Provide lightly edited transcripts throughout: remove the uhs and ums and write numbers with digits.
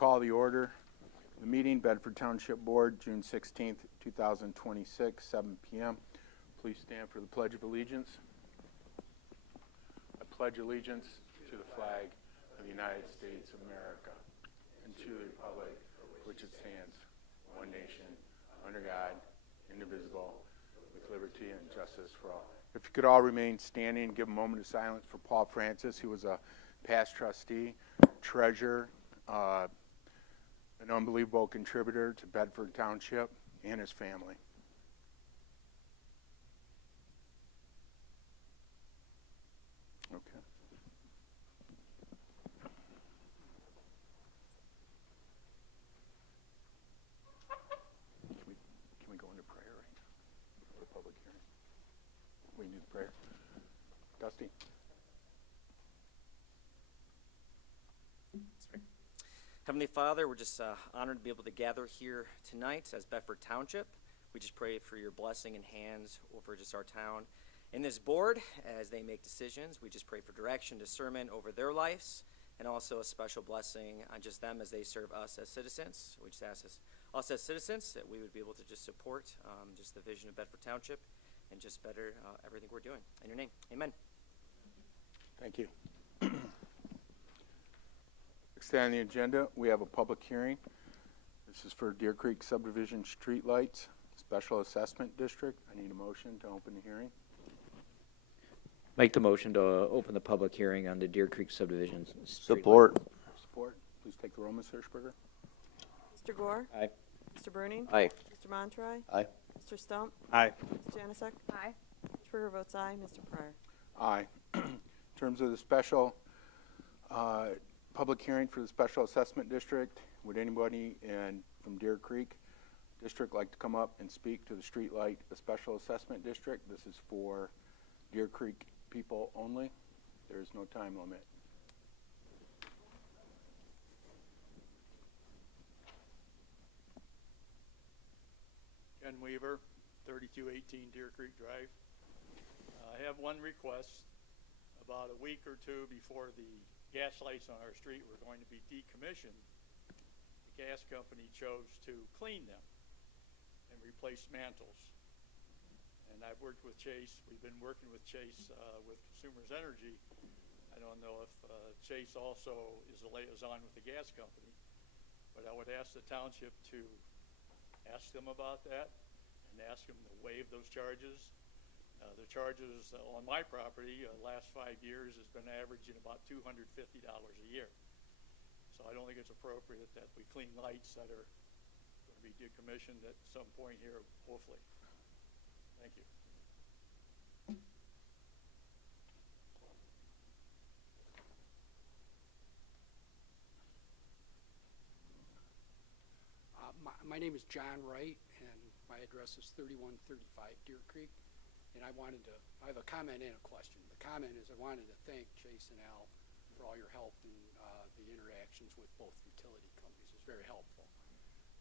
call the order. The meeting, Bedford Township Board, June 16th, 2026, 7 p.m. Please stand for the Pledge of Allegiance. I pledge allegiance to the flag of the United States of America and to the republic for which it stands, one nation, under God, indivisible, with liberty and justice for all. If you could all remain standing, give a moment of silence for Paul Francis, who was a past trustee, treasurer, an unbelievable contributor to Bedford Township and his family. Okay. Can we go into prayer right now for the public hearing? We can do the prayer. Dusty. Heavenly Father, we're just honored to be able to gather here tonight as Bedford Township. We just pray for your blessing and hands over just our town and this board as they make decisions. We just pray for direction, discernment over their lives, and also a special blessing on just them as they serve us as citizens. We just ask us as citizens that we would be able to just support just the vision of Bedford Township and just better everything we're doing. In your name, amen. Thank you. Next on the agenda, we have a public hearing. This is for Deer Creek Subdivision Streetlights, Special Assessment District. I need a motion to open the hearing. Make the motion to open the public hearing on the Deer Creek Subdivision. Support. Support. Please take the roll, Ms. Hirschberger. Mr. Gore? Aye. Mr. Bruning? Aye. Mr. Montroy? Aye. Mr. Stump? Aye. Ms. Janasek? Aye. Mr. Berger votes aye. Mr. Pryor? Aye. In terms of the special public hearing for the Special Assessment District, would anybody from Deer Creek District like to come up and speak to the streetlight, the Special Assessment District? This is for Deer Creek people only. There is no time limit. Ken Weaver, 3218 Deer Creek Drive. I have one request. About a week or two before the gas lights on our street were going to be decommissioned, the gas company chose to clean them and replace mantles. And I've worked with Chase. We've been working with Chase with Consumers Energy. I don't know if Chase also is a liaison with the gas company, but I would ask the township to ask them about that and ask them to waive those charges. The charges on my property last 5 years has been averaging about $250 a year. So I don't think it's appropriate that we clean lights that are going to be decommissioned at some point here, hopefully. Thank you. My name is John Wright, and my address is 3135 Deer Creek. And I have a comment and a question. The comment is I wanted to thank Chase and Al for all your help in the interactions with both utility companies. It's very helpful.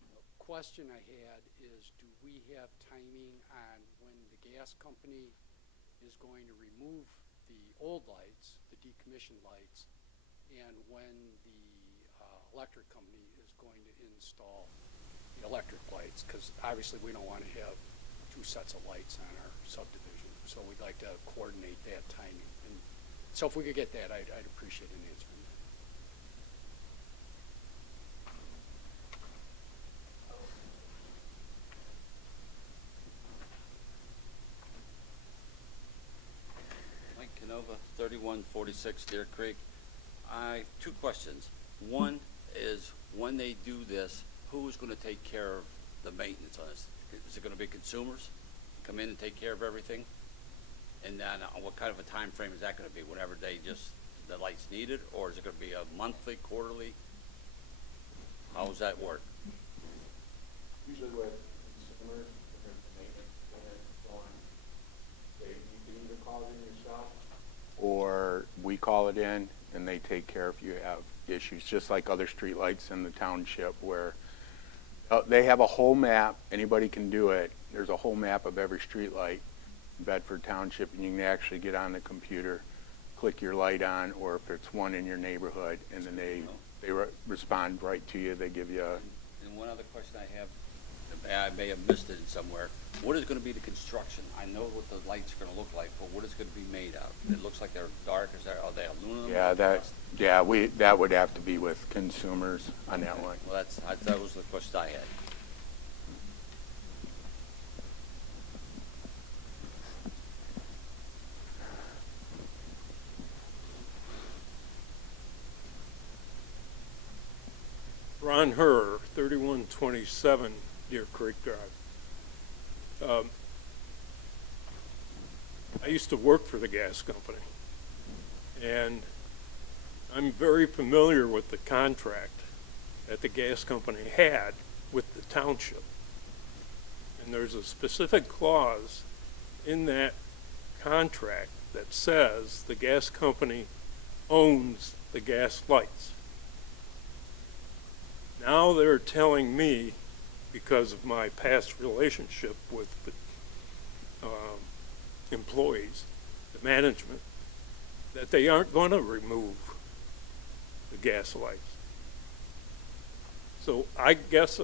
The question I had is, do we have timing on when the gas company is going to remove the old lights, the decommissioned lights, and when the electric company is going to install the electric lights? Because obviously we don't want to have two sets of lights on our subdivision, so we'd like to coordinate that timing. And so if we could get that, I'd appreciate an answer on that. Mike Canova, 3146 Deer Creek. Two questions. One is, when they do this, who's going to take care of the maintenance on this? Is it going to be consumers come in and take care of everything? And then what kind of a time frame is that going to be? Whenever the lights needed, or is it going to be a monthly, quarterly? How does that work? Usually with consumers, there's the maintenance and so on. You can either call it in yourself, or we call it in and they take care if you have issues, just like other streetlights in the township where they have a whole map. Anybody can do it. There's a whole map of every street light in Bedford Township, and you can actually get on the computer, click your light on, or if it's one in your neighborhood, and then they They respond right to you. They give you a, And one other question I have, I may have missed it somewhere. What is gonna be the construction? I know what the lights are gonna look like, but what is it gonna be made of? It looks like they're dark, are they aluminum? yeah, or that, rust? yeah, that would have to be with consumers on that one. Well, that was the question I had. Ron Herr, 3127 Deer Creek Drive. I used to work for the gas company, and I'm very familiar with the contract that the gas company had with the township. And there's a specific clause in that contract that says the gas company owns the gas lights. Now they're telling me, because of my past relationship with employees, the management, that they aren't going to remove the gas lights. So I guess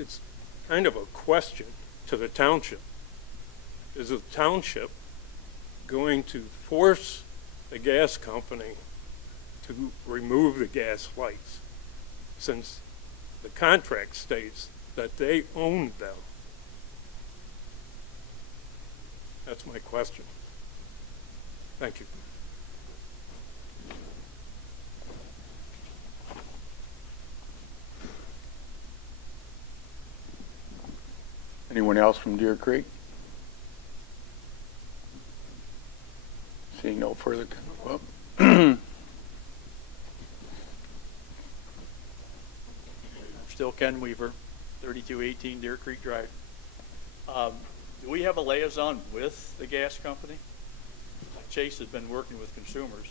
it's kind of a question to the township. Is the township going to force the gas company to remove the gas lights, since the contract states that they own them? That's my question. Thank you. Anyone else from Deer Creek? Seeing no further, well, Still Ken Weaver, 3218 Deer Creek Drive. Do we have a liaison with the gas company? Chase has been working with consumers.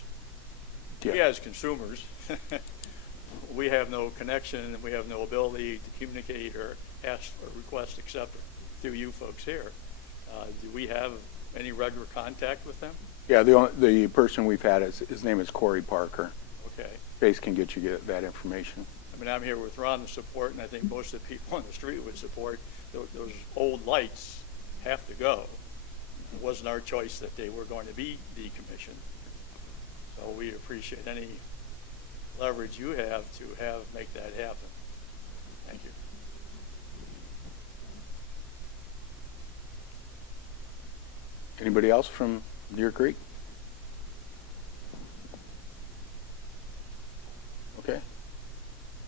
We yeah, as consumers, we have no connection and we have no ability to communicate or ask or request except through you folks here. Do we have any regular contact with them? yeah, the person we've had his name is Corey Parker. Okay. Chase can get you that information. I mean, I'm here with Ron to support, and I think most of the people on the street would support. Those old lights have to go. It wasn't our choice that they were going to be decommissioned. So we appreciate any leverage you have to make that happen. Thank you. Anybody else from Deer Creek? Okay.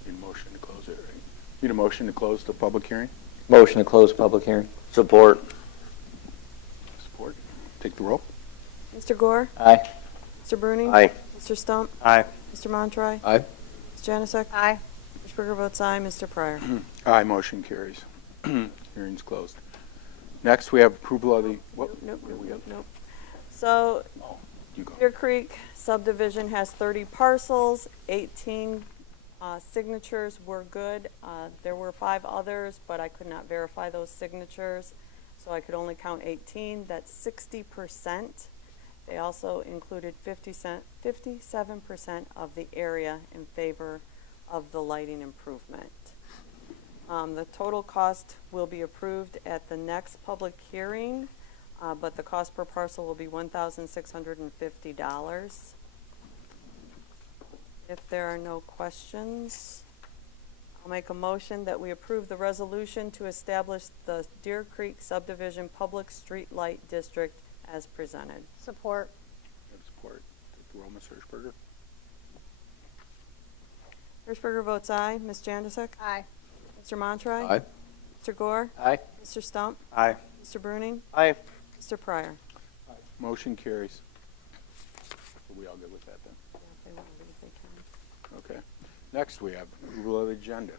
Need a motion to close it, right? Need a motion to close the public hearing? Motion to close public hearing. Support. Support. Take the roll. Mr. Gore? Aye. Mr. Bruning? Aye. Mr. Stump? Aye. Mr. Montroy? Aye. Ms. Janusik? Aye. Mr. Springer votes aye. Mr. Pryor? Aye, motion carries. Hearing's closed. Next, we have approval of the, what? Nope, What do nope, we nope, have? nope. So Oh, you go. Deer Creek subdivision has 30 parcels, 18 signatures were good. There were 5 others, but I could not verify those signatures, so I could only count 18. That's 60%. They also included 57% of the area in favor of the lighting improvement. The total cost will be approved at the next public hearing, but the cost per parcel will be $1,650. If there are no questions, I'll make a motion that we approve the resolution to establish the Deer Creek Subdivision Public Street Light District as presented. Support. Have support. Take the roll, Ms. Hirschberger. Hirschberger votes aye. Ms. Janusik? Aye. Mr. Montroy? Aye. Mr. Gore? Aye. Mr. Stump? Aye. Mr. Bruning? Aye. Mr. Pryor? Motion carries. Are we all good with that then? Yeah, if they want to leave, they can. Okay. Next, we have approval of the agenda.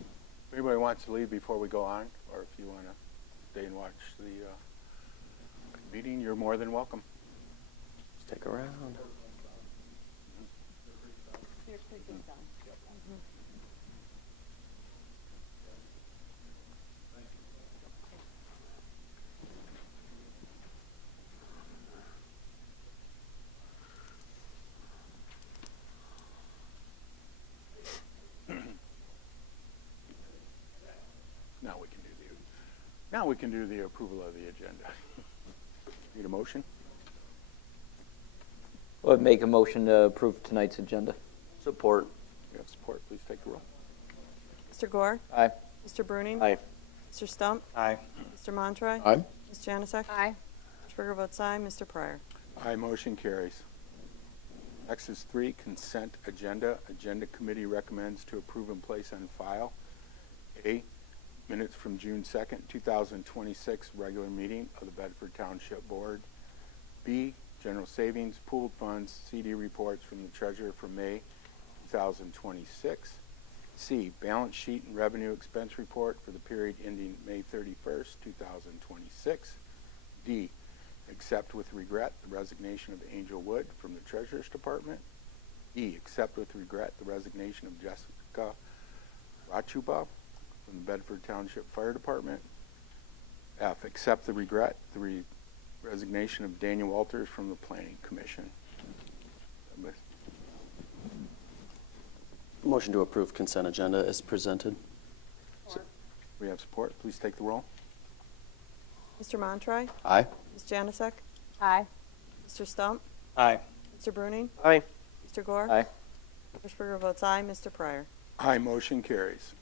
If anybody wants to leave before we go on, or if you want to stay and watch the meeting, you're more than welcome. Stick around. Deer Creek is done. Now we can do the approval of the agenda. Need a motion? Well, make a motion to approve tonight's agenda. Support. We have support. Please take the roll. Mr. Gore? Aye. Mr. Bruning? Aye. Mr. Stump? Aye. Mr. Montroy? Aye. Ms. Janusik? Aye. Mr. Berger votes aye. Mr. Pryor? Aye, motion carries. Next is 3, consent agenda. Agenda committee recommends to approve and place on file. A, minutes from June 2nd, 2026, regular meeting of the Bedford Township Board. B, general savings, pooled funds, CD reports from the treasurer for May 2026. C, balance sheet and revenue expense report for the period ending May 31st, 2026. D, accept with regret the resignation of Angel Wood from the Treasurer's Department. E, accept with regret the resignation of Jessica Rachuba from the Bedford Township Fire Department. F, accept the regret the resignation of Daniel Walters from the Planning Commission. Motion to approve consent agenda is presented. We have support. Please take the roll. Mr. Montroy? Aye. Ms. Janusik? Aye. Mr. Stump? Aye. Mr. Bruning? Aye. Mr. Gore? Aye. Mr. Berger votes aye. Mr. Pryor? Aye, motion carries.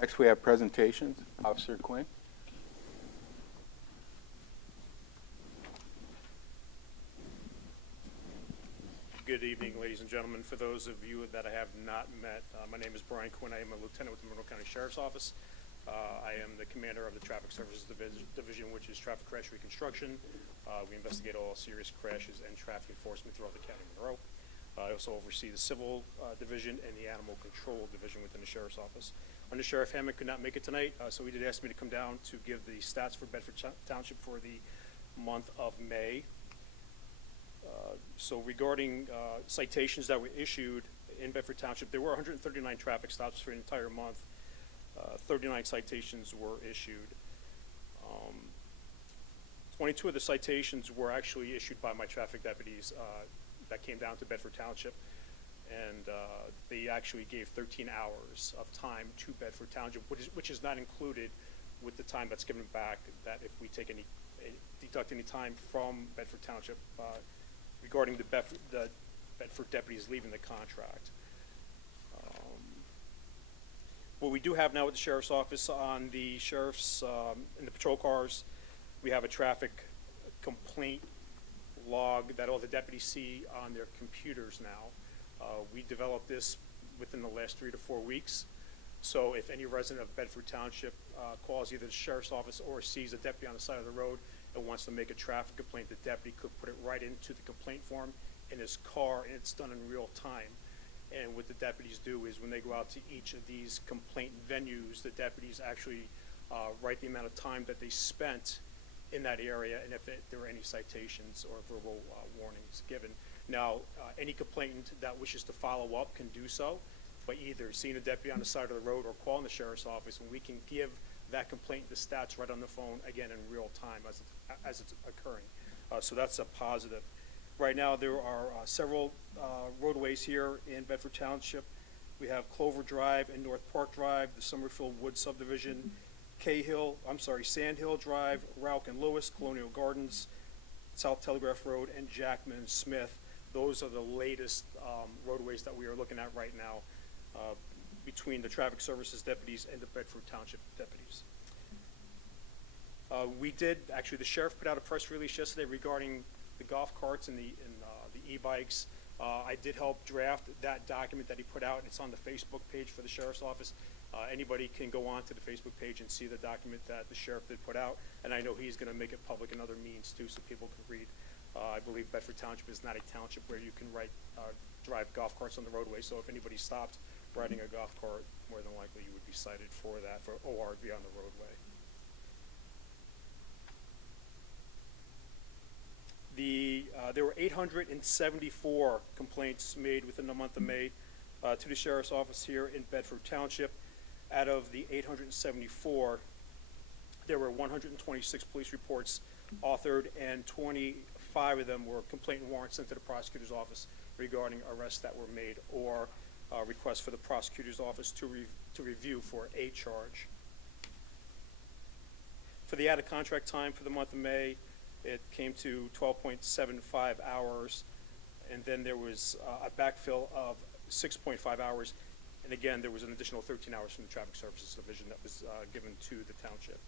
Next, we have presentations. Officer Quinn. Good evening, ladies and gentlemen. For those of you that I have not met, my name is Brian Quinn. I am a lieutenant with the Monroe County Sheriff's Office. I am the commander of the Traffic Services Division, which is traffic crash reconstruction. We investigate all serious crashes and traffic enforcement throughout the county of Monroe. I also oversee the Civil Division and the Animal Control Division within the Sheriff's Office. Under Sheriff Hammond could not make it tonight, so he did ask me to come down to give the stats for Bedford Township for the month of May. So regarding citations that were issued in Bedford Township, there were 139 traffic stops for an entire month. 39 citations were issued. 22 of the citations were actually issued by my traffic deputies that came down to Bedford Township, and they actually gave 13 hours of time to Bedford Township, which is not included with the time that's given back, that if we take deduct any time from Bedford Township regarding the Bedford deputies leaving the contract. What we do have now at the Sheriff's Office on the Sheriff's, in the patrol cars, we have a traffic complaint log that all the deputies see on their computers now. We developed this within the last 3 to 4 weeks. So if any resident of Bedford Township calls either the Sheriff's Office or sees a deputy on the side of the road and wants to make a traffic complaint, the deputy could put it right into the complaint form in his car, and it's done in real time. And what the deputies do is when they go out to each of these complaint venues, the deputies actually write the amount of time that they spent in that area and if there were any citations or verbal warnings given. Now, any complainant that wishes to follow up can do so by either seeing a deputy on the side of the road or calling the Sheriff's Office, and we can give that complaint the stats right on the phone, again, in real time as it's occurring. So that's a positive. Right now, there are several roadways here in Bedford Township. We have Clover Drive and North Park Drive, the Summerfield Wood subdivision, Sand Hill Drive, Rauch and Lewis, Colonial Gardens, South Telegraph Road, and Jackman and Smith. Those are the latest roadways that we are looking at right now between the Traffic Services deputies and the Bedford Township deputies. The sheriff put out a press release yesterday regarding the golf carts and the e-bikes. I did help draft that document that he put out. It's on the Facebook page for the Sheriff's Office. Anybody can go on to the Facebook page and see the document that the sheriff did put out, and I know he's going to make it public in other means too, so people can read. I believe Bedford Township is not a township where you can drive golf carts on the roadway, so if anybody stopped riding a golf cart, more than likely you would be cited for that, for ORV on the roadway. There were 874 complaints made within the month of May to the Sheriff's Office here in Bedford Township. Out of the 874, there were 126 police reports authored, and 25 of them were complaint warrants sent to the prosecutor's office regarding arrests that were made or requests for the prosecutor's office to review for a charge. For the added contract time for the month of May, it came to 12.75 hours, and then there was a backfill of 6.5 hours, and again, there was an additional 13 hours from the Traffic Services Division that was given to the township.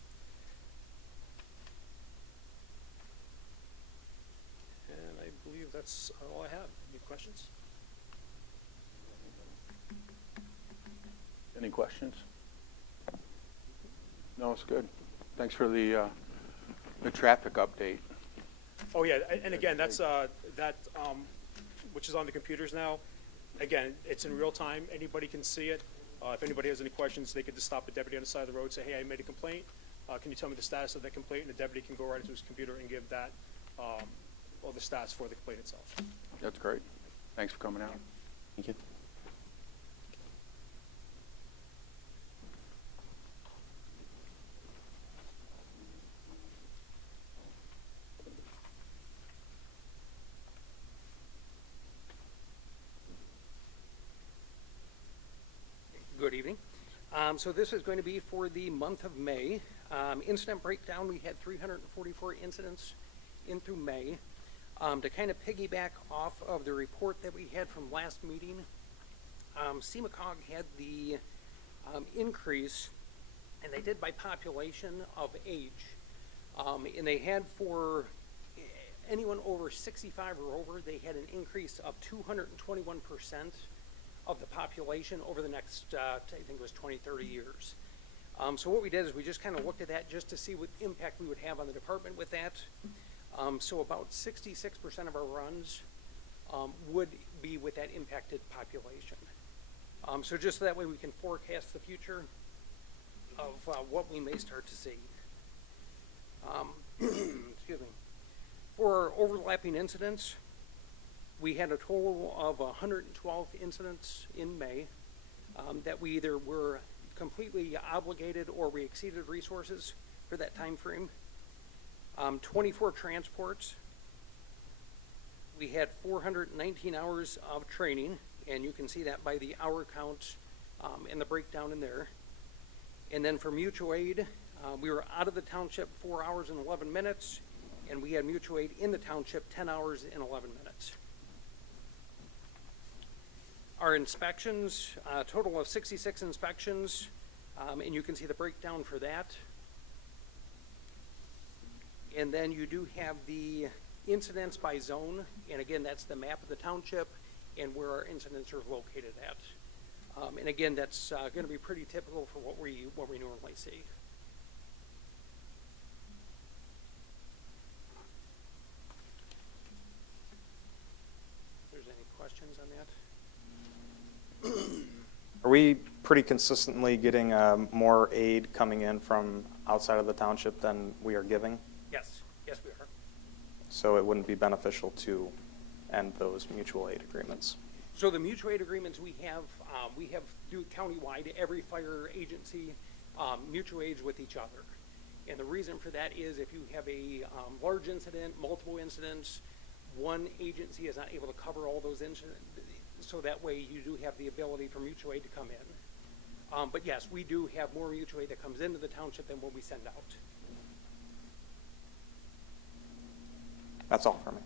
And I believe that's all I have. Any questions? Any questions? No, it's good. Thanks for the traffic update. Oh, yeah, and again, that's, which is on the computers now. Again, it's in real time. Anybody can see it. If anybody has any questions, they could just stop a deputy on the side of the road, say, hey, I made a complaint. Can you tell me the status of that complaint? And the deputy can go right into his computer and give that, all the stats for the complaint itself. That's great. Thanks for coming out. Thank you. Good evening. So this is going to be for the month of May. Incident breakdown, we had 344 incidents in through May. To kind of piggyback off of the report that we had from last meeting, CMACOG had the increase, and they did by population of age. And they had for anyone over 65 or over, they had an increase of 221% of the population over the next, I think it was 20, 30 years. So what we did is we just kind of looked at that just to see what impact we would have on the department with that. So about 66% of our runs would be with that impacted population. So just so that way we can forecast the future of what we may start to see. Excuse me. For overlapping incidents, we had a total of 112 incidents in May that we either were completely obligated or we exceeded resources for that time frame. 24 transports. We had 419 hours of training, and you can see that by the hour count and the breakdown in there. And then for mutual aid, we were out of the township 4 hours and 11 minutes, and we had mutual aid in the township 10 hours and 11 minutes. Our inspections, a total of 66 inspections, and you can see the breakdown for that. And then you do have the incidents by zone, and again, that's the map of the township and where our incidents are located at. And again, that's going to be pretty typical for what we normally see. If there's any questions on that? Are we pretty consistently getting more aid coming in from outside of the township than we are giving? Yes, yes we are. So it wouldn't be beneficial to end those mutual aid agreements? So the mutual aid agreements we have do countywide, every fire agency mutual aids with each other. And the reason for that is if you have a large incident, multiple incidents, one agency is not able to cover all those incidents, so that way you do have the ability for mutual aid to come in. But yes, we do have more mutual aid that comes into the township than what we send out. That's all for me.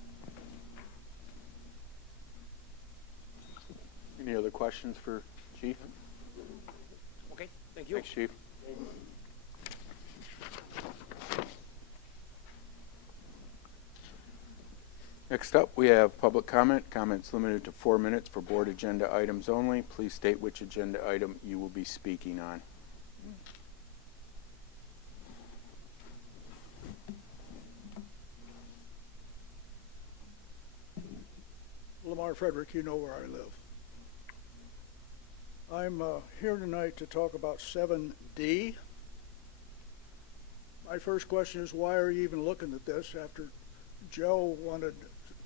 Any other questions for Chief? Okay, thank you. Thanks, Chief. Next up, we have public comment. Comments limited to 4 minutes for board agenda items only. Please state which agenda item you will be speaking on. Lamar Frederick, you know where I live. I'm here tonight to talk about 7D. My first question is, why are you even looking at this after Joe wanted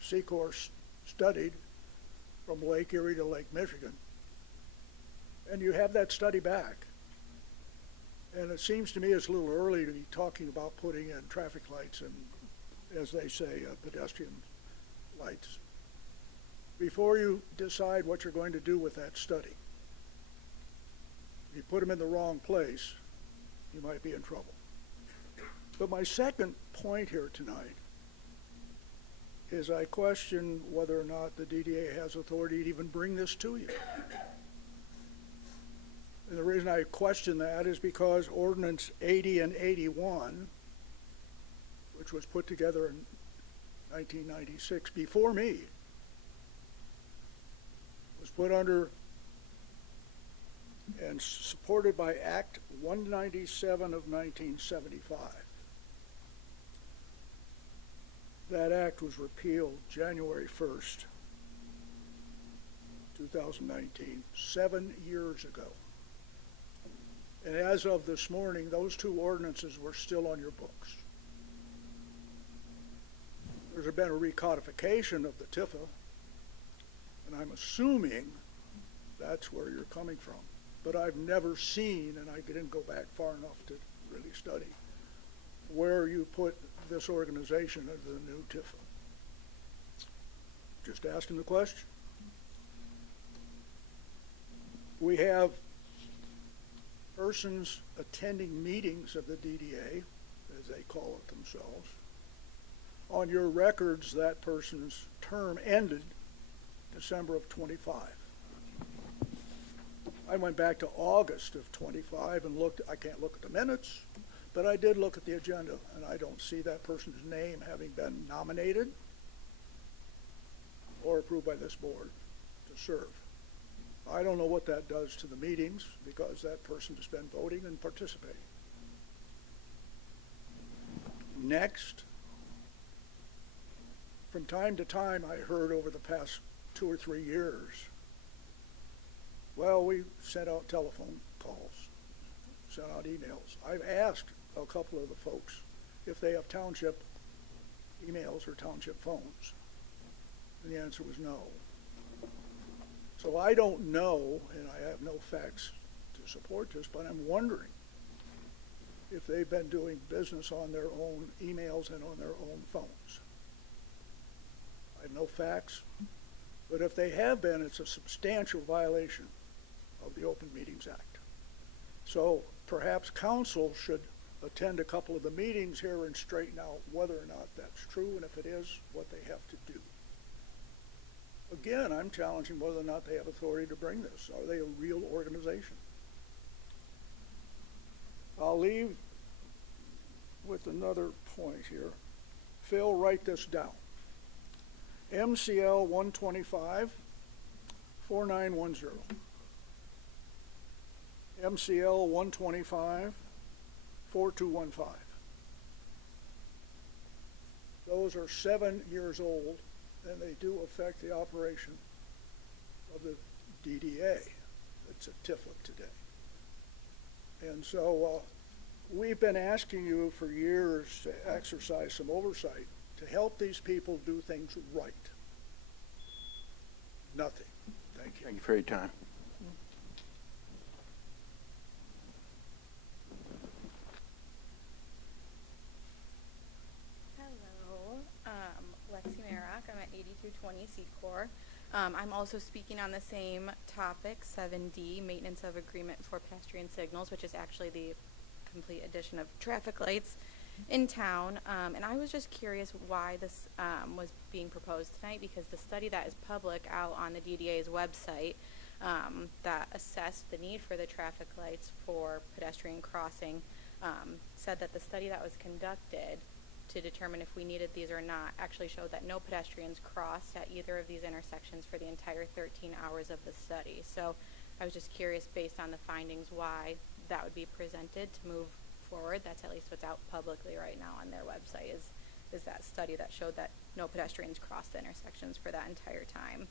Secor studied from Lake Erie to Lake Michigan? And you have that study back. And it seems to me it's a little early to be talking about putting in traffic lights and, as they say, pedestrian lights, before you decide what you're going to do with that study. If you put them in the wrong place, you might be in trouble. But my second point here tonight is I question whether or not the DDA has authority to even bring this to you. And the reason I question that is because Ordinance 80 and 81, which was put together in 1996 before me, was put under and supported by Act 197 of 1975. That act was repealed January 1st, 2019, 7 years ago. And as of this morning, those two ordinances were still on your books. There's been a recodification of the Tifa, and I'm assuming that's where you're coming from. But I've never seen, and I didn't go back far enough to really study, where you put this organization as the new Tifa. Just asking the question. We have persons attending meetings of the DDA, as they call it themselves. On your records, that person's term ended December of 25. I went back to August of 25 and looked. I can't look at the minutes, but I did look at the agenda, and I don't see that person's name having been nominated or approved by this board to serve. I don't know what that does to the meetings because that person has been voting and participating. Next, from time to time, I heard over the past 2 or 3 years, well, we sent out telephone calls, sent out emails. I've asked a couple of the folks if they have township emails or township phones, and the answer was no. So I don't know, and I have no facts to support this, but I'm wondering if they've been doing business on their own emails and on their own phones. I have no facts, but if they have been, it's a substantial violation of the Open Meetings Act. So perhaps council should attend a couple of the meetings here and straighten out whether or not that's true, and if it is, what they have to do. Again, I'm challenging whether or not they have authority to bring this. Are they a real organization? I'll leave with another point here. Phil, write this down. MCL 125 4910. MCL 125 4215. Those are 7 years old, and they do affect the operation of the DDA. It's a TIFA today. And so we've been asking you for years to exercise some oversight to help these people do things right. Nothing. Thank you. Thank you for your time. Hello, Lexi Marock. I'm at 8220 Secor. I'm also speaking on the same topic, 7D, maintenance of agreement for pedestrian signals, which is actually the complete addition of traffic lights in town. And I was just curious why this was being proposed tonight, because the study that is public out on the DDA's website that assessed the need for the traffic lights for pedestrian crossing said that the study that was conducted to determine if we needed these or not actually showed that no pedestrians crossed at either of these intersections for the entire 13 hours of the study. So I was just curious, based on the findings, why that would be presented to move forward. That's at least what's out publicly right now on their website is that study that showed that no pedestrians crossed the intersections for that entire time.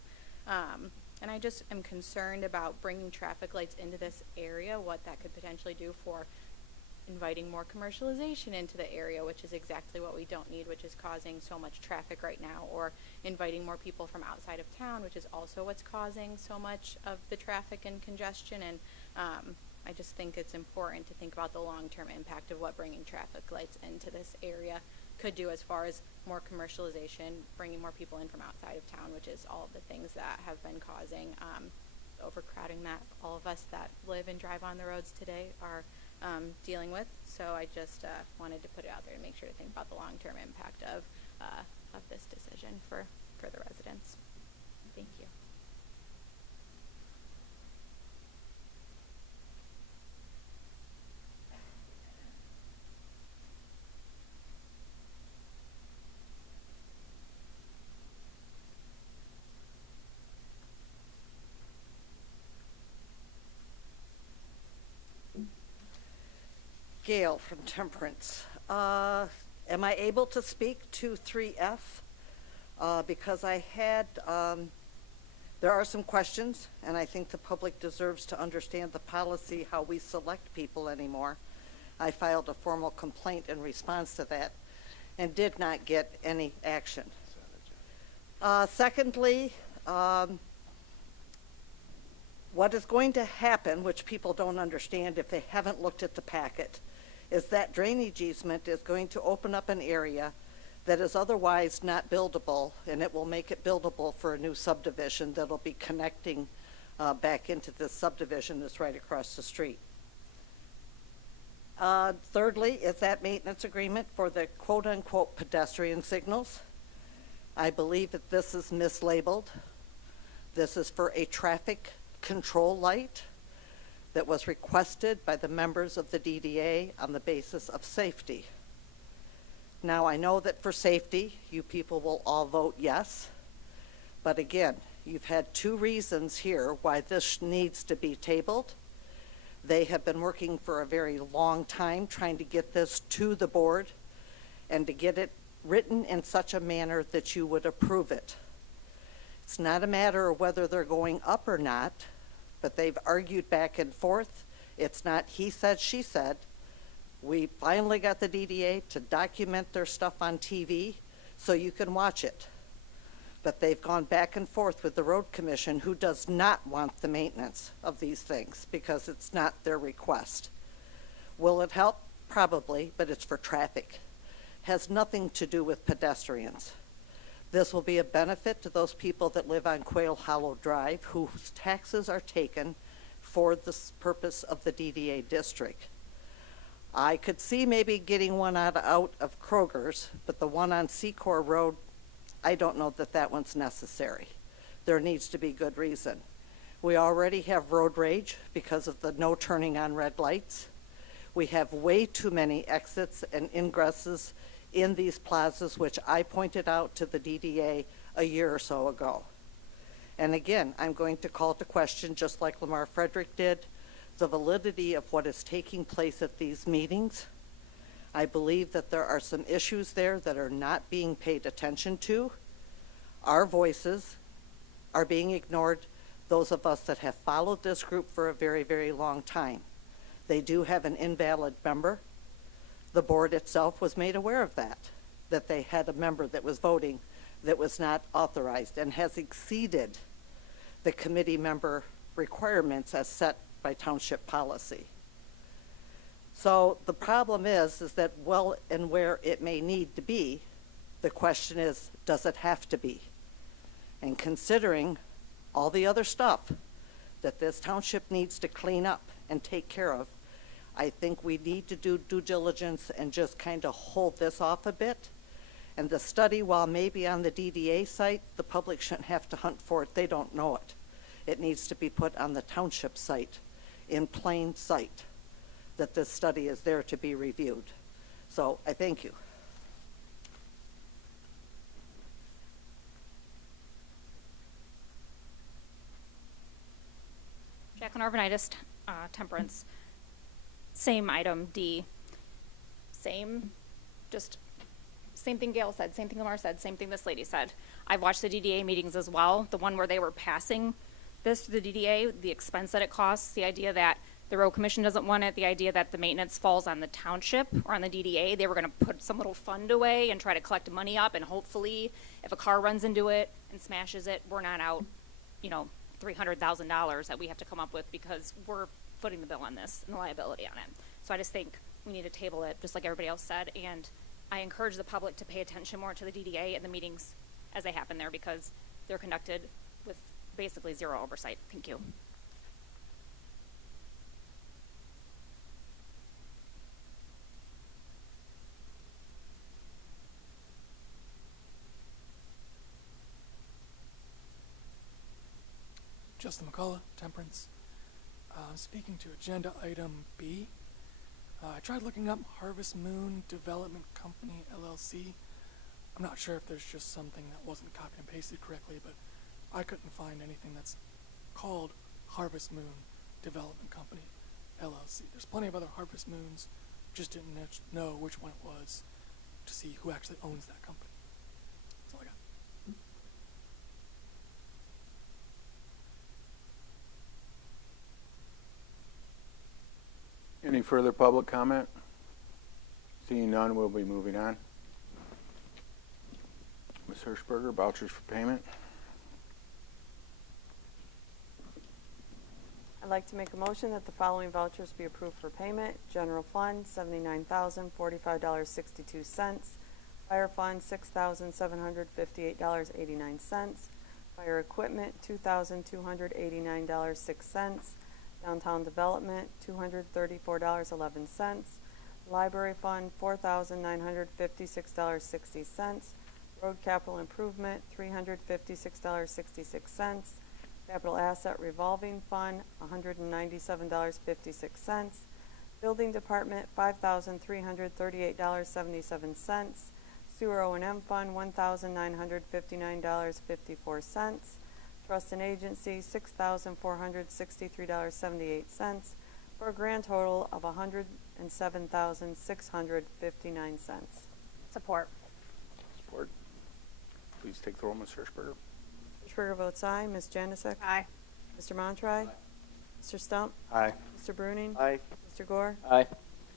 And I just am concerned about bringing traffic lights into this area, what that could potentially do for inviting more commercialization into the area, which is exactly what we don't need, which is causing so much traffic right now, or inviting more people from outside of town, which is also what's causing so much of the traffic and congestion. And I just think it's important to think about the long-term impact of what bringing traffic lights into this area could do as far as more commercialization, bringing more people in from outside of town, which is all of the things that have been causing overcrowding that all of us that live and drive on the roads today are dealing with. So I just wanted to put it out there and make sure to think about the long-term impact of this decision for the residents. Thank you. Gail from Temperance. Am I able to speak to 3F? Because I had, there are some questions, and I think the public deserves to understand the policy, how we select people anymore. I filed a formal complaint in response to that and did not get any action. Secondly, what is going to happen, which people don't understand if they haven't looked at the packet, is that drainage easement is going to open up an area that is otherwise not buildable, and it will make it buildable for a new subdivision that'll be connecting back into this subdivision that's right across the street. Thirdly, is that maintenance agreement for the quote-unquote pedestrian signals. I believe that this is mislabeled. This is for a traffic control light that was requested by the members of the DDA on the basis of safety. Now, I know that for safety, you people will all vote yes, but again, you've had two reasons here why this needs to be tabled. They have been working for a very long time trying to get this to the board and to get it written in such a manner that you would approve it. It's not a matter of whether they're going up or not, but they've argued back and forth. It's not he said, she said. We finally got the DDA to document their stuff on TV so you can watch it. But they've gone back and forth with the road commission, who does not want the maintenance of these things because it's not their request. Will it help? Probably, but it's for traffic. Has nothing to do with pedestrians. This will be a benefit to those people that live on Quail Hollow Drive whose taxes are taken for the purpose of the DDA district. I could see maybe getting one out of Kroger's, but the one on Secor Road, I don't know that that one's necessary. There needs to be good reason. We already have road rage because of the no turning on red lights. We have way too many exits and ingresses in these plazas, which I pointed out to the DDA a year or so ago. And again, I'm going to call to question, just like Lamar Frederick did, the validity of what is taking place at these meetings. I believe that there are some issues there that are not being paid attention to. Our voices are being ignored, those of us that have followed this group for a very, very long time. They do have an invalid member. The board itself was made aware of that they had a member that was voting that was not authorized and has exceeded the committee member requirements as set by township policy. So the problem is that well and where it may need to be, the question is, does it have to be? And considering all the other stuff that this township needs to clean up and take care of, I think we need to do due diligence and just kind of hold this off a bit. And the study, while maybe on the DDA site, the public shouldn't have to hunt for it. They don't know it. It needs to be put on the township site in plain sight that this study is there to be reviewed. So I thank you. Jacqueline Arvanitis, Temperance. Same item, D. Same thing Gail said, same thing Lamar said, same thing this lady said. I've watched the DDA meetings as well, the one where they were passing this to the DDA, the expense that it costs, the idea that the road commission doesn't want it, the idea that the maintenance falls on the township or on the DDA. They were going to put some little fund away and try to collect money up, and hopefully if a car runs into it and smashes it, we're not out, $300,000 that we have to come up with because we're footing the bill on this and the liability on it. So I just think we need to table it, just like everybody else said, and I encourage the public to pay attention more to the DDA and the meetings as they happen there because they're conducted with basically zero oversight. Thank you. Justin McCullough, Temperance. Speaking to agenda item B, I tried looking up Harvest Moon Development Company, LLC. I'm not sure if there's just something that wasn't copied and pasted correctly, but I couldn't find anything that's called Harvest Moon Development Company, LLC. There's plenty of other Harvest Moons, just didn't know which one it was to see who actually owns that company. That's all I got. Any further public comment? Seeing none, we'll be moving on. Ms. Hirschberger, vouchers for payment. I'd like to make a motion that the following vouchers be approved for payment. General Fund, $79,045.62. Fire Fund, $6,758.89. Fire Equipment, $2,289.06. Downtown Development, $234.11. Library Fund, $4,956.60. Road Capital Improvement, $356.66. Capital Asset Revolving Fund, $197.56. Building Department, $5,338.77. Sewer O&M Fund, $1,959.54. Trust and Agency, $6,463.78, for a grand total of $107,659. Support. Support. Please take the roll, Ms. Hirschberger. Hirschberger votes aye. Ms. Janusik? Aye. Mr. Montroy? Mr. Stump? Aye. Mr. Bruning? Aye. Mr. Gore? Aye.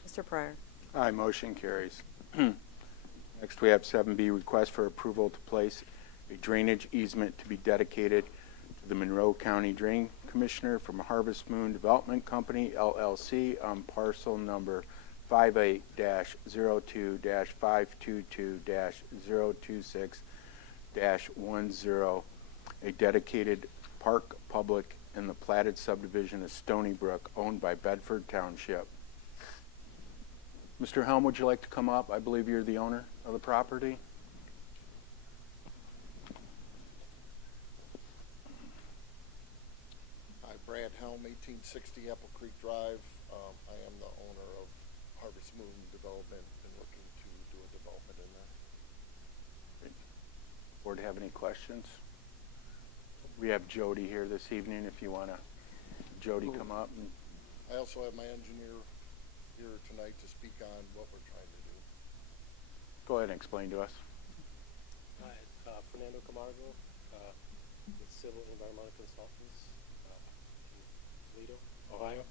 Mr. Pryor? Aye, motion carries. Next, we have 7B, request for approval to place a drainage easement to be dedicated to the Monroe County Drain Commissioner from Harvest Moon Development Company, LLC, on parcel number 58-022-522-026-10, a dedicated park public in the platted subdivision of Stony Brook, owned by Bedford Township. Mr. Helm, would you like to come up? I believe you're the owner of the property. Hi, Brad Helm, 1860 Apple Creek Drive. I am the owner of Harvest Moon Development and looking to do a development in there. Board have any questions? We have Jody here this evening if you want to, Jody, come up. And I also have my engineer here tonight to speak on what we're trying to do. go ahead and explain to us. Hi, Fernando Camargo, with Civil and Environmental Consultants in Toledo, Ohio.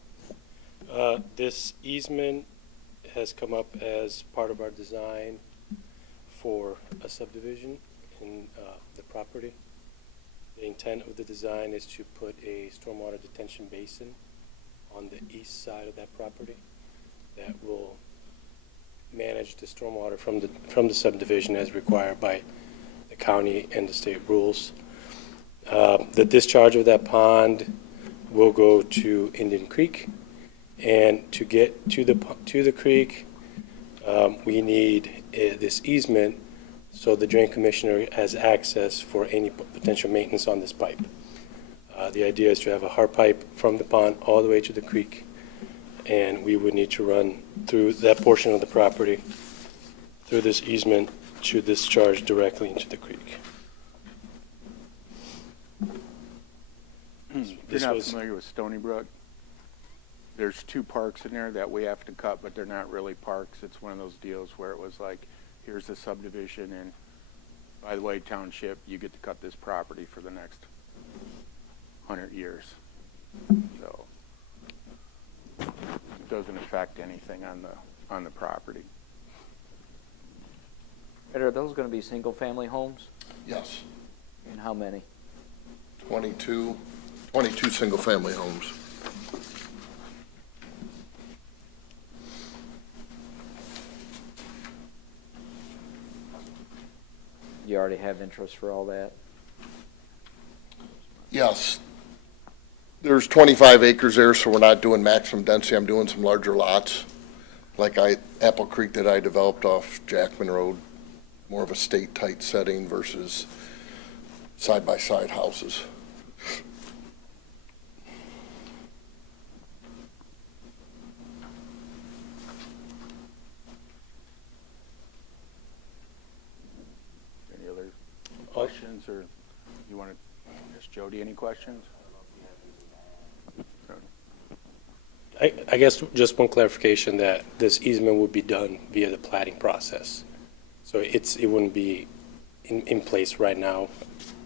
This easement has come up as part of our design for a subdivision in the property. The intent of the design is to put a stormwater detention basin on the east side of that property that will manage the stormwater from the subdivision as required by the county and the state rules. The discharge of that pond will go to Indian Creek, and to get to the creek, we need this easement so the drain commissioner has access for any potential maintenance on this pipe. The idea is to have a hard pipe from the pond all the way to the creek, and we would need to run through that portion of the property through this easement to discharge directly into the creek. If you're not familiar with Stony Brook, there's two parks in there that we have to cut, but they're not really parks. It's one of those deals where it was like, here's the subdivision, and by the way, township, you get to cut this property for the next 100 years. So it doesn't affect anything on the property. Ed, are those going to be single-family homes? Yes. And how many? 22 single-family homes. You already have interest for all that? Yes. There's 25 acres there, so we're not doing maximum density. I'm doing some larger lots, like Apple Creek that I developed off Jackman Road, more of a state-tight setting versus side-by-side houses. or you want to ask Jody any questions? I guess just one clarification that this easement would be done via the plating process. So it wouldn't be in place right now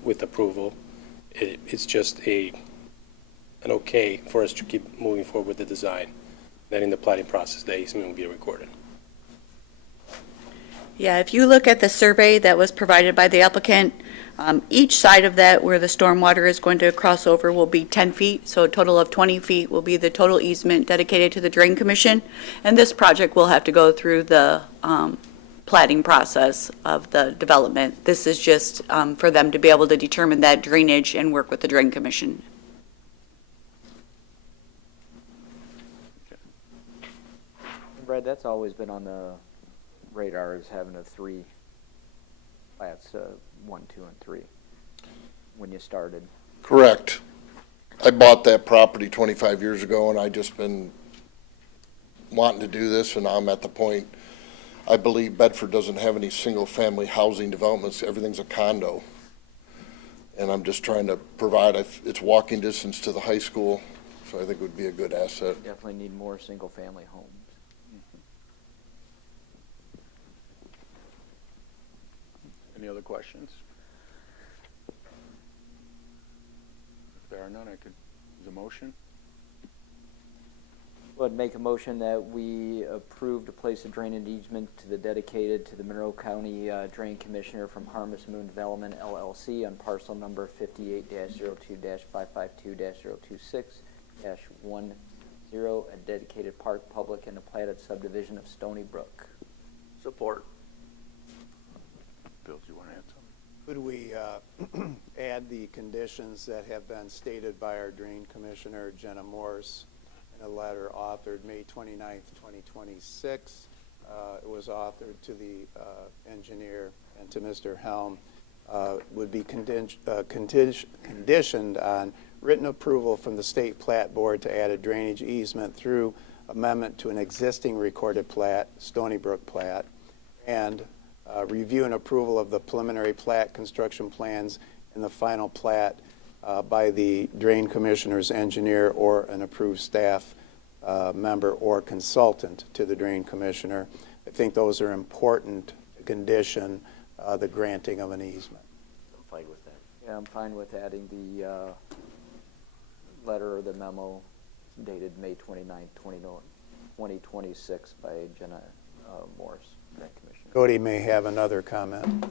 with approval. It's just an okay for us to keep moving forward with the design. Then in the plating process, the easement will be recorded. Yeah, if you look at the survey that was provided by the applicant, each side of that where the stormwater is going to cross over will be 10 feet, so a total of 20 feet will be the total easement dedicated to the Drain Commission. And this project will have to go through the plating process of the development. This is just for them to be able to determine that drainage and work with the Drain Commission. Brad, that's always been on the radar, is having a 3 plats, 1, 2, and 3, when you started. Correct. I bought that property 25 years ago, and I just been wanting to do this, and now I'm at the point, I believe Bedford doesn't have any single-family housing developments. Everything's a condo. And I'm just trying to provide, it's walking distance to the high school, so I think it would be a good asset. Definitely need more single-family homes. Any other questions? If there are none, I could use a motion. Would make a motion that we approve to place a drainage easement to the dedicated to the Monroe County Drain Commissioner from Harvest Moon Development LLC on parcel number 58-02-552-026-10, a dedicated park, public, and a platted subdivision of Stony Brook. Support. Bill, do you want to add something? Could we add the conditions that have been stated by our Drain Commissioner, Jenna Morse, in a letter authored May 29th, 2026. It was authored to the engineer and to Mr. Helm. Would be conditioned on written approval from the State Plat Board to add a drainage easement through amendment to an existing recorded plat, Stony Brook plat, and review and approval of the preliminary plat, construction plans, and the final plat by the Drain Commissioner's engineer or an approved staff member or consultant to the Drain Commissioner. I think those are important to condition the granting of an easement. I'm fine with that. Yeah, I'm fine with adding the letter or the memo dated May 29th, 2026 by Jenna Morse, Drain Commissioner. Cody may have another comment.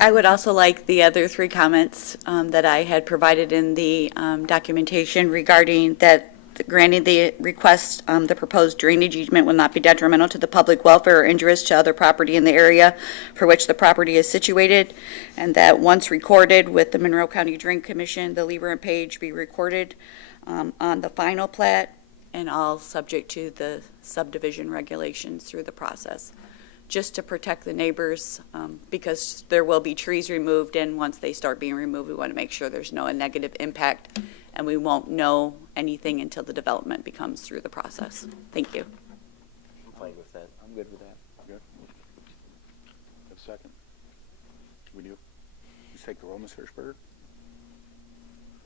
I would also like the other 3 comments that I had provided in the documentation regarding that granting the request, the proposed drainage easement will not be detrimental to the public welfare or injurious to other property in the area for which the property is situated, and that once recorded with the Monroe County Drain Commission, the lever and page be recorded on the final plat, and all subject to the subdivision regulations through the process, just to protect the neighbors, because there will be trees removed, and once they start being removed, we want to make sure there's no negative impact, and we won't know anything until the development becomes through the process. Thank you. I'm fine with that. I'm good with that. Good. Have a second? We do. Let's take the roll, Ms. Hirschberger.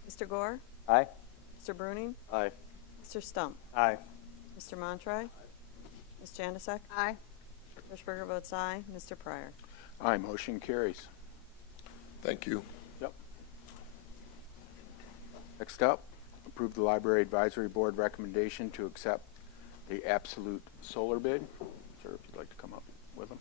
Mr. Gore? Aye. Mr. Bruning? Aye. Mr. Stump? Aye. Mr. Montroy? Ms. Janusik? Aye. Hirschberger votes aye. Mr. Pryor? Aye, motion carries. Thank you. Yep. Next up, approve the Library Advisory Board recommendation to accept the Absolute Solar bid. Sir, if you'd like to come up with them.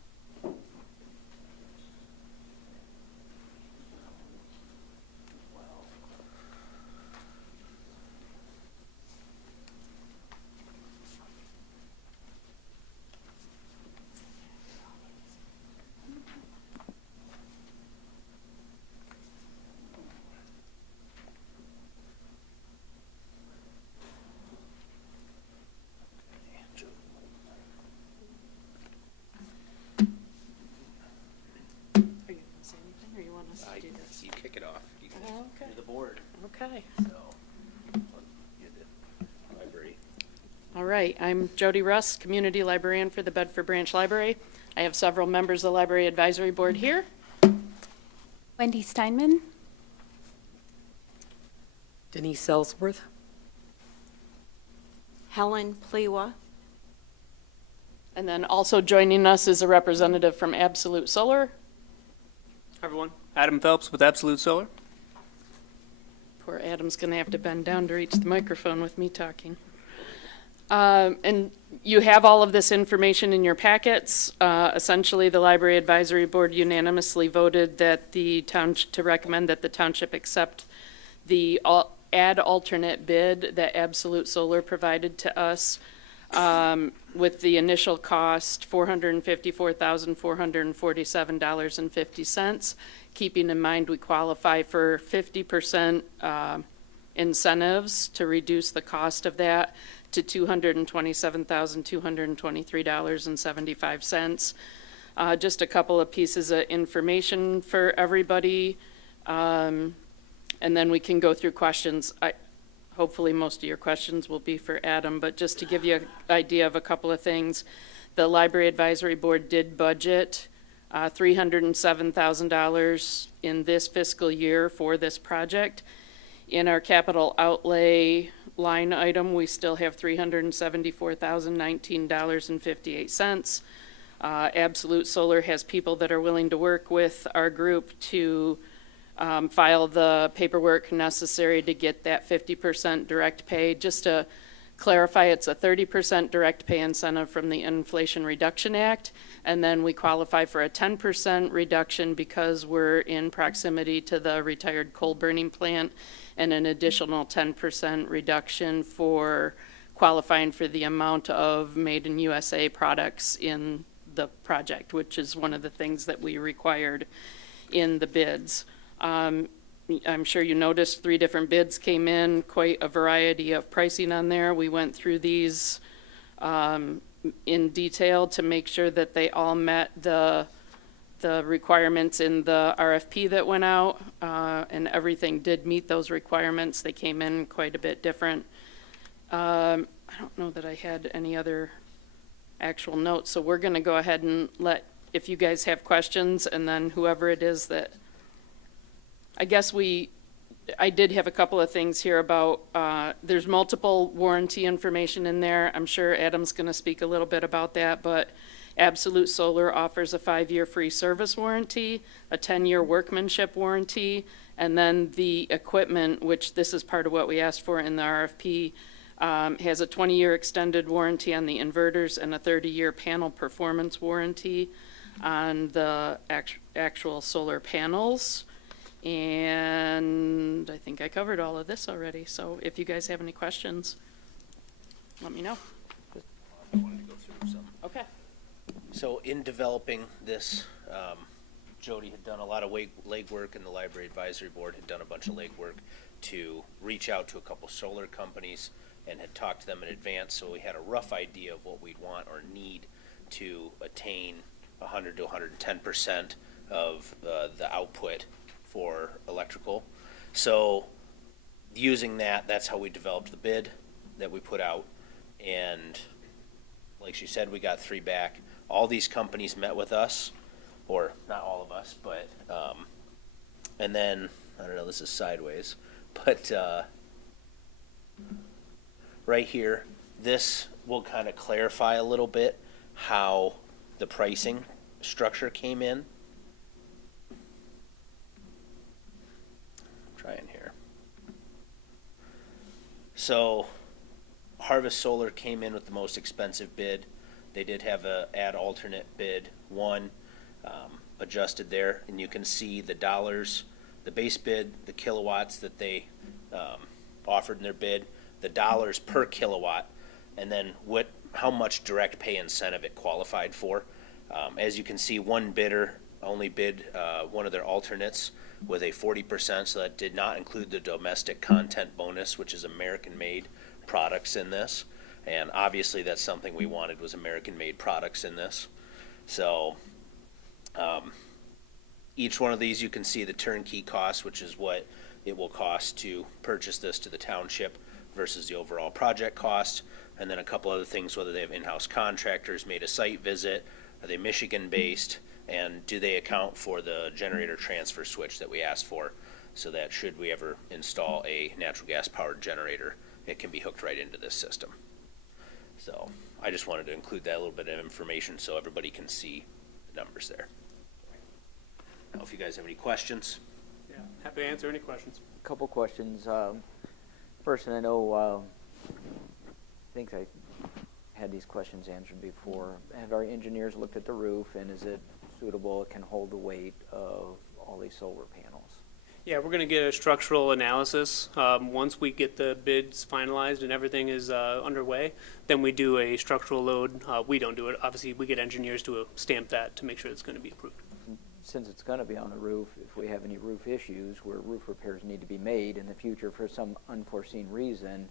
You kick it off. You can do the board. Okay. So, you're the library. All right. I'm Jody Russ, Community Librarian for the Bedford Branch Library. I have several members of the Library Advisory Board here. Wendy Steinman. Denise Ellsworth. Helen Plewa. And then also joining us is a representative from Absolute Solar. Hi, everyone. Adam Phelps with Absolute Solar. Poor Adam's going to have to bend down to reach the microphone with me talking. And you have all of this information in your packets. Essentially, the Library Advisory Board unanimously voted that to recommend that the township accept the add alternate bid that Absolute Solar provided to us, with the initial cost $454,447.50. Keeping in mind we qualify for 50% incentives to reduce the cost of that to $227,223.75. Just a couple of pieces of information for everybody, and then we can go through questions. Hopefully most of your questions will be for Adam, but just to give you an idea of a couple of things, the Library Advisory Board did budget $307,000 in this fiscal year for this project. In our capital outlay line item, we still have $374,019.58. Absolute Solar has people that are willing to work with our group to file the paperwork necessary to get that 50% direct pay. Just to clarify, it's a 30% direct pay incentive from the Inflation Reduction Act, and then we qualify for a 10% reduction because we're in proximity to the retired coal burning plant, and an additional 10% reduction for qualifying for the amount of Made in USA products in the project, which is one of the things that we required in the bids. I'm sure you noticed 3 different bids came in, quite a variety of pricing on there. We went through these in detail to make sure that they all met the requirements in the RFP that went out, and everything did meet those requirements. They came in quite a bit different. I don't know that I had any other actual notes, so we're going to go ahead and if you guys have questions, and then whoever it is that, I guess I did have a couple of things here about, there's multiple warranty information in there. I'm sure Adam's going to speak a little bit about that, but Absolute Solar offers a 5-year free service warranty, a 10-year workmanship warranty, and then the equipment, which this is part of what we asked for in the RFP, has a 20-year extended warranty on the inverters and a 30-year panel performance warranty on the actual solar panels. And I think I covered all of this already, so if you guys have any questions, let me know. I wanted to go through some. Okay. So in developing this, Jody had done a lot of legwork, and the Library Advisory Board had done a bunch of legwork to reach out to a couple solar companies and had talked to them in advance, so we had a rough idea of what we'd want or need to attain 100 to 110% of the output for electrical. So using that's how we developed the bid that we put out, and like she said, we got 3 back. All these companies met with us, or not all of us, but and then I don't know, this is sideways, but right here, this will kind of clarify a little bit how the pricing structure came in. Trying here. So Harvest Solar came in with the most expensive bid. They did have a add alternate bid 1 adjusted there, and you can see the dollars, the base bid, the kilowatts that they offered in their bid, the dollars per kilowatt, and then how much direct pay incentive it qualified for. As you can see, one bidder only bid one of their alternates with a 40%, so that did not include the domestic content bonus, which is American-made products in this. And obviously that's something we wanted, was American-made products in this. So each one of these, you can see the turnkey cost, which is what it will cost to purchase this to the township versus the overall project cost. And then a couple other things, whether they have in-house contractors, made a site visit, are they Michigan-based, And do they account for the generator transfer switch that we asked for, so that should we ever install a natural gas powered generator, it can be hooked right into this system. So I just wanted to include that little bit of information so everybody can see the numbers there. Now, if you guys have any questions. Yeah, happy to answer any questions. Couple questions. First, and I know, I think I had these questions answered before. Have our engineers looked at the roof, and is it suitable, it can hold the weight of all these solar panels? Yeah, we're going to get a structural analysis. Once we get the bids finalized and everything is underway, then we do a structural load. We don't do it. Obviously, we get engineers to stamp that to make sure it's going to be approved. Since it's going to be on the roof, if we have any roof issues where roof repairs need to be made in the future for some unforeseen reason,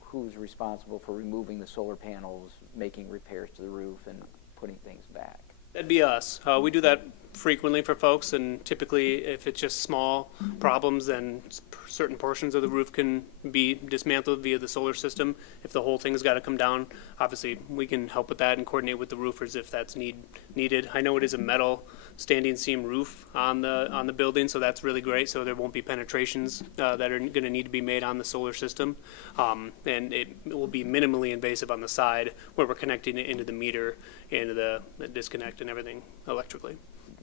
who's responsible for removing the solar panels, making repairs to the roof, and putting things back? That'd be us. We do that frequently for folks, and typically if it's just small problems, then certain portions of the roof can be dismantled via the solar system. If the whole thing's got to come down, obviously we can help with that and coordinate with the roofers if that's needed. I know it is a metal standing seam roof on the building, so that's really great. So there won't be penetrations that are going to need to be made on the solar system, and it will be minimally invasive on the side where we're connecting it into the meter, into the disconnect and everything electrically.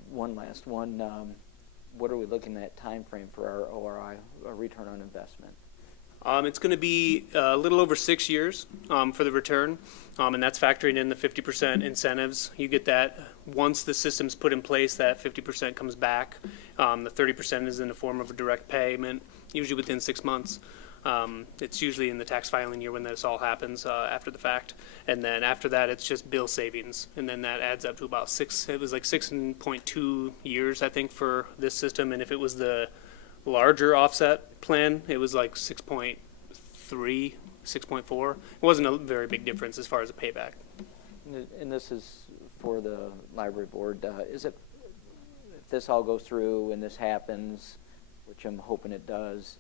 One last one. What are we looking at time frame for our ORI, our return on investment? It's going to be a little over 6 years for the return, and that's factoring in the 50% incentives. You get that once the system's put in place, that 50% comes back. The 30% is in the form of a direct payment, usually within 6 months. It's usually in the tax filing year when this all happens after the fact. And then after that, it's just bill savings. And then that adds up to about 6.2 years, I think, for this system. And if it was the larger offset plan, it was like 6.3, 6.4. It wasn't a very big difference as far as a payback. And this is for the library board. Is it, if this all goes through and this happens, which I'm hoping it does,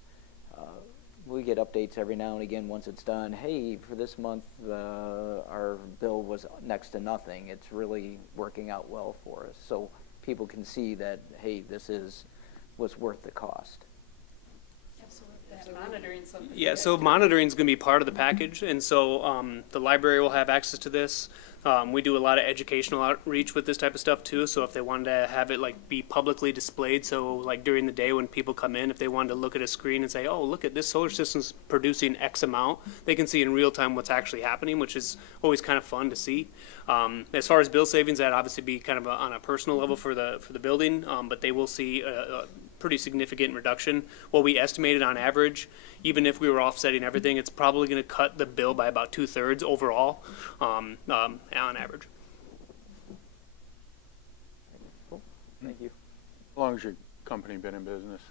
we get updates every now and again once it's done. Hey, for this month, our bill was next to nothing. It's really working out well for us. So people can see that, hey, this was worth the cost. Monitoring something. Yeah, so monitoring is going to be part of the package, and so the library will have access to this. We do a lot of educational outreach with this type of stuff too, so if they wanted to have it like be publicly displayed, so like during the day when people come in, if they wanted to look at a screen and say, oh, look at this solar system's producing X amount, they can see in real time what's actually happening, which is always kind of fun to see. As far as bill savings, that'd obviously be kind of on a personal level for the building, but they will see a pretty significant reduction. What we estimated on average, even if we were offsetting everything, it's probably going to cut the bill by about 2/3 overall on average. Cool. Thank you. How long has your company been in business?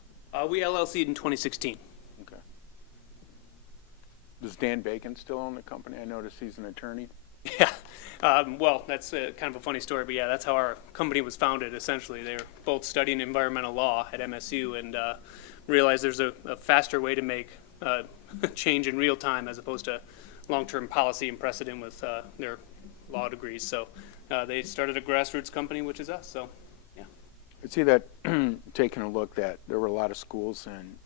We LLC'd in 2016. Okay. Does Dan Bacon still own the company? I noticed he's an attorney. Yeah, well, that's kind of a funny story, but yeah, that's how our company was founded, essentially. They were both studying environmental law at MSU and realized there's a faster way to make change in real time as opposed to long-term policy and precedent with their law degrees. So they started a grassroots company, which is us, so yeah. I see that taking a look that there were a lot of schools in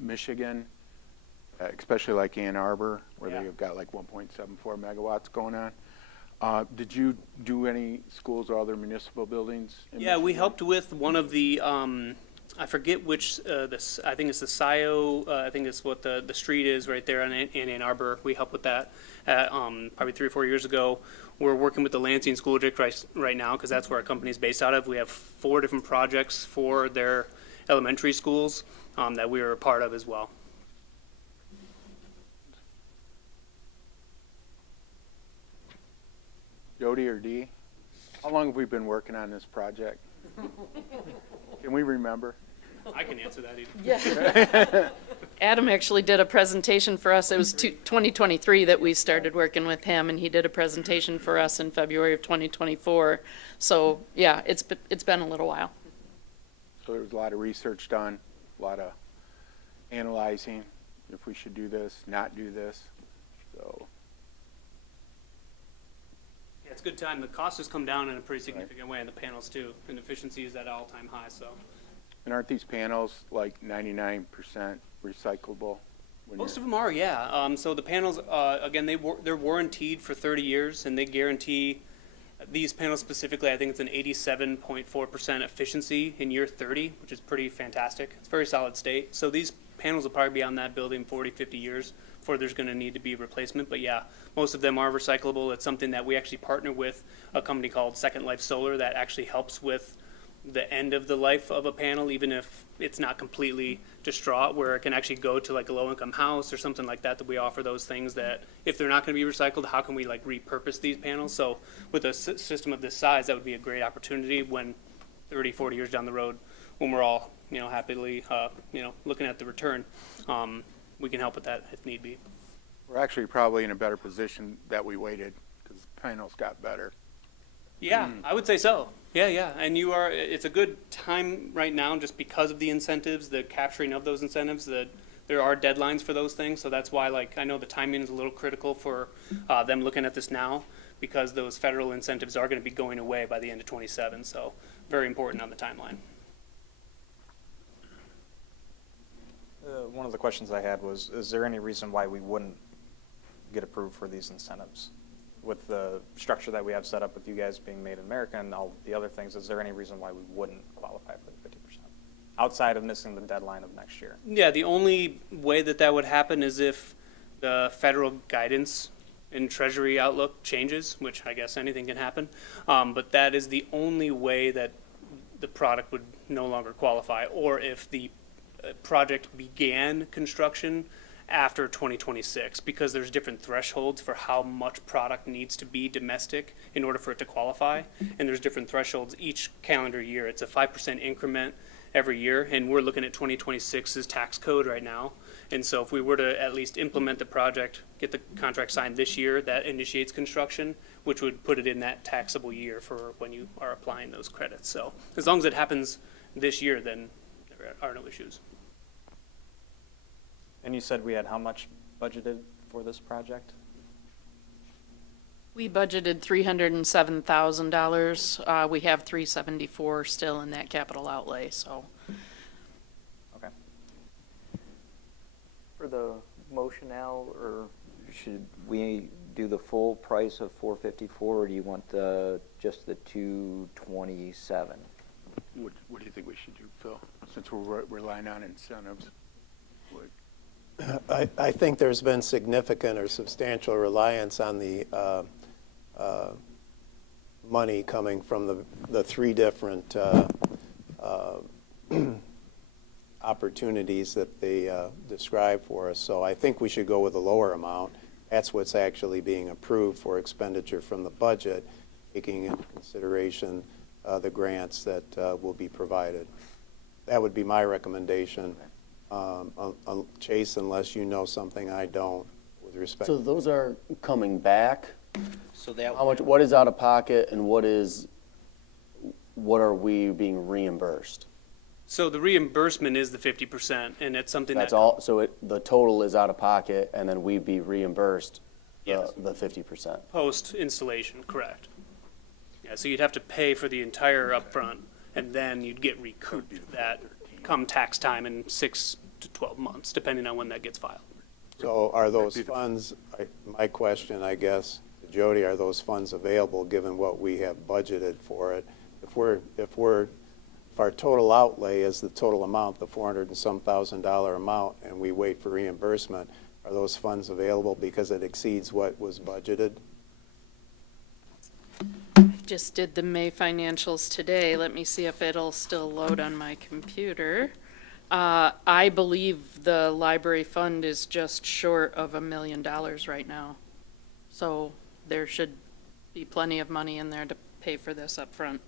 Michigan, especially like Ann Arbor, where Yeah. they've got like 1.74 megawatts going on. Did you do any schools or other municipal buildings? In Yeah, we Michigan? helped with one of the, I forget which, I think it's the SIO, I think it's what the street is right there in Ann Arbor. We helped with that probably 3 or 4 years ago. We're working with the Lansing School District right now because that's where our company is based out of. We have 4 different projects for their elementary schools that we are a part of as well. Jody or Dee, how long have we been working on this project? Can we remember? I can answer that even. Yeah. Adam actually did a presentation for us. It was 2023 that we started working with him, and he did a presentation for us in February of 2024. So yeah, it's been a little while. So there was a lot of research done, a lot of analyzing if we should do this, not do this. So a good time. The cost has come down in a pretty significant way in the panels too, and efficiency is at all-time high, so. And aren't these panels like 99% recyclable? Most of them are, yeah. So the panels, again, they're warranted for 30 years, and they guarantee, these panels specifically, I think it's an 87.4% efficiency in year 30, which is pretty fantastic. It's very solid state. So these panels will probably be on that building 40, 50 years before there's going to need to be replacement. But yeah, most of them are recyclable. It's something that we actually partner with a company called Second Life Solar that actually helps with the end of the life of a panel, even if it's not completely distraught, where it can actually go to like a low-income house or something like that, that we offer those things that if they're not going to be recycled, how can we like repurpose these panels? So with a system of this size, that would be a great opportunity when 30, 40 years down the road, when we're all, happily, looking at the return, we can help with that if need be. We're actually probably in a better position that we waited because the panels got better. Yeah, I would say so. Yeah. And it's a good time right now just because of the incentives, the capturing of those incentives, that there are deadlines for those things. So that's why, I know the timing is a little critical for them looking at this now, because those federal incentives are going to be going away by the end of 27. So very important on the timeline. One of the questions I had was, is there any reason why we wouldn't get approved for these incentives? With the structure that we have set up with you guys being made in America and all the other things, is there any reason why we wouldn't qualify for the 50%? Outside of missing the deadline of next year? Yeah, the only way that would happen is if the federal guidance in Treasury outlook changes, which I guess anything can happen. But that is the only way that the product would no longer qualify, or if the project began construction after 2026, because there's different thresholds for how much product needs to be domestic in order for it to qualify, and there's different thresholds each calendar year. It's a 5% increment every year, and we're looking at 2026's tax code right now. And so if we were to at least implement the project, get the contract signed this year, that initiates construction, which would put it in that taxable year for when you are applying those credits. So as long as it happens this year, then there are no issues. And you said we had how much budgeted for this project? We budgeted $307,000. We have $374 still in that capital outlay, so. Okay. For the motion, Al, or should we do the full price of $454, or do you want just the $227? What do you think we should do, Phil? Since we're relying on incentives. I think there's been significant or substantial reliance on the money coming from the three different opportunities that they describe for us. So I think we should go with a lower amount. That's what's actually being approved for expenditure from the budget, taking into consideration the grants that will be provided. That would be my recommendation. Chase, unless you know something I don't, with respect. So those are coming back? So that. How much, what is out of pocket and what are we being reimbursed? So the reimbursement is the 50%, and it's something That's that. all, so the total is out of pocket and then we'd be reimbursed Yes. the 50%? Post-installation, correct. Yeah, so you'd have to pay for the entire upfront, and then you'd get recouped that come tax time in 6 to 12 months, depending on when that gets filed. So are those funds, my question, I guess, to Jody, are those funds available given what we have budgeted for it? If our total outlay is the total amount, the $400 and some thousand amount, and we wait for reimbursement, are those funds available because it exceeds what was budgeted? Just did the May financials today. Let me see if it'll still load on my computer. I believe the library fund is just short of $1 million right now. So there should be plenty of money in there to pay for this up front.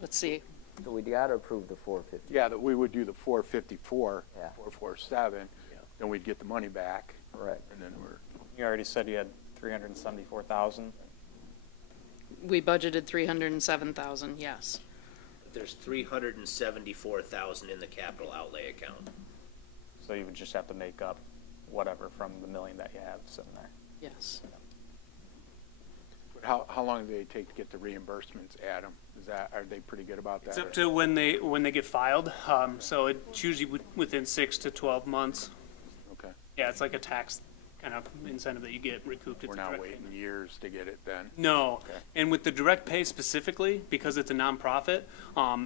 Let's see. So we gotta approve the 450. Yeah, that we would do the 454, Yeah. 447, then we'd get the money back. Correct. And then You already said you had 374,000. We budgeted 307,000, yes. There's 374,000 in the capital outlay account. So you would just have to make up whatever from the $1 million that you have sitting there. Yes. how long do they take to get the reimbursements, Adam? Are they pretty good about that? It's up to when they get filed. So it's usually within 6 to 12 months. Okay. Yeah, it's like a tax kind of incentive that you get recouped. It's We're a not direct waiting payment. years to get it then? No, Okay. and with the direct pay specifically, because it's a nonprofit,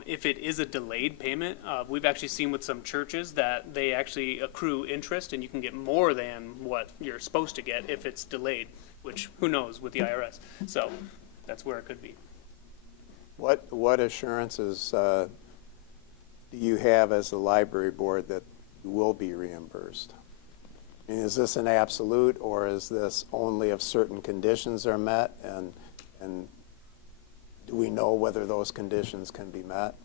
if it is a delayed payment, we've actually seen with some churches that they actually accrue interest, and you can get more than what you're supposed to get if it's delayed, which who knows with the IRS. So that's where it could be. What assurances do you have as the library board that you will be reimbursed? I mean, is this an absolute, or is this only if certain conditions are met, and do we know whether those conditions can be met?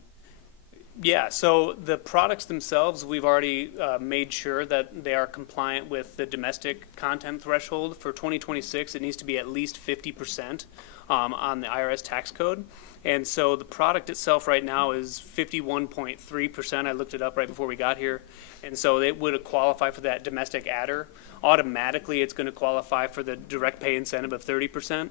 Yeah, so the products themselves, we've already made sure that they are compliant with the domestic content threshold. For 2026, it needs to be at least 50% on the IRS tax code. And so the product itself right now is 51.3%. I looked it up right before we got here. And so it would qualify for that domestic adder. Automatically, it's going to qualify for the direct pay incentive of 30%.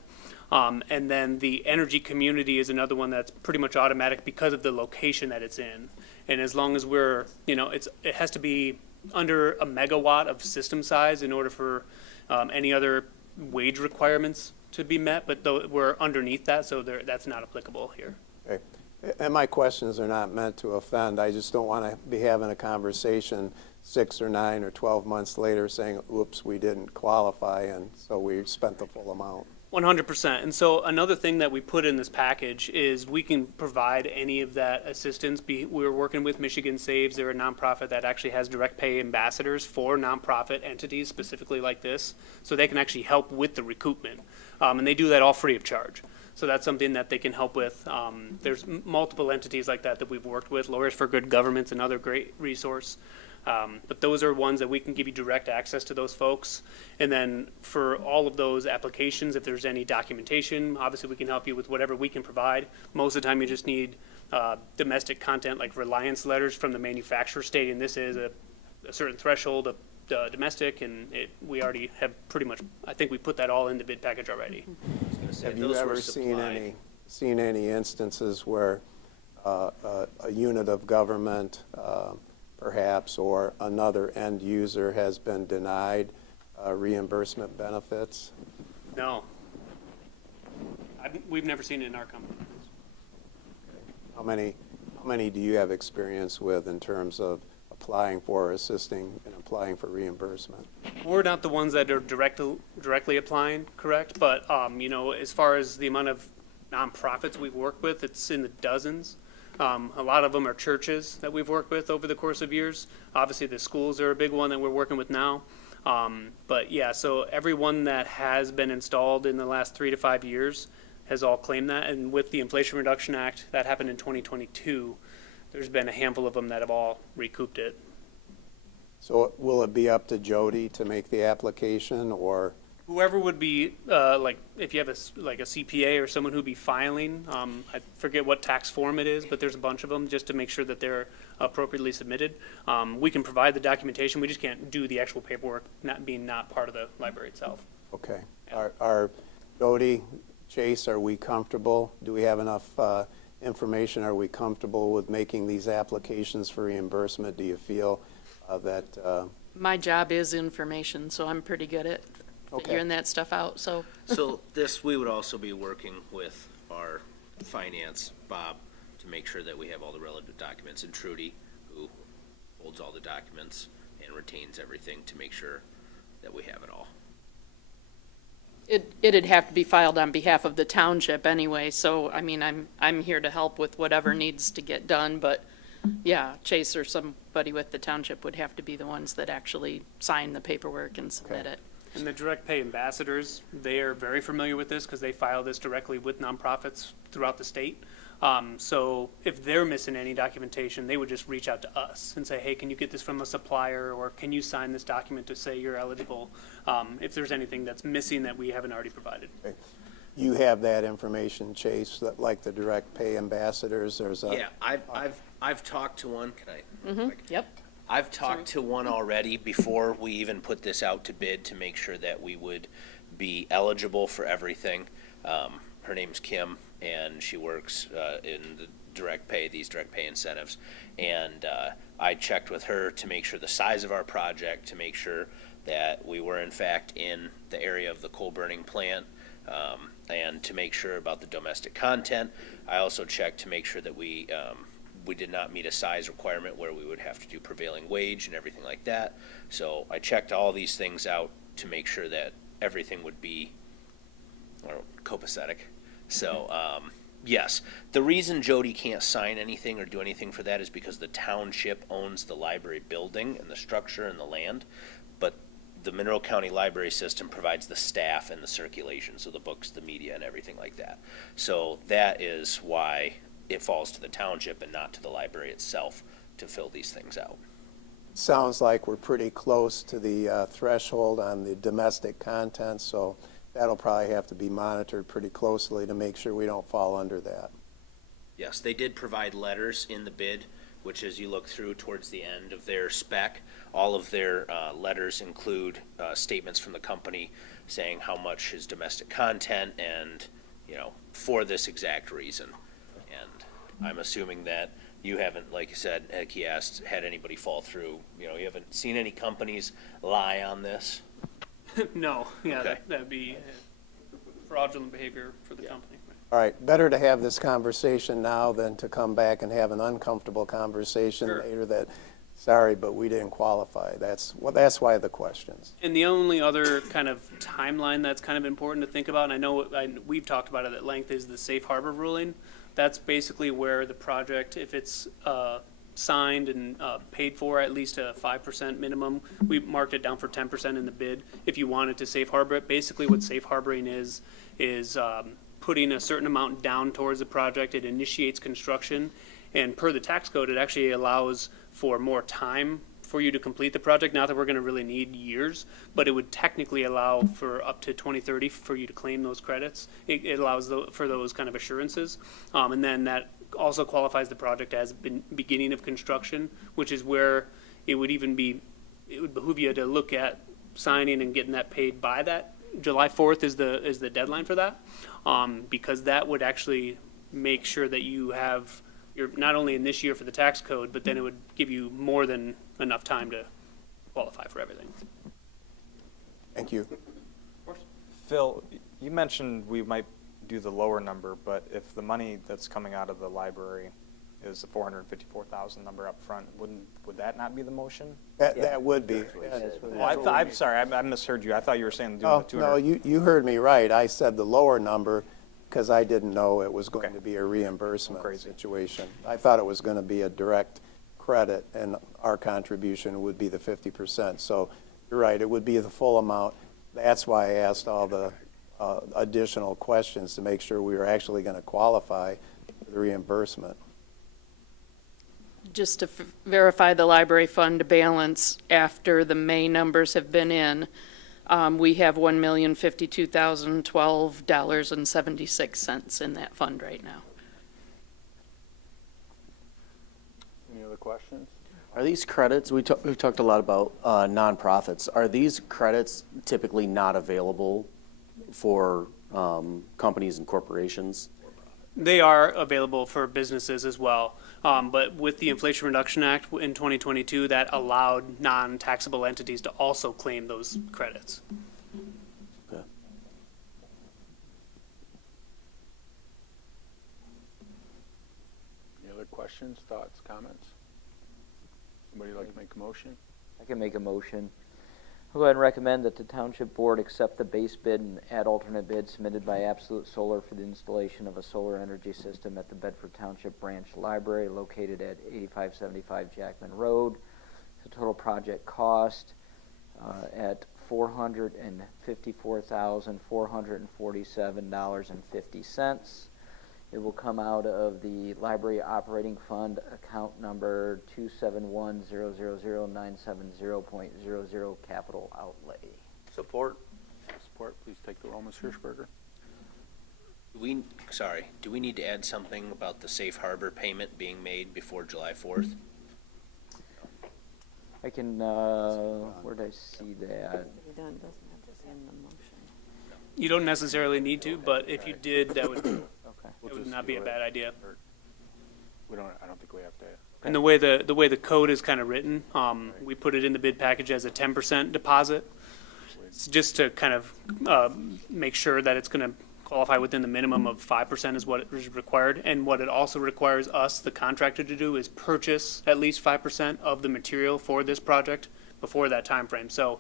And then the energy community is another one that's pretty much automatic because of the location that it's in. And as long as we're, it has to be under a megawatt of system size in order for any other wage requirements to be met, but though we're underneath that, so that's not applicable here. Okay. And my questions are not meant to offend. I just don't want to be having a conversation 6 or 9 or 12 months later saying, oops, we didn't qualify, and so we spent the full amount. 100%. And so another thing that we put in this package is we can provide any of that assistance. We're working with Michigan Saves. They're a nonprofit that actually has direct pay ambassadors for nonprofit entities, specifically like this, so they can actually help with the recoupment. And they do that all free of charge. So that's something that they can help with. There's multiple entities like that we've worked with. Lawyers for Good Government's another great resource. But those are ones that we can give you direct access to those folks. And then for all of those applications, if there's any documentation, obviously we can help you with whatever we can provide. Most of the time you just need domestic content like reliance letters from the manufacturer stating this is a certain threshold of domestic, and we already have pretty much, I think we put that all in the bid package already. Have you ever seen any instances where a unit of government perhaps, or another end user has been denied reimbursement benefits? No. We've never seen it in our company. How many do you have experience with in terms of applying for, assisting, and applying for reimbursement? We're not the ones that are directly applying, correct? But, as far as the amount of nonprofits we've worked with, it's in the dozens. A lot of them are churches that we've worked with over the course of years. Obviously, the schools are a big one that we're working with now. But yeah, so everyone that has been installed in the last 3 to 5 years has all claimed that. And with the Inflation Reduction Act, that happened in 2022, there's been a handful of them that have all recouped it. So will it be up to Jody to make the application, or? Whoever would be, like, if you have a CPA or someone who'd be filing, I forget what tax form it is, but there's a bunch of them just to make sure that they're appropriately submitted. We can provide the documentation, we just can't do the actual paperwork, not part of the library itself. Okay. Are Jody, Chase, are we comfortable? Do we have enough information? Are we comfortable with making these applications for reimbursement? Do you feel that? My job is information, so I'm pretty good at figuring that stuff out, so. So we would also be working with our finance, Bob, to make sure that we have all the relevant documents, and Trudy, who holds all the documents and retains everything to make sure that we have it all. It'd have to be filed on behalf of the township anyway, so, I mean, I'm here to help with whatever needs to get done, but, yeah, Chase or somebody with the township would have to be the ones that actually sign the paperwork and submit it. And the direct pay ambassadors, they are very familiar with this because they file this directly with nonprofits throughout the state. So if they're missing any documentation, they would just reach out to us and say, hey, can you get this from a supplier, or can you sign this document to say you're eligible, if there's anything that's missing that we haven't already provided. Okay. You have that information, Chase, that like the direct pay ambassadors, there's a. Yeah, I've talked to one, can I? Mm-hmm, yep. I've talked to one already before we even put this out to bid to make sure that we would be eligible for everything. Her name's Kim, and she works in the these direct pay incentives. And I checked with her to make sure the size of our project, to make sure that we were in fact in the area of the coal burning plant, and to make sure about the domestic content. I also checked to make sure that we did not meet a size requirement where we would have to do prevailing wage and everything like that. So I checked all these things out to make sure that everything would be copacetic. So, yes, the reason Jody can't sign anything or do anything for that is because the township owns the library building and the structure and the land, but the Monroe County Library System provides the staff and the circulation, so the books, the media, and everything like that. So that is why it falls to the township and not to the library itself to fill these things out. Sounds like we're pretty close to the threshold on the domestic content, so that'll probably have to be monitored pretty closely to make sure we don't fall under that. Yes, they did provide letters in the bid, which as you look through towards the end of their spec, all of their letters include statements from the company saying how much is domestic content and, for this exact reason. And I'm assuming that you haven't, like you said, he asked, had anybody fall through? You haven't seen any companies lie on this? No, yeah, Okay. that'd be fraudulent behavior for the company. All right, better to have this conversation now than to come back and have an uncomfortable conversation later that, sorry, but we didn't qualify. That's why the questions. And the only other kind of timeline that's kind of important to think about, and I know we've talked about it at length, is the safe harbor ruling. That's basically where the project, if it's signed and paid for at least a 5% minimum, we marked it down for 10% in the bid. If you wanted to safe harbor it, basically what safe harboring is putting a certain amount down towards the project. It initiates construction, and per the tax code, it actually allows for more time for you to complete the project. Not that we're going to really need years, but it would technically allow for up to 2030 for you to claim those credits. It allows for those kind of assurances, and then that also qualifies the project as beginning of construction, which is where it would behoove you to look at signing and getting that paid by that. July 4th is the deadline for that, because that would actually make sure that you're not only in this year for the tax code, but then it would give you more than enough time to qualify for everything. Thank you. Phil, you mentioned we might do the lower number, but if the money that's coming out of the library is the $454,000 number up front, would that not be the motion? That would be. I'm sorry, I misheard you. I thought you were saying doing the 200. No, you heard me right. I said the lower number because I didn't know it was going to be a reimbursement situation. I thought it was going to be a direct credit, and our contribution would be the 50%. So you're right, it would be the full amount. That's why I asked all the additional questions to make sure we were actually going to qualify for the reimbursement. Just to verify the library fund balance after the May numbers have been in, we have $1,052,012.76 in that fund right now. Any other questions? Are these credits, we've talked a lot about nonprofits, are these credits typically not available for companies and corporations? They are available for businesses as well, but with the Inflation Reduction Act in 2022, that allowed non-taxable entities to also claim those credits. Okay. Any other questions, thoughts, comments? Somebody like to make a motion? I can make a motion. I'll go ahead and recommend that the Township Board accept the base bid and add alternate bid submitted by Absolute Solar for the installation of a solar energy system at the Bedford Township Branch Library located at 8575 Jackman Road. The total project cost at $454,447.50. It will come out of the Library Operating Fund account number 271000970.00 capital outlay. Support. Support, please take the roll, Ms. Hirschberger. Do we need to add something about the safe harbor payment being made before July 4th? I can, where did I see that? Done, doesn't have to be in the motion. You don't necessarily need to, but if you did, that would, Okay. it would not be a bad idea. I don't think we have to. And the way the code is kind of written, we put it in the bid package as a 10% deposit. It's just to kind of make sure that it's going to qualify within the minimum of 5% is what is required. And what it also requires us, the contractor, to do is purchase at least 5% of the material for this project before that time frame. So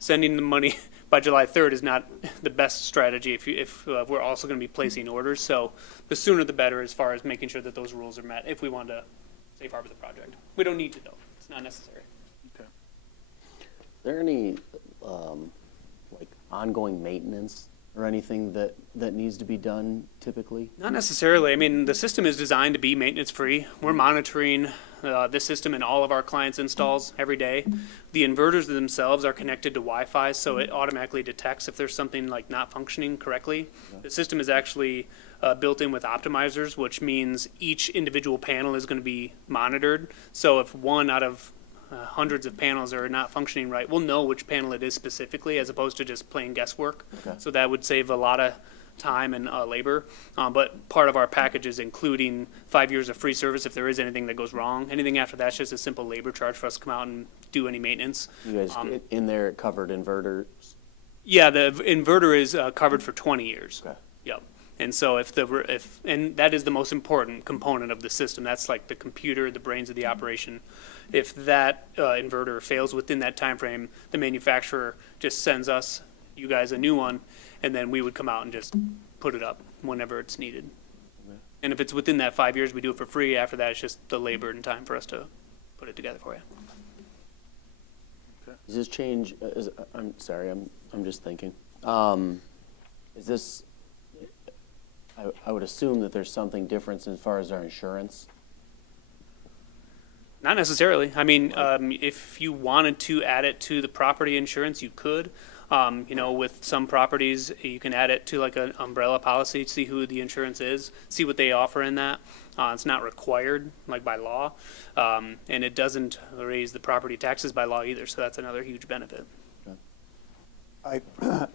sending the money by July 3rd is not the best strategy if we're also going to be placing orders. So the sooner the better as far as making sure that those rules are met if we want to safe harbor the project. We don't need to, though. It's not necessary. Okay. Is there any, like, ongoing maintenance or anything that needs to be done typically? Not necessarily. I mean, the system is designed to be maintenance-free. We're monitoring this system in all of our clients' installs every day. The inverters themselves are connected to Wi-Fi, so it automatically detects if there's something like not functioning correctly. The system is actually built in with optimizers, which means each individual panel is going to be monitored. So if one out of hundreds of panels are not functioning right, we'll know which panel it is specifically as opposed to just plain guesswork. Okay. So that would save a lot of time and labor. But part of our package is including 5 years of free service if there is anything that goes wrong. Anything after that's just a simple labor charge for us to come out and do any maintenance. You guys, in there, it covered inverters? Yeah, the inverter is covered for 20 years. Okay. Yep. And so and that is the most important component of the system. That's like the computer, the brains of the operation. If that inverter fails within that time frame, the manufacturer just sends us, you guys, a new one, and then we would come out and just put it up whenever it's needed. Okay. And if it's within that 5 years, we do it for free. After that, it's just the labor and time for us to put it together for you. Does this change, I'm sorry, I'm just thinking. Is this, I would assume that there's something different as far as our insurance? Not necessarily. I mean, if you wanted to add it to the property insurance, you could. With some properties, you can add it to like an umbrella policy, see who the insurance is, see what they offer in that. It's not required, like by law, and it doesn't raise the property taxes by law either, so that's another huge benefit. Nonprofit.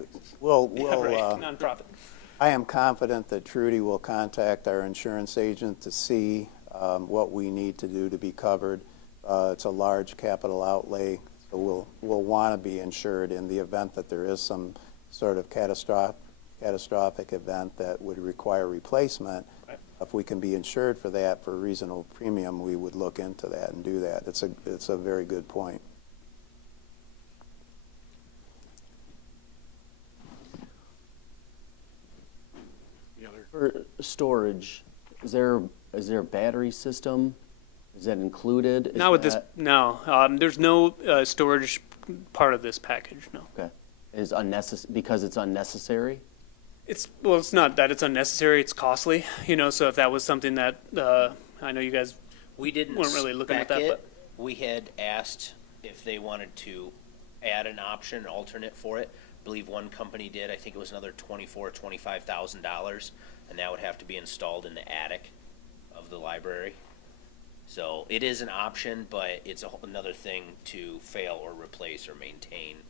I am confident that Trudy will contact our insurance agent to see what we need to do to be covered. It's a large capital outlay, so we'll want to be insured in the event that there is some sort of catastrophic event that would require replacement. Right. If we can be insured for that for a reasonable premium, we would look into that and do that. It's a very good point. For storage, is there a battery system? Is that included? Not with this, no. There's no storage part of this package, no. Okay. Is because it's unnecessary? It's not that it's unnecessary, it's costly, so if that was something that, I know you guys We didn't weren't really looking at spec that, it. We had asked if they wanted to add an option, an alternate for it. I believe one company did. I think it was another $25,000, and that would have to be installed in the attic of the library. So it is an option, but it's another thing to fail or replace or maintain.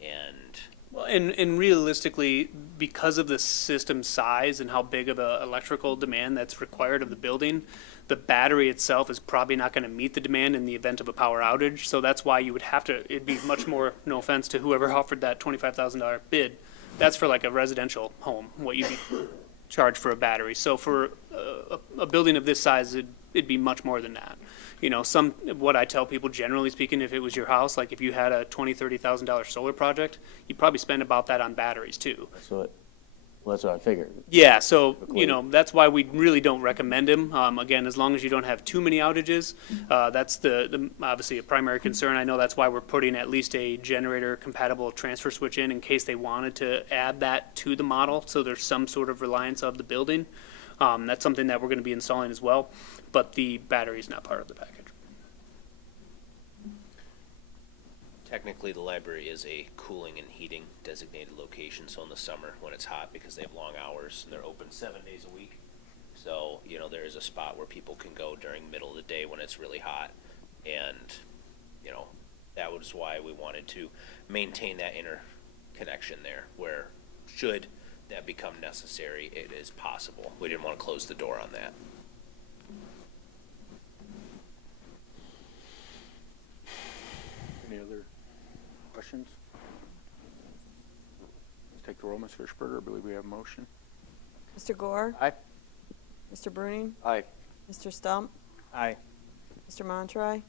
And Well, and realistically, because of the system size and how big of a electrical demand that's required of the building, the battery itself is probably not going to meet the demand in the event of a power outage. So that's why you would have to, it'd be much more, no offense to whoever offered that $25,000 bid, that's for like a residential home, what you'd be charged for a battery. So for a building of this size, it'd be much more than that. What I tell people, generally speaking, if it was your house, like if you had a $20,000, $30,000 solar project, you'd probably spend about that on batteries too. That's what I figured. Yeah, so, that's why we really don't recommend them. Again, as long as you don't have too many outages, that's the obviously a primary concern. I know that's why we're putting at least a generator-compatible transfer switch in case they wanted to add that to the model, so there's some sort of reliance of the building. That's something that we're going to be installing as well, but the battery is not part of the package. technically the library is a cooling and heating designated location, so in the summer when it's hot, because they have long hours and they're open 7 days a week. So, there is a spot where people can go during middle of the day when it's really hot, and, that was why we wanted to maintain that interconnection there, where should that become necessary, it is possible. We didn't want to close the door on that. Any other questions? Let's take the roll, Ms. Hirschberger. I believe we have a motion. Mr. Gore? Aye. Mr. Bruning? Aye. Mr. Stump? Aye. Mr. Montroy?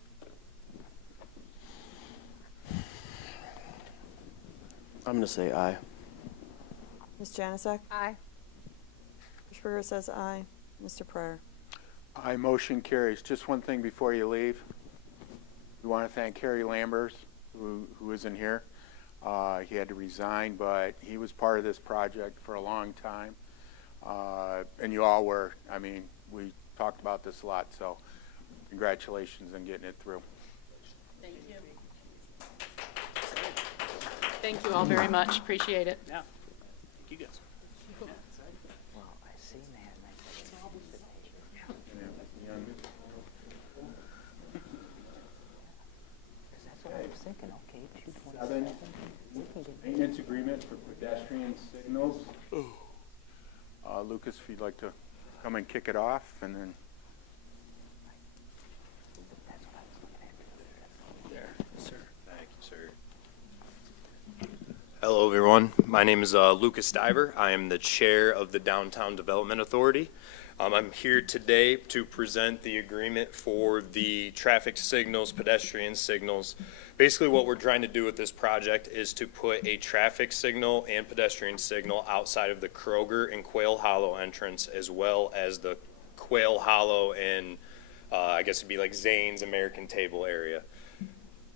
I'm going to say aye. Ms. Janasek? Aye. Hirschberger says aye. Mr. Pryor? Aye, motion carries. Just one thing before you leave. We want to thank Harry Lambers, who isn't here. He had to resign, but he was part of this project for a long time. And you all were. I mean, we talked about this a lot, so congratulations on getting it through. Thank you. Thank you all very much. Appreciate it. Yeah. Thank you guys. Well, I see, man. That's what I was thinking. Okay, 227. We can get Maintenance agreement for pedestrian signals. Lucas, if you'd like to come and kick it off, and then. That's what I was looking at. There, sir. Thank you, sir. Hello, everyone. My name is Lucas Diver. I am the chair of the Downtown Development Authority. I'm here today to present the agreement for the traffic signals, pedestrian signals. Basically, what we're trying to do with this project is to put a traffic signal and pedestrian signal outside of the Kroger and Quail Hollow entrance, as well as the Quail Hollow and I guess it'd be like Zane's American Table area.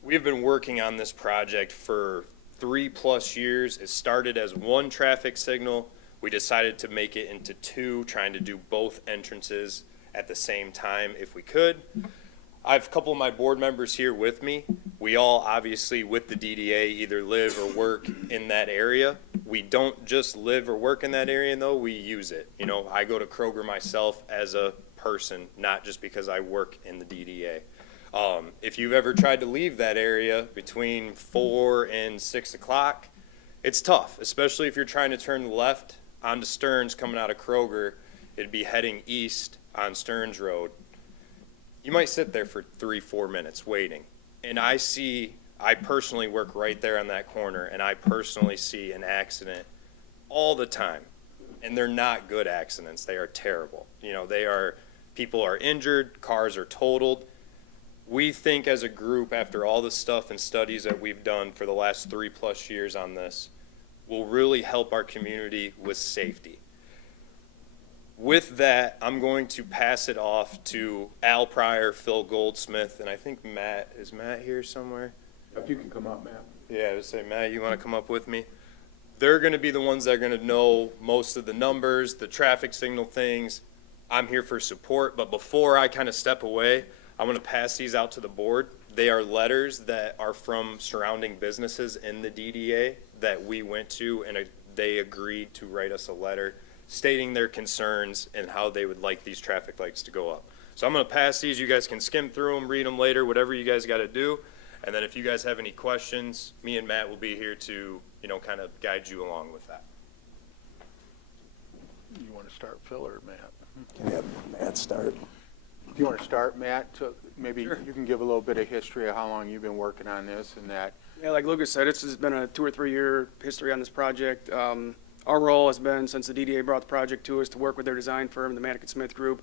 We've been working on this project for 3+ years. It started as one traffic signal. We decided to make it into two, trying to do both entrances at the same time if we could. I have a couple of my board members here with me. We all, obviously, with the DDA, either live or work in that area. We don't just live or work in that area, though. We use it. You know, I go to Kroger myself as a person, not just because I work in the DDA. If you've ever tried to leave that area between 4 and 6 o'clock, it's tough, especially if you're trying to turn left onto Stearns coming out of Kroger. It'd be heading east on Stearns Road. You might sit there for 3-4 minutes waiting. And I personally work right there on that corner, and I personally see an accident all the time. And they're not good accidents. They are terrible. You know, people are injured, cars are totaled. We think as a group, after all the stuff and studies that we've done for the last 3+ years on this, will really help our community with safety. With that, I'm going to pass it off to Al Pryor, Phil Goldsmith, and I think Matt. Is Matt here somewhere? If you can come up, Matt. Yeah, I would say, Matt, you want to come up with me? They're going to be the ones that are going to know most of the numbers, the traffic signal things. I'm here for support, but before I kind of step away, I want to pass these out to the board. They are letters that are from surrounding businesses in the DDA that we went to, and they agreed to write us a letter stating their concerns and how they would like these traffic lights to go up. So I'm going to pass these. You guys can skim through them, read them later, whatever you guys got to do. And then if you guys have any questions, me and Matt will be here to, kind of guide you along with that. You want to start, Phil or Matt? Can you have Matt start? If you want to start, Matt, maybe you can give a little bit of history of how long you've been working on this and that. Yeah, like Lucas said, this has been a 2 or 3 year history on this project. Our role has been, since the DDA brought the project to us, to work with their design firm, the Manikin Smith Group,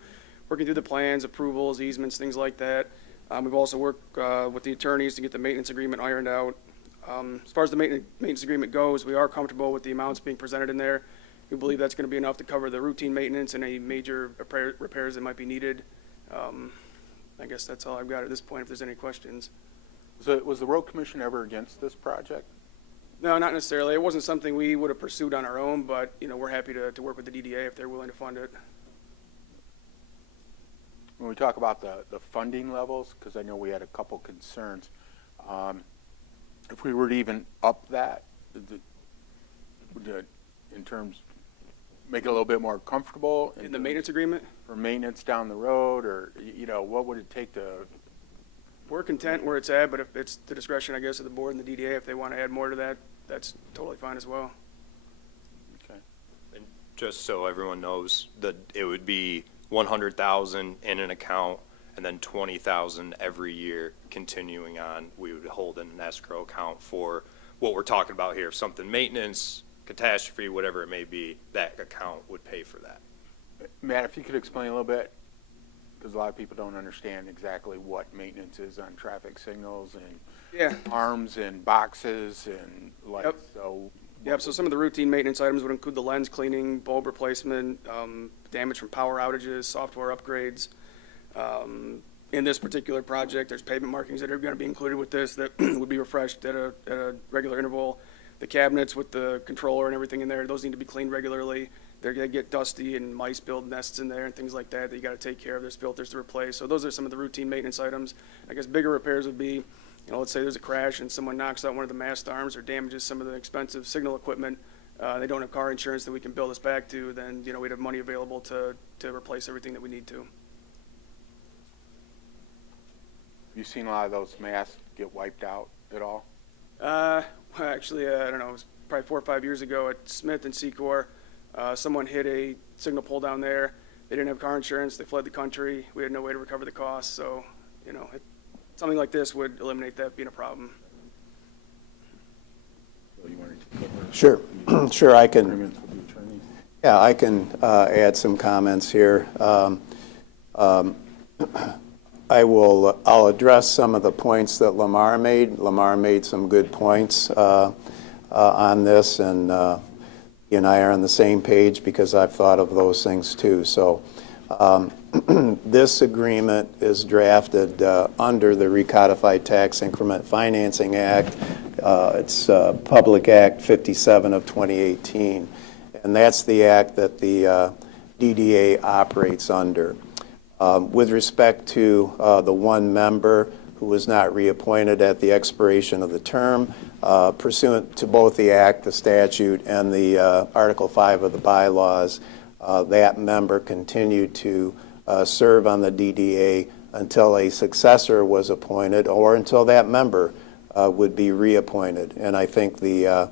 working through the plans, approvals, easements, things like that. We've also worked with the attorneys to get the maintenance agreement ironed out. As far as the maintenance agreement goes, we are comfortable with the amounts being presented in there. We believe that's going to be enough to cover the routine maintenance and any major repairs that might be needed. I guess that's all I've got at this point, if there's any questions. Was the road commission ever against this project? No, not necessarily. It wasn't something we would have pursued on our own, but, we're happy to work with the DDA if they're willing to fund it. When we talk about the funding levels, because I know we had a couple concerns, if we were to even up that, in terms, make it a little bit more comfortable? In the maintenance agreement? For maintenance down the road, or, what would it take to? We're content where it's at, but if it's the discretion, I guess, of the board and the DDA, if they want to add more to that, that's totally fine as well. just so everyone knows, that it would be 100,000 in an account and then 20,000 every year continuing on. We would hold in an escrow account for what we're talking about here. If something maintenance, catastrophe, whatever it may be, that account would pay for that. Matt, if you could explain a little bit, because a lot of people don't understand exactly what maintenance is on traffic signals and Yeah. arms and boxes and lights. Yep. So Yep, so some of the routine maintenance items would include the lens cleaning, bulb replacement, damage from power outages, software upgrades. In this particular project, there's pavement markings that are going to be included with this that would be refreshed at a regular interval. The cabinets with the controller and everything in there, those need to be cleaned regularly. They get dusty and mice build nests in there and things like that you got to take care of. There's filters to replace. So those are some of the routine maintenance items. I guess bigger repairs would be, let's say there's a crash and someone knocks out one of the mast arms or damages some of the expensive signal equipment. They don't have car insurance that we can bill this back to, then, we'd have money available to replace everything that we need to. have you seen a lot of those masts get wiped out at all? Actually, I don't know, it was probably 4 or 5 years ago at Smith and Secor. Someone hit a signal pole down there. They didn't have car insurance. They fled the country. We had no way to recover the costs. So, something like this would eliminate that being a problem. Sure, sure, I can, yeah, I can add some comments here. I'll address some of the points that Lamar made. Lamar made some good points on this, and he and I are on the same page because I've thought of those things too. So this agreement is drafted under the Recodified Tax Increment Financing Act. It's Public Act 57 of 2018, and that's the act that the DDA operates under. With respect to the one member who was not reappointed at the expiration of the term, pursuant to both the act, the statute, and the Article 5 of the bylaws, that member continued to serve on the DDA until a successor was appointed or until that member would be reappointed. And I think the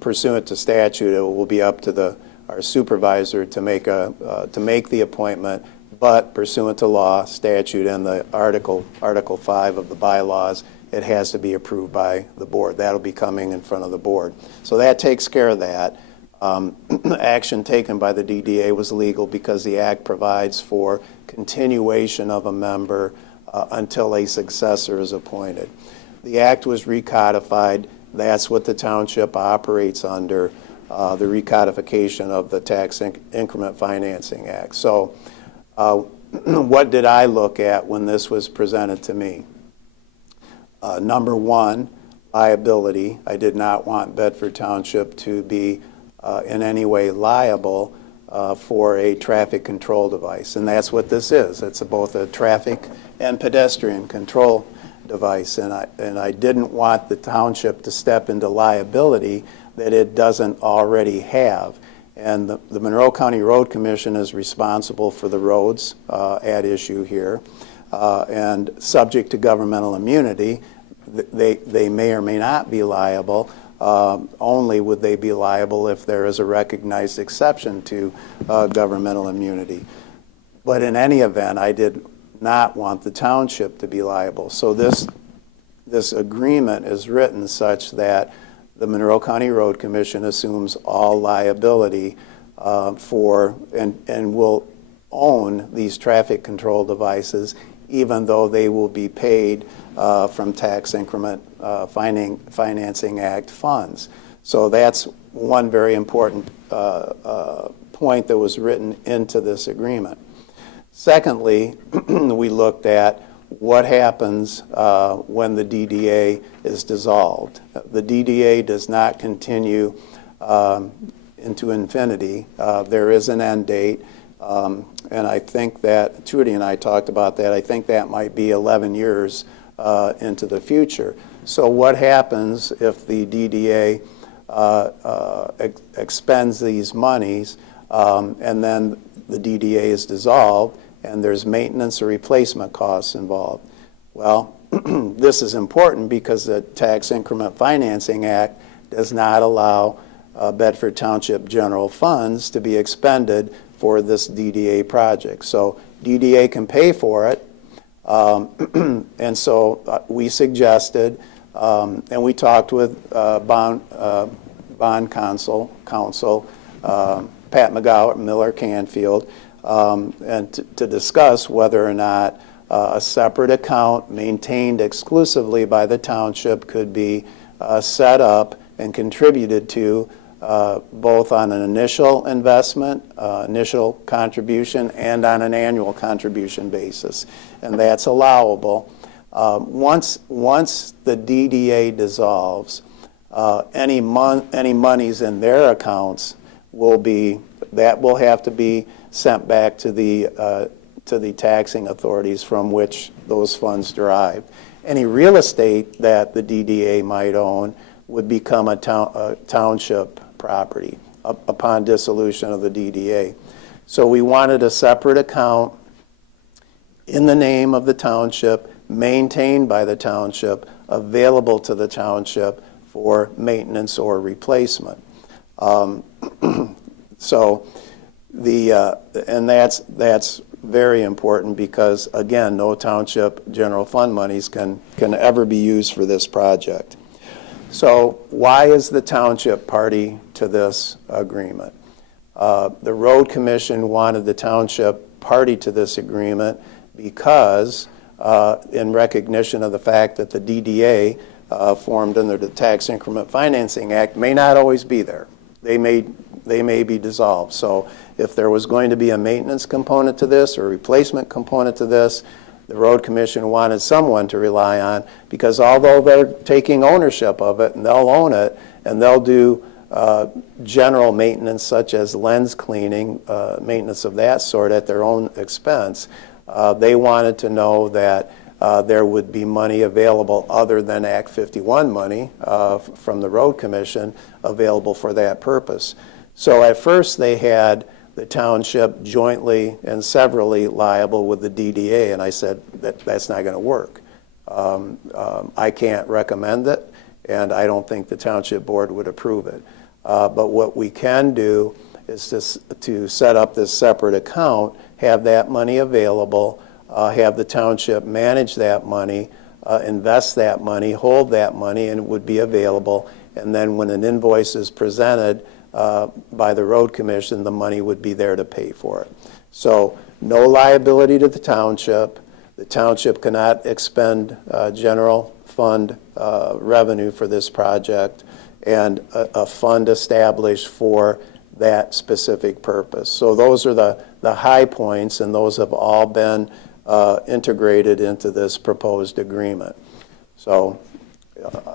pursuant to statute, it will be up to our supervisor to make the appointment. But pursuant to law, statute, and the Article 5 of the bylaws, it has to be approved by the board. That'll be coming in front of the board. So that takes care of that. Action taken by the DDA was legal because the act provides for continuation of a member until a successor is appointed. The act was recodified. That's what the township operates under, the recodification of the Tax Increment Financing Act. So what did I look at when this was presented to me? Number one, liability. I did not want Bedford Township to be in any way liable for a traffic control device. And that's what this is. It's both a traffic and pedestrian control device. And I didn't want the township to step into liability that it doesn't already have. And the Monroe County Road Commission is responsible for the roads at issue here. And subject to governmental immunity, they may or may not be liable. Only would they be liable if there is a recognized exception to governmental immunity. But in any event, I did not want the township to be liable. So this agreement is written such that the Monroe County Road Commission assumes all liability for and will own these traffic control devices, even though they will be paid from Tax Increment Financing Act funds. So that's one very important point that was written into this agreement. Secondly, we looked at what happens when the DDA is dissolved. The DDA does not continue into infinity. There is an end date, and I think that, Trudy and I talked about that, I think that might be 11 years into the future. So what happens if the DDA expends these monies and then the DDA is dissolved and there's maintenance or replacement costs involved? Well, this is important because the Tax Increment Financing Act does not allow Bedford Township general funds to be expended for this DDA project. So DDA can pay for it, and so we suggested, and we talked with bond counsel, Pat McGowan, Miller Canfield, and to discuss whether or not a separate account maintained exclusively by the township could be set up and contributed to both on an initial investment, initial contribution, and on an annual contribution basis. And that's allowable. Once the DDA dissolves, any monies in their accounts will have to be sent back to the taxing authorities from which those funds derive. Any real estate that the DDA might own would become a township property upon dissolution of the DDA. So we wanted a separate account in the name of the township, maintained by the township, available to the township for maintenance or replacement. So and that's very important because, again, no township general fund monies can ever be used for this project. So why is the township party to this agreement? The Road Commission wanted the township party to this agreement because in recognition of the fact that the DDA formed under the Tax Increment Financing Act may not always be there. They may be dissolved. So if there was going to be a maintenance component to this or a replacement component to this, the Road Commission wanted someone to rely on, because although they're taking ownership of it and they'll own it and they'll do general maintenance such as lens cleaning, maintenance of that sort at their own expense, they wanted to know that there would be money available other than Act 51 money from the Road Commission available for that purpose. So at first they had the township jointly and severally liable with the DDA, and I said that's not going to work. I can't recommend it, and I don't think the township board would approve it. But what we can do is to set up this separate account, have that money available, have the township manage that money, invest that money, hold that money, and it would be available. And then when an invoice is presented by the Road Commission, the money would be there to pay for it. So no liability to the township. The township cannot expend general fund revenue for this project, and a fund established for that specific purpose. So those are the high points, and those have all been integrated into this proposed agreement. So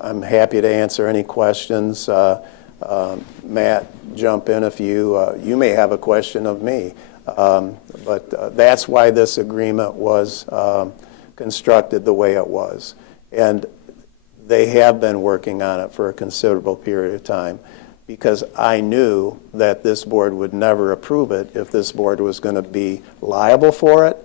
I'm happy to answer any questions. Matt, jump in if you may have a question of me. But that's why this agreement was constructed the way it was. And they have been working on it for a considerable period of time, because I knew that this board would never approve it if this board was going to be liable for it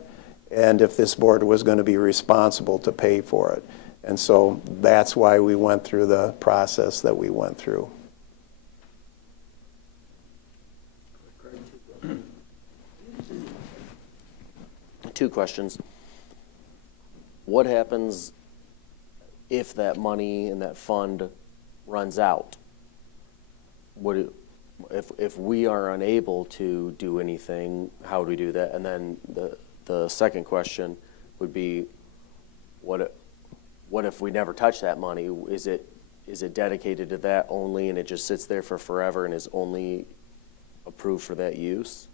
and if this board was going to be responsible to pay for it. And so that's why we went through the process that we went through. Two questions. What happens if that money in that fund runs out? If we are unable to do anything, how do we do that? And then the second question would be, what if we never touch that money? Is it dedicated to that only, and it just sits there for forever and is only approved for that use?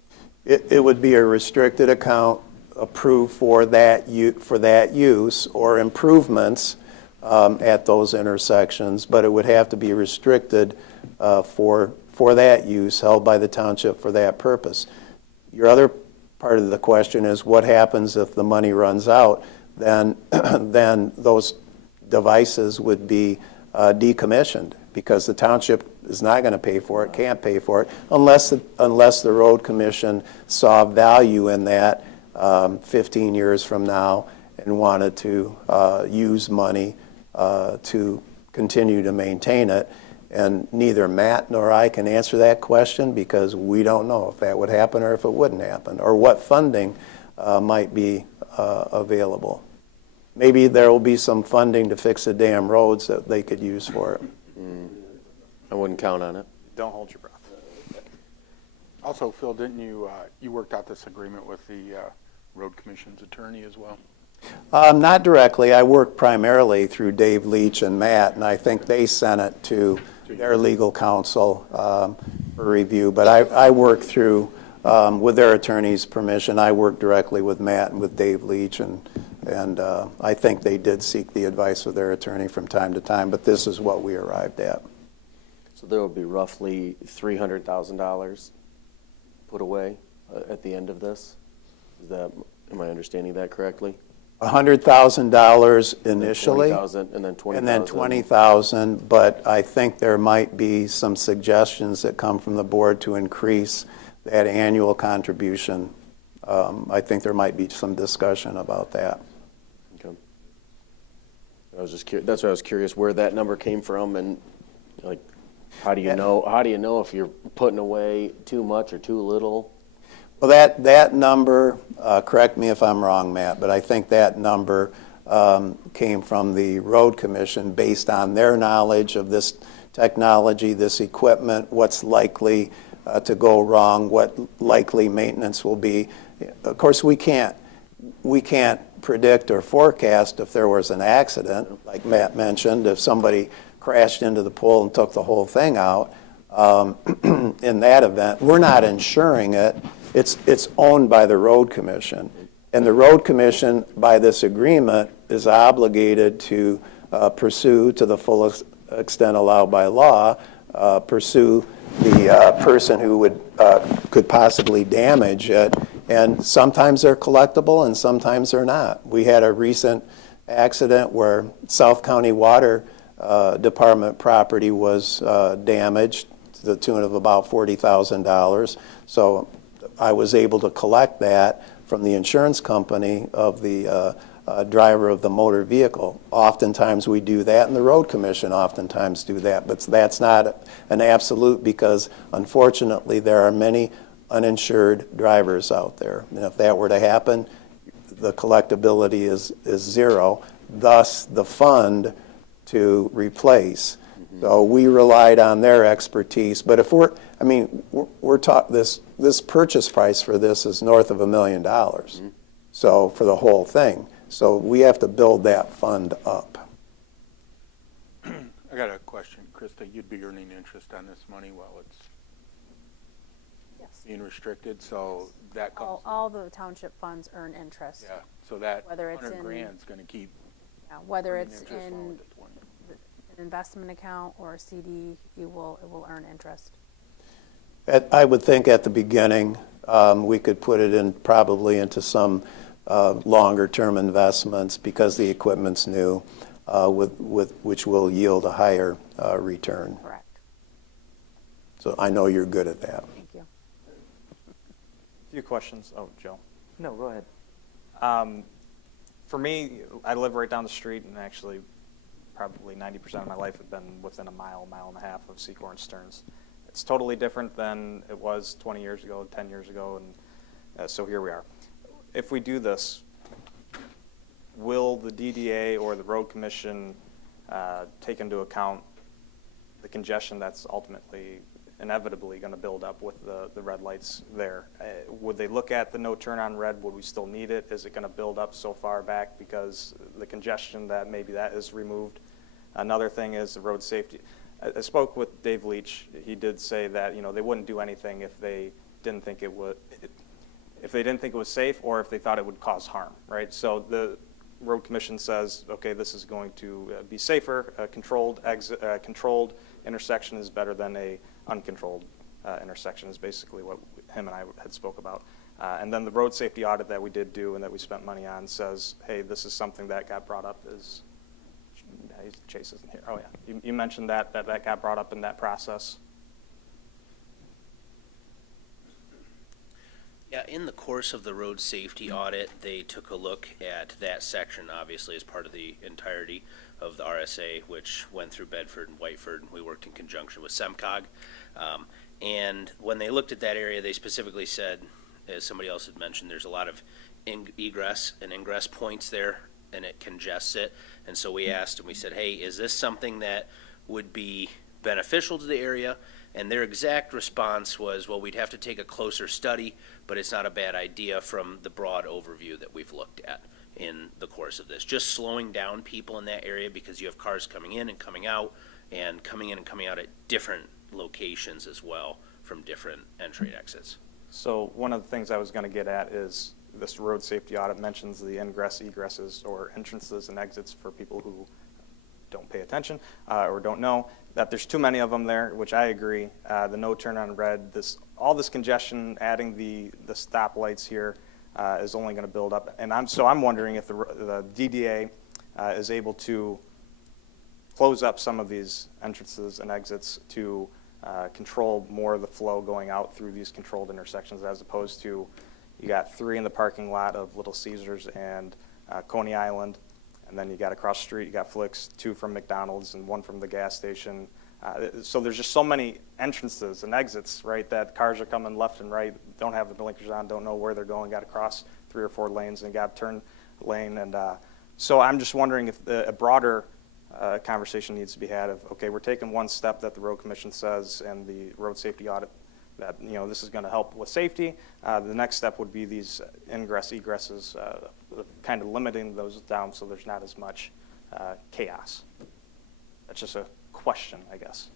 It would be a restricted account approved for that use or improvements at those intersections, but it would have to be restricted for that use, held by the township for that purpose. Your other part of the question is, what happens if the money runs out? Then those devices would be decommissioned, because the township is not going to pay for it, can't pay for it, unless the Road Commission saw value in that 15 years from now and wanted to use money to continue to maintain it. And neither Matt nor I can answer that question because we don't know if that would happen or if it wouldn't happen, or what funding might be available. Maybe there will be some funding to fix the damn roads that they could use for it. I wouldn't count on it. Don't hold your breath. Also, Phil, didn't you, you worked out this agreement with the road commission's attorney as well? Not directly. I work primarily through Dave Leach and Matt, and I think they sent it to their legal counsel for review. But I work through, with their attorney's permission, I work directly with Matt and with Dave Leach, and I think they did seek the advice of their attorney from time to time, but this is what we arrived at. So there would be roughly $300,000 put away at the end of this? Am I understanding that correctly? $100,000 initially. $20,000 and then $20,000. And then $20,000, but I think there might be some suggestions that come from the board to increase that annual contribution. I think there might be some discussion about that. Okay. I was just curious. That's why I was curious where that number came from, and like, how do you know? How do you know if you're putting away too much or too little? Well, that number, correct me if I'm wrong, Matt, but I think that number came from the road commission based on their knowledge of this technology, this equipment, what's likely to go wrong, what likely maintenance will be. Of course, we can't predict or forecast if there was an accident, like Matt mentioned, if somebody crashed into the pole and took the whole thing out. In that event, we're not insuring it. It's owned by the road commission. And the road commission, by this agreement, is obligated to pursue to the full extent allowed by law, pursue the person who could possibly damage it. And sometimes they're collectible and sometimes they're not. We had a recent accident where South County Water Department property was damaged to the tune of about $40,000. So I was able to collect that from the insurance company of the driver of the motor vehicle. Oftentimes we do that, and the road commission oftentimes do that, but that's not an absolute because unfortunately there are many uninsured drivers out there. And if that were to happen, the collectability is zero, thus the fund to replace. So we relied on their expertise. But if we're talking this purchase price for this is north of $1 million. So for the whole thing. So we have to build that fund up. I got a question, Krista. You'd be earning interest on this money while it's being restricted, so that comes. All the township funds earn interest. Yeah, so that Whether it's 100 in- grand's going to keep. Whether earning it's interest in while it's 20. an investment account or a CD, it will earn interest. I would think at the beginning, we could put it in probably into some longer-term investments because the equipment's new, which will yield a higher return. Correct. So I know you're good at that. Thank you. A few questions. Oh, Joe. No, go ahead. For me, I live right down the street, and actually probably 90% of my life have been within a mile and a half of Secor and Stearns. It's totally different than it was 20 years ago, 10 years ago, and so here we are. If we do this, will the DDA or the road commission take into account the congestion that's ultimately, inevitably going to build up with the red lights there? Would they look at the no turn on red? Would we still need it? Is it going to build up so far back because the congestion that maybe that is removed? Another thing is the road safety. I spoke with Dave Leach. He did say that they wouldn't do anything if they didn't think it would, if they didn't think it was safe or if they thought it would cause harm, right? So the road commission says, okay, this is going to be safer. A controlled intersection is better than a uncontrolled intersection is basically what him and I had spoke about. And then the road safety audit that we did do and that we spent money on says, hey, this is something that got brought up as Chase isn't here. Oh yeah, you mentioned that got brought up in that process. Yeah, in the course of the road safety audit, they took a look at that section, obviously, as part of the entirety of the RSA, which went through Bedford and Whiteford. We worked in conjunction with SEMCOG. And when they looked at that area, they specifically said, as somebody else had mentioned, there's a lot of egress and ingress points there, and it congests it. And so we asked and we said, hey, is this something that would be beneficial to the area? And their exact response was, well, we'd have to take a closer study, but it's not a bad idea from the broad overview that we've looked at in the course of this. Just slowing down people in that area because you have cars coming in and coming out at different locations as well from different entry and exits. So one of the things I was going to get at is this road safety audit mentions the ingress, egresses, or entrances and exits for people who don't pay attention or don't know that there's too many of them there, which I agree. The no turn on red, all this congestion, adding the stoplights here is only going to build up. And I'm wondering if the DDA is able to close up some of these entrances and exits to control more of the flow going out through these controlled intersections, as opposed to you got 3 in the parking lot of Little Caesars and Coney Island, and then you got across the street, you got Flicks, 2 from McDonald's and 1 from the gas station. So there's just so many entrances and exits, right, that cars are coming left and right, don't have the blinkers on, don't know where they're going, got to cross 3 or 4 lanes and got to turn lane. And so I'm just wondering if a broader conversation needs to be had of, okay, we're taking one step that the road commission says and the road safety audit that, this is going to help with safety. The next step would be these ingress, egresses, kind of limiting those down so there's not as much chaos. That's just a question, I guess.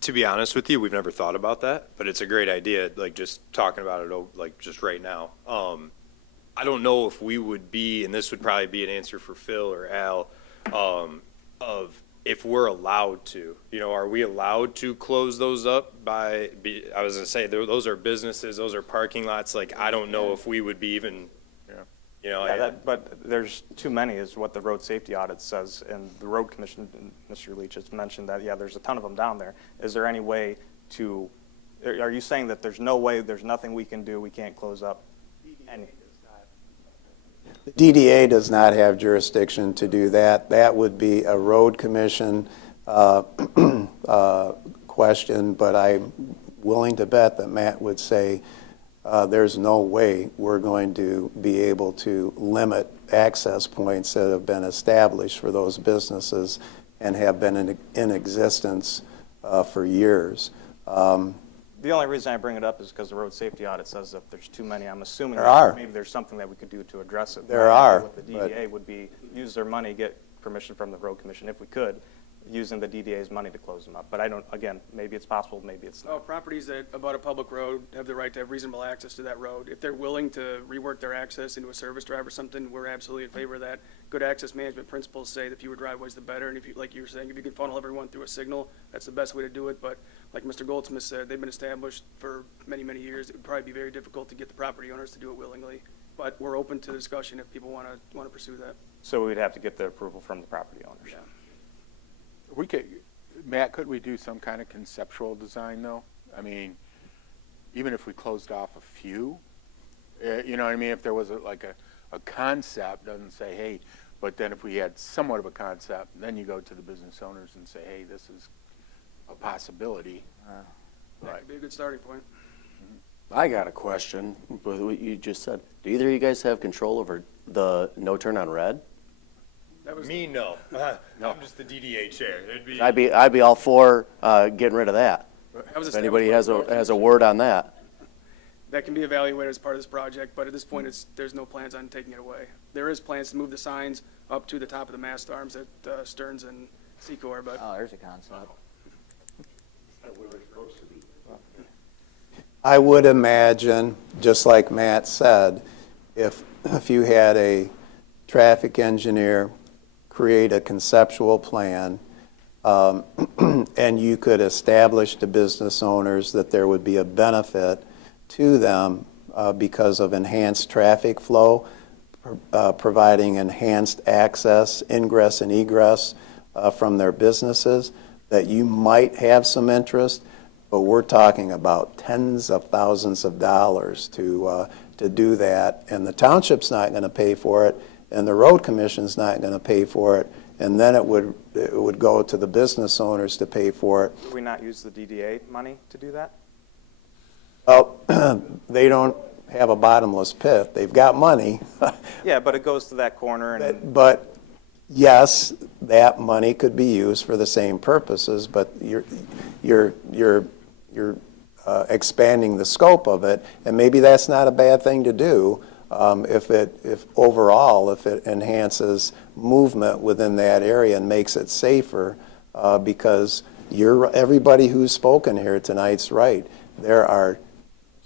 To be honest with you, we've never thought about that, but it's a great idea, like just talking about it, like just right now. I don't know if we would be, and this would probably be an answer for Phil or Al, of if we're allowed to, are we allowed to close those up I was gonna say, those are businesses, those are parking lots, like, I don't know if we would be even, But there's too many is what the road safety audit says, and the road commission, Mr. Leach has mentioned that, there's a ton of them down there. Is there any way are you saying that there's no way, there's nothing we can do, we can't close up any? The DDA does not have jurisdiction to do that. That would be a road commission question, but I'm willing to bet that Matt would say there's no way we're going to be able to limit access points that have been established for those businesses and have been in existence for years. The only reason I bring it up is because the road safety audit says that there's too many. I'm assuming There are. maybe there's something that we could do to address it. There are, What the DDA would be, use their money, get permission from the road commission, if we could, using the DDA's money to close them up. But I don't, again, maybe it's possible, maybe it's not. Properties that abut a public road have the right to have reasonable access to that road. If they're willing to rework their access into a service drive or something, we're absolutely in favor of that. Good access management principles say the fewer driveways, the better. And if you, like you were saying, if you can funnel everyone through a signal, that's the best way to do it. But like Mr. Goldsmith said, they've been established for many, many years. It would probably be very difficult to get the property owners to do it willingly. But we're open to discussion if people want to pursue that. So we'd have to get the approval from the property owners. Yeah. We could, Matt, could we do some kind of conceptual design though? I mean, even if we closed off a few, you know what I mean? If there was a concept, doesn't say, hey, but then if we had somewhat of a concept, then you go to the business owners and say, hey, this is a possibility. That could be a good starting point. I got a question with what you just said. Do either of you guys have control over the no turn on red? That was Me, no. No. I'm just the DDA chair. It'd be. I'd be all for getting rid of that. was If anybody has established a word on that. that can be evaluated as part of this project, but at this point, there's no plans on taking it away. There is plans to move the signs up to the top of the mast arms at Stearns and Secor, but Oh, there's a concept. I would imagine, just like Matt said, if you had a traffic engineer create a conceptual plan, and you could establish to business owners that there would be a benefit to them because of enhanced traffic flow, providing enhanced access, ingress and egress from their businesses, that you might have some interest, but we're talking about tens of thousands of dollars to do that, and the township's not going to pay for it, and the road commission's not going to pay for it, and then it would go to the business owners to pay for it. Would we not use the DDA money to do that? Well, they don't have a bottomless pit. They've got money. Yeah, but it goes to that corner and. But yes, that money could be used for the same purposes, but you're expanding the scope of it, and maybe that's not a bad thing to do if overall it enhances movement within that area and makes it safer, because everybody who's spoken here tonight's right. There are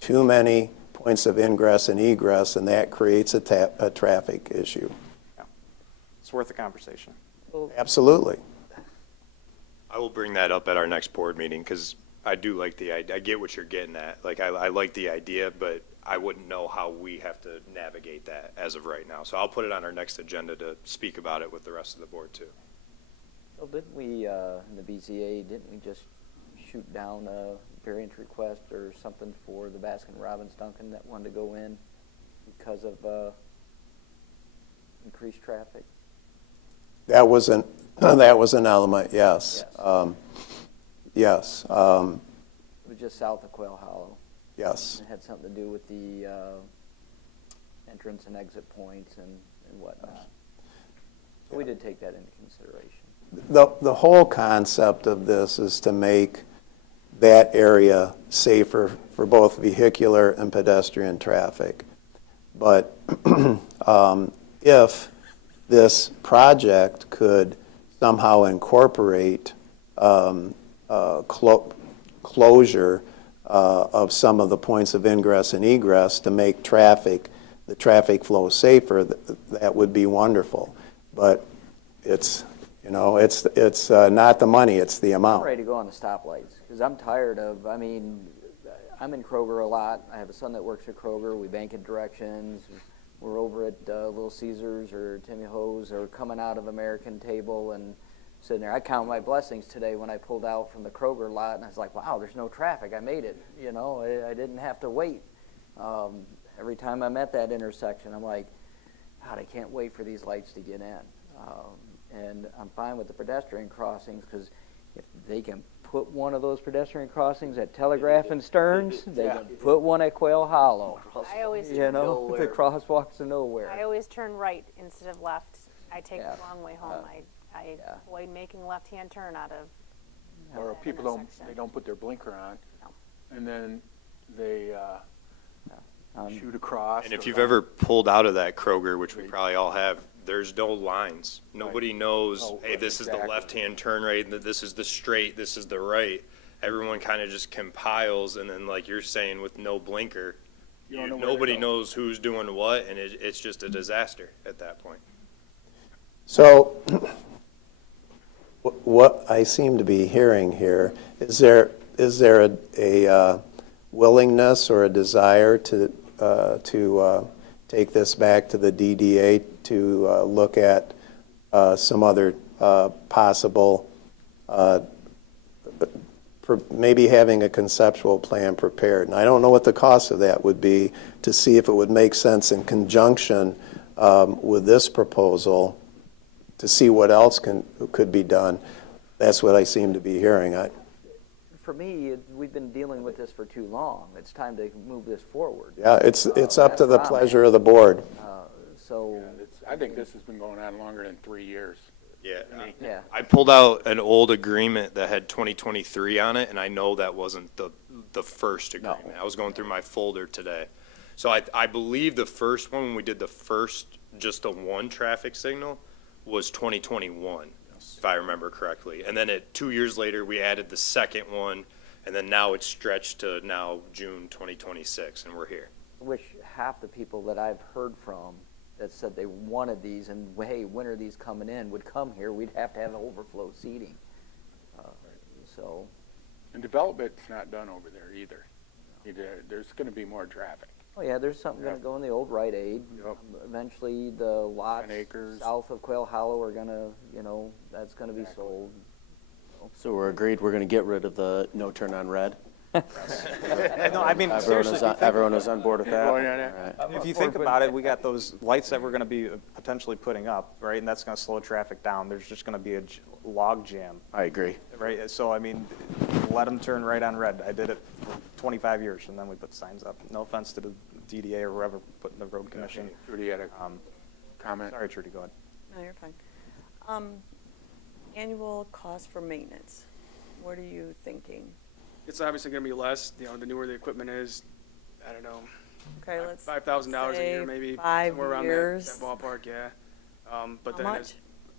too many points of ingress and egress, and that creates a traffic issue. It's worth a conversation. Absolutely. I will bring that up at our next board meeting, because I do like the idea. I get what you're getting at. Like, I like the idea, but I wouldn't know how we have to navigate that as of right now. So I'll put it on our next agenda to speak about it with the rest of the board too. Well, didn't we, in the BZA, didn't we just shoot down a variance request or something for the Baskin-Robbins Duncan that wanted to go in because of increased traffic? That was an element, yes. Yes. It was just south of Quail Hollow. Yes. It had something to do with the entrance and exit points and whatnot. So we did take that into consideration. The whole concept of this is to make that area safer for both vehicular and pedestrian traffic. But if this project could somehow incorporate closure of some of the points of ingress and egress to make the traffic flow safer, that would be wonderful. But it's not the money, it's the amount. I'm ready to go on the stoplights because I'm tired of, I'm in Kroger a lot. I have a son that works at Kroger. We bank in directions. We're over at Little Caesars or Timmy Ho's or coming out of American Table and sitting there. I count my blessings today when I pulled out from the Kroger lot and I was like, wow, there's no traffic. I made it. I didn't have to wait. Every time I'm at that intersection, I'm like, God, I can't wait for these lights to get in. And I'm fine with the pedestrian crossings because if they can put one of those pedestrian crossings at Telegraph and Stearns, they can put one at Quail Hollow. I always The crosswalks are nowhere. I always turn right instead of left. I take Yeah. the long way home. I avoid making a left-hand turn out of. Or that people intersection. don't put their blinker on, No. and then they shoot across. And if or you've ever pulled out of that Kroger, which we probably all have, there's no lines. Nobody knows, Oh, hey, this is the exactly. left-hand turn right, this is the straight, this is the right. Everyone kind of just compiles, and then like you're saying, with no blinker, You don't know where to nobody go. knows who's doing what, and it's just a disaster at that point. So what I seem to be hearing here, is there a willingness or a desire to take this back to the DDA to look at some other possible, maybe having a conceptual plan prepared? And I don't know what the cost of that would be, to see if it would make sense in conjunction with this proposal to see what else could be done. That's what I seem to be hearing. For me, we've been dealing with this for too long. It's time to move this forward. Yeah, it's up to the That's pleasure of the board. I think this has been going on longer than 3 years. Yeah. Yeah. I pulled out an old agreement that had 2023 on it, and I know that wasn't the first agreement. I was going through my folder today. So I believe the first one, when we did just the one traffic signal, was 2021, if I remember correctly. And then 2 years later, we added the second one, and then now it's stretched to now June 2026, and we're here. I wish half the people that I've heard from that said they wanted these and, hey, when are these coming in, would come here. We'd have to have overflow seating. And development's not done over there either. There's going to be more traffic. Oh, yeah, there's something going to go in the old Rite Aid. Eventually, the lots 10 acres. south of Quail Hollow are going to, that's going to be sold. So we're agreed we're going to get rid of the no turn on red? No, I mean, seriously, Everyone is on board with that? Oh, yeah, All right. if you think about it, we got those lights that we're gonna be potentially putting up, right? And that's gonna slow traffic down. There's just gonna be a log jam, I agree. right? So, I mean, let them turn right on red. I did it for 25 years, and then we put signs up. No offense to the DDA or whoever put in the road commission. Trudy had a comment. Sorry, Trudy, go ahead. No, you're fine. Annual cost for maintenance, what are you thinking? It's obviously gonna be less, you know, the newer the equipment is, I don't know, Okay, let's $5,000 a year, say maybe. 5 somewhere around years. that ballpark, yeah. But How then much?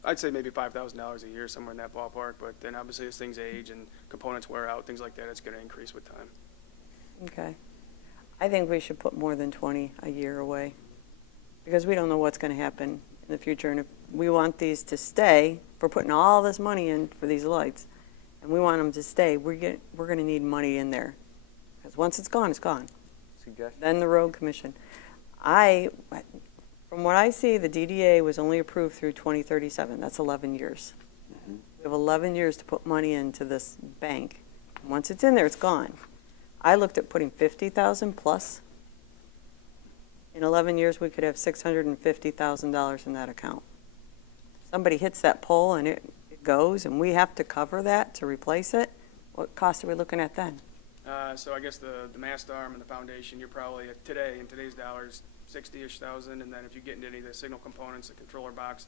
I'd say maybe $5,000 a year, somewhere in that ballpark, but then obviously as things age and components wear out, things like that, it's gonna increase with time. Okay. I think we should put more than 20 a year away, because we don't know what's going to happen in the future. And if we want these to stay, if we're putting all this money in for these lights, and we want them to stay, we're going to need money in there. Because once it's gone, it's gone. Suggestion? Then the road commission. From what I see, the DDA was only approved through 2037. That's 11 years. We have 11 years to put money into this bank. Once it's in there, it's gone. I looked at putting 50,000 plus. In 11 years, we could have $650,000 in that account. Somebody hits that pole and it goes, and we have to cover that to replace it. What cost are we looking at then? So I guess the mast arm and the foundation, you're probably at today, in today's dollars, 60-ish thousand, and then if you get into any of the signal components, the controller box,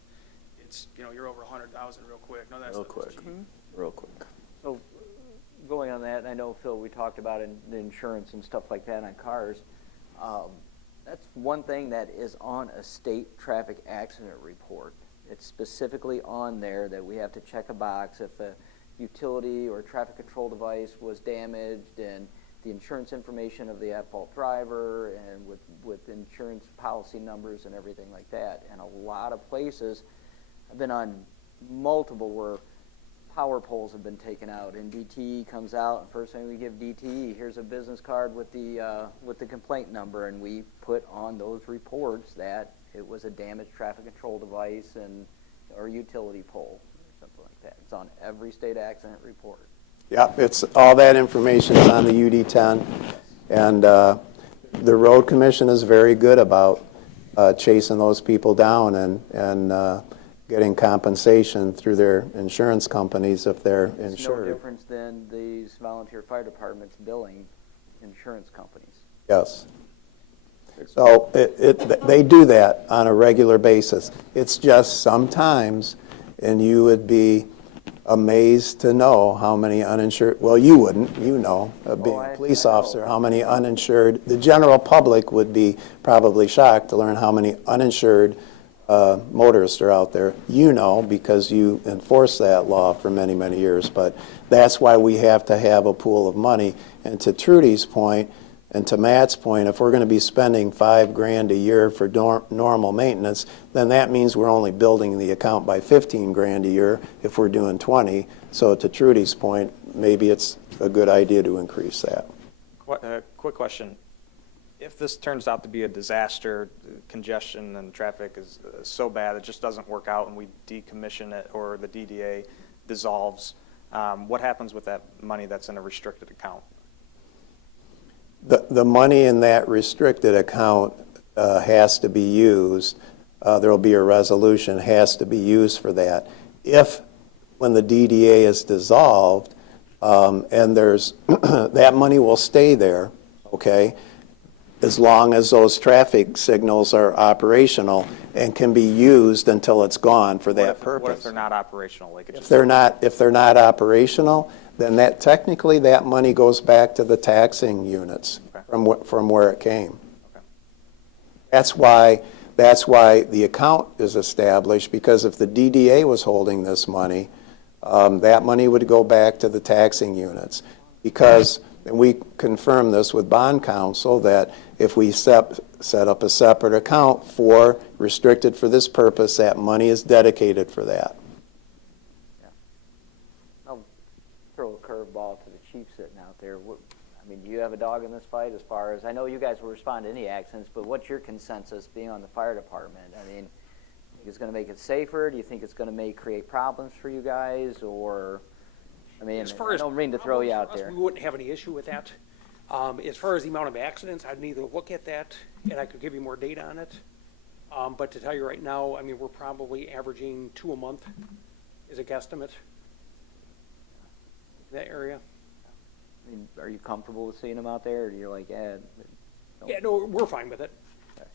it's, you know, you're over 100,000 real quick. No, that's Real quick, real quick. So, going on that, and I know, Phil, we talked about the insurance and stuff like that on cars. That's one thing that is on a state traffic accident report. It's specifically on there that we have to check a box if a utility or traffic control device was damaged, and the insurance information of the at-fault driver, and with insurance policy numbers and everything like that. And a lot of places, I've been on multiple where power poles have been taken out, and DTE comes out, and first thing we give DTE, here's a business card with the complaint number, and we put on those reports that it was a damaged traffic control device or utility pole, or something like that. It's on every state accident report. Yeah, it's, all that information is on the UD-10, and the road commission is very good about chasing those people down and getting compensation through their insurance companies if they're It's insured. no difference than these volunteer fire departments billing insurance companies. Yes. So they do that on a regular basis. It's just sometimes, and you would be amazed to know how many uninsured, well, you wouldn't, you know, being a police officer, how many uninsured, the general public would be probably shocked to learn how many uninsured motorists are out there. You know, because you enforce that law for many, many years, but that's why we have to have a pool of money. And to Trudy's point, and to Matt's point, if we're going to be spending $5,000 a year for normal maintenance, then that means we're only building the account by $15,000 a year if we're doing 20. So to Trudy's point, maybe it's a good idea to increase that. Quick question. If this turns out to be a disaster, congestion and traffic is so bad it just doesn't work out and we decommission it or the DDA dissolves, what happens with that money that's in a restricted account? The money in that restricted account has to be used. There will be a resolution, has to be used for that. If, when the DDA is dissolved, and there's, that money will stay there, okay, as long as those traffic signals are operational and can be used until it's gone for that purpose. What if they're not operational? Like If they're not operational, then that technically that money goes back to the taxing units from where it came. Okay. That's why the account is established, because if the DDA was holding this money, that money would go back to the taxing units. Because, and we confirm this with bond counsel, that if we set up a separate account for restricted for this purpose, that money is dedicated for that. I'll throw a curveball to the chief sitting out there. I mean, do you have a dog in this fight as far as, I know you guys will respond to any accidents, but what's your consensus being on the fire department? I mean, think it's going to make it safer? Do you think it's going to create problems for you guys? Or I mean, As far I as don't mean to throw you out problems for us, there. We wouldn't have any issue with that. As far as the amount of accidents, I'd need to look at that, and I could give you more data on it. But to tell you right now, I mean, we're probably averaging 2 a month is a guesstimate. That area. I mean, are you comfortable with seeing them out there, or you're like, yeah? don't- Yeah, no, we're fine with it.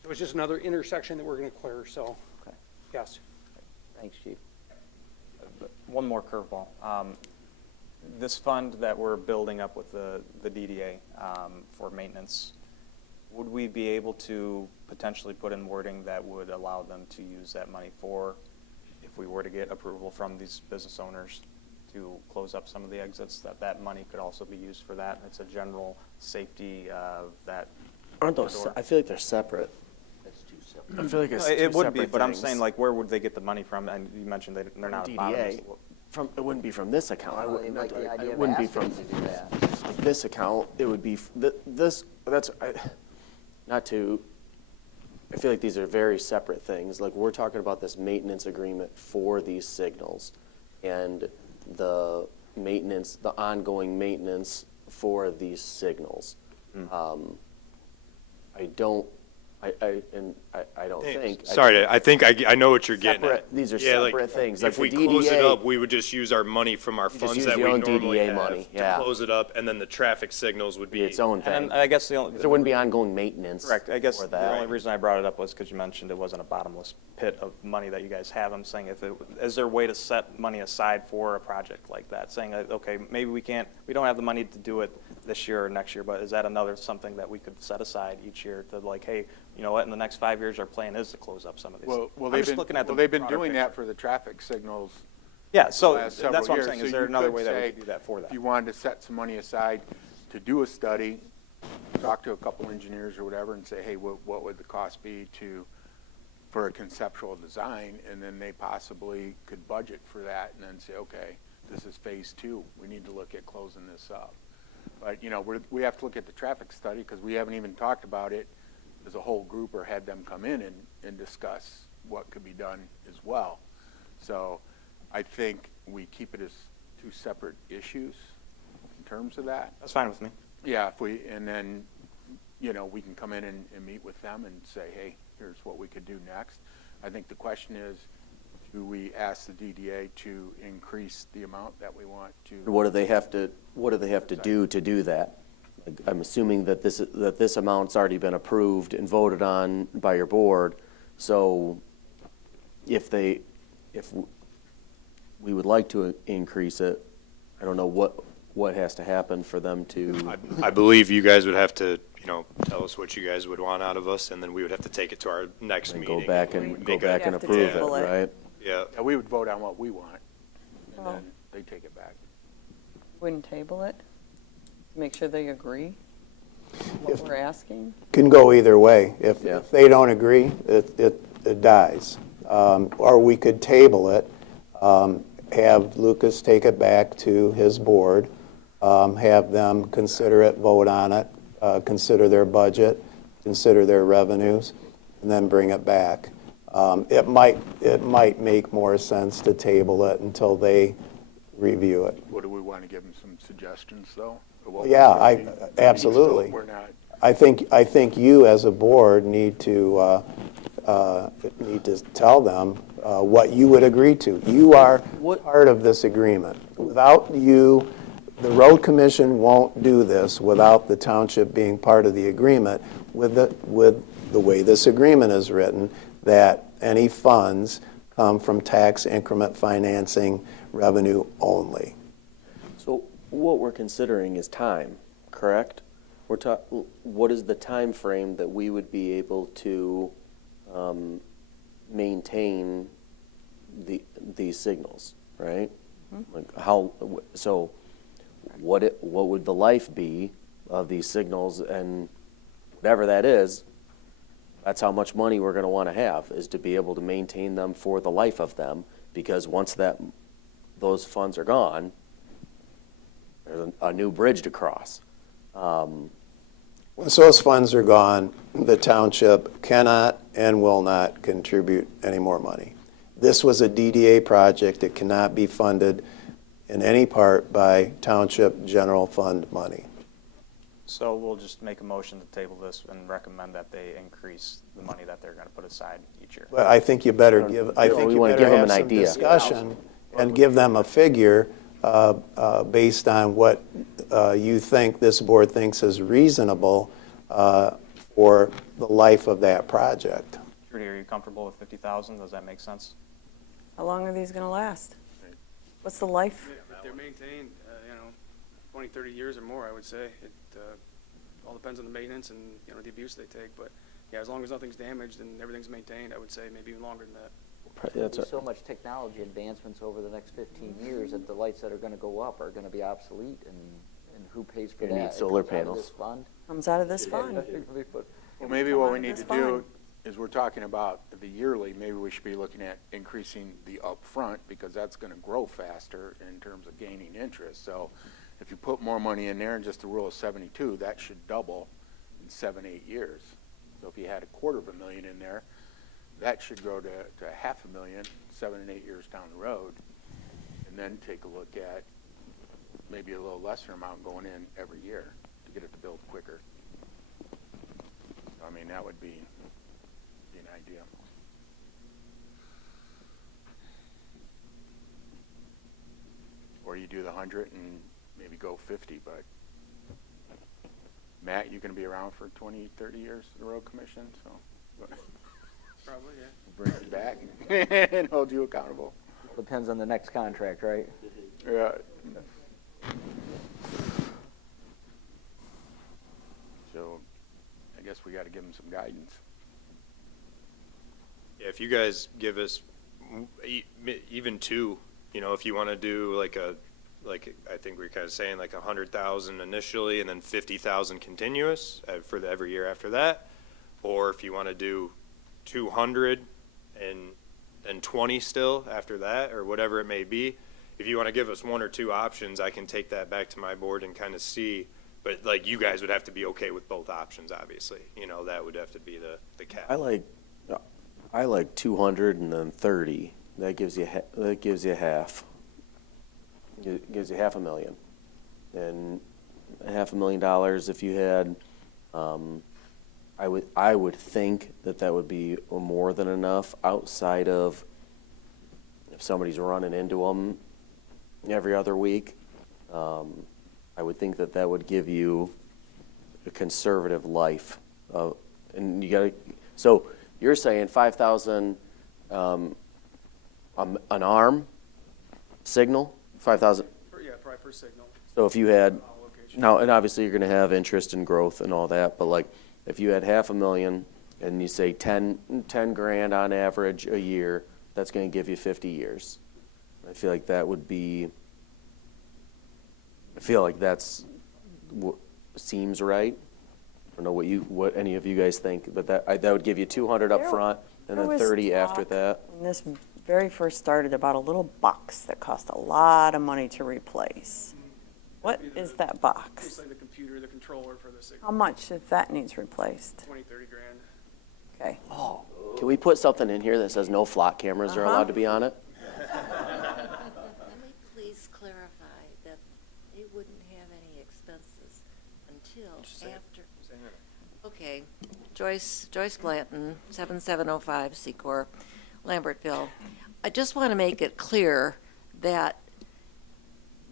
It was just another intersection that we're gonna clear, so, Okay. yes. Thanks, Chief. One more curveball. This fund that we're building up with the DDA for maintenance, would we be able to potentially put in wording that would allow them to use that money for, if we were to get approval from these business owners to close up some of the exits, that money could also be used for that? It's a general safety that. Aren't those, I feel like they're separate. That's too simple. I feel like it's two It would be, separate but I'm things. saying, like, where would they get the money from? And you mentioned they're not a bottomless. DDA, it wouldn't be from this account. Well, they like the idea It of wouldn't be asking from to do that. this account. It would be, not to, I feel like these are very separate things. Like, we're talking about this maintenance agreement for these signals and the maintenance, the ongoing maintenance for these signals. I don't think. Sorry, I think I know what you're getting at. Separate- these are Yeah, like, separate things. If Like we the close it DDA up, we would just use our money from our just funds use that your we own normally DDA have money, to yeah. close it up, and then the traffic signals would be its own thing. And I guess the only. There wouldn't be ongoing maintenance. Correct. I guess for the that. only reason I brought it up was because you mentioned it wasn't a bottomless pit of money that you guys have. I'm saying, is there a way to set money aside for a project like that? Saying, okay, maybe we don't have the money to do it this year or next year, but is that something that we could set aside each year to, like, hey, you know what, in the next 5 years, our plan is to close up some of these. Well, I'm they've just been, looking at the well, they've been broader doing picture. that for the traffic signals. Yeah, the so last that's several what I'm years. saying. So Is there you another could way that we say, could do that for that? If you wanted to set some money aside to do a study, talk to a couple engineers or whatever and say, hey, what would the cost be for a conceptual design? And then they possibly could budget for that and then say, okay, this is phase 2. We need to look at closing this up. But, you know, we have to look at the traffic study because we haven't even talked about it as a whole group or had them come in and discuss what could be done as well. So I think we keep it as 2 separate issues in terms of that. That's fine with me. Yeah, and then, you know, we can come in and meet with them and say, hey, here's what we could do next. I think the question is, do we ask the DDA to increase the amount that we want to? What do they have to do that? Like, I'm assuming that this amount's already been approved and voted on by your board. So if we would like to increase it, I don't know what has to happen for them to. I believe you guys would have to, you know, tell us what you guys would want out of us, and then we would have to take it to our next meeting. Go back and We'd have to approve it, table it. right? Yeah. Yeah, we would vote on what we want, and Oh. then they take it back. Wouldn't table it? Make sure they agree what we're asking? Can go either way. If they don't agree, it dies. Or we could table it, have Lucas take it back to his board, have them consider it, vote on it, consider their budget, consider their revenues, and then bring it back. It might make more sense to table it until they review it. What do we want to give them, some suggestions, though? Of what Yeah, we need? absolutely. We're not. I think you as a board need to tell them what you would agree to. You are part of this agreement. Without you, the road commission won't do this without the township being part of the agreement with the way this agreement is written, that any funds come from tax increment financing revenue only. So what we're considering is time, correct? What is the time frame that we would be able to maintain these signals, right? Like so what would the life be of these signals, and whatever that is, that's how much money we're going to want to have, is to be able to maintain them for the life of them, because once those funds are gone, there's a new bridge to cross. Once those funds are gone, the township cannot and will not contribute any more money. This was a DDA project. It cannot be funded in any part by township general fund money. So we'll just make a motion to table this and recommend that they increase the money that they're gonna put aside each year. But I think you better give, I think we you wanna better give them have an some idea. discussion and give them a figure based on what you think this board thinks is reasonable for the life of that project. Trudy, are you comfortable with 50,000? Does that make sense? How long are these gonna last? What's the life? If they're maintained, 20, 30 years or more, I would say. It all depends on the maintenance and, the abuse they take. But, yeah, as long as nothing's damaged and everything's maintained, I would say maybe even longer than that. There's so much technology advancements over the next 15 years that the lights that are gonna go up are gonna be obsolete, and who pays for You that? need It solar comes out of panels. this fund? Comes out of this fund. Well, maybe what we need to do is we're talking about the yearly, maybe we should be looking at increasing the upfront because that's gonna grow faster in terms of gaining interest. So if you put more money in there and just the rule of 72, that should double in 7, 8 years. So if you had $250,000 in there, that should grow to $500,000, 7 and 8 years down the road. And then take a look at maybe a little lesser amount going in every year to get it to build quicker. I mean, that would be an idea. Or you do the 100 and maybe go 50, but Matt, you gonna be around for 20, 30 years for the road commission, so Probably, yeah. bring it back and hold you accountable. Depends on the next contract, right? Yeah. So, I guess we gotta give them some guidance. Yeah, if you guys give us even two, if you want to do like I think we're kind of saying like 100,000 initially and then 50,000 continuous for every year after that, or if you want to do 200 and then 20 still after that, or whatever it may be. If you want to give us one or two options, I can take that back to my board and kind of see. But like you guys would have to be okay with both options, obviously. That would have to be the cap. I like 200 and then 30. That gives you half. It gives you $500,000, and $500,000 if you had. I would think that would be more than enough outside of if somebody's running into them every other week. I would think that would give you a conservative life. And you got to. So you're saying 5,000 an arm signal, 5,000. Yeah, probably per signal. So if you had Location. now, and obviously you're going to have interest and growth and all that, but like if you had $500,000 and you say 10 grand on average a year, that's going to give you 50 years. I feel like that would be. I feel like that's what seems right. I don't know what any of you guys think, but that would give you 200 up front and There then was 30 after talk that. When this very first started, about a little box that cost a lot of money to replace. What is that It's box? like the computer, the controller for the signal. How much if that needs replaced? 20, 30 grand. Okay. Oh, can we put something in here that says no flock cameras are allowed to be on it? Let me please clarify that they wouldn't have any expenses until after. Okay, Joyce Blanton, 7705 Secor, Lambertville. I just want to make it clear that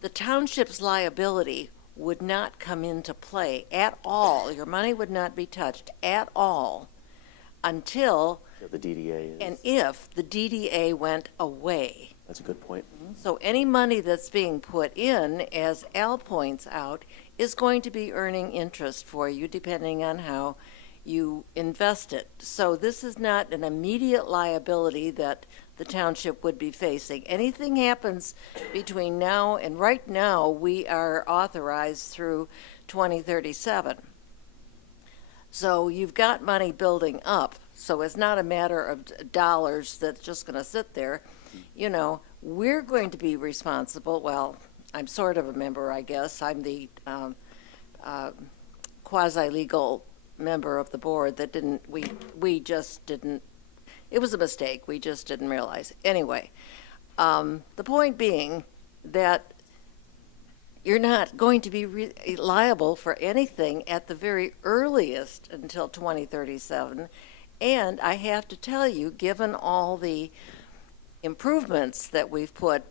the township's liability would not come into play at all. Your money would not be touched at all until The DDA is. and if the DDA went away. That's a good point. So any money that's being put in, as Al points out, is going to be earning interest for you depending on how you invest it. So this is not an immediate liability that the township would be facing. Anything happens between now and right now, we are authorized through 2037. So you've got money building up. So it's not a matter of dollars that's just going to sit there. We're going to be responsible. Well, I'm sort of a member, I guess. I'm the quasi-legal member of the board that we just didn't, it was a mistake. We just didn't realize. Anyway, the point being that you're not going to be liable for anything at the very earliest until 2037. And I have to tell you, given all the improvements that we've put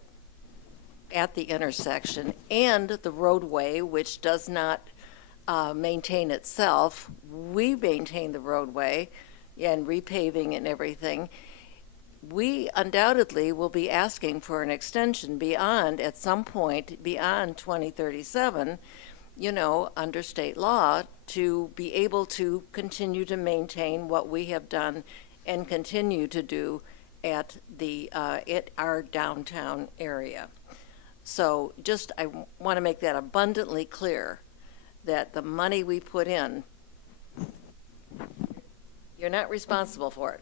at the intersection and the roadway, which does not maintain itself, we maintain the roadway and repaving and everything. We undoubtedly will be asking for an extension beyond, at some point, beyond 2037, you know, under state law, to be able to continue to maintain what we have done and continue to do at our downtown area. So just, I want to make that abundantly clear, that the money we put in, you're not responsible for it.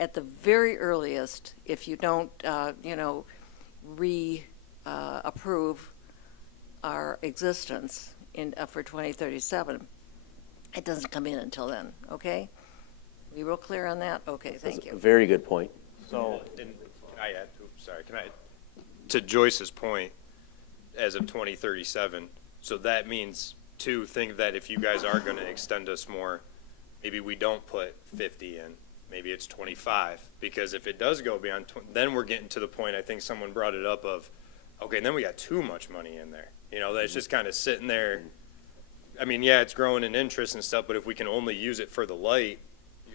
At the very earliest, if you don't, approve our existence for 2037, it doesn't come in until then, okay? We real clear on that? Okay, thank you. Very good point. So, can I add, to Joyce's point, as of 2037, so that means, to think that if you guys are gonna extend us more, maybe we don't put 50 in, maybe it's 25, because if it does go beyond, then we're getting to the point, I think someone brought it up of, okay, then we got too much money in there. You know, that's just kind of sitting there. I mean, yeah, it's growing in interest and stuff, but if we can only use it for the light,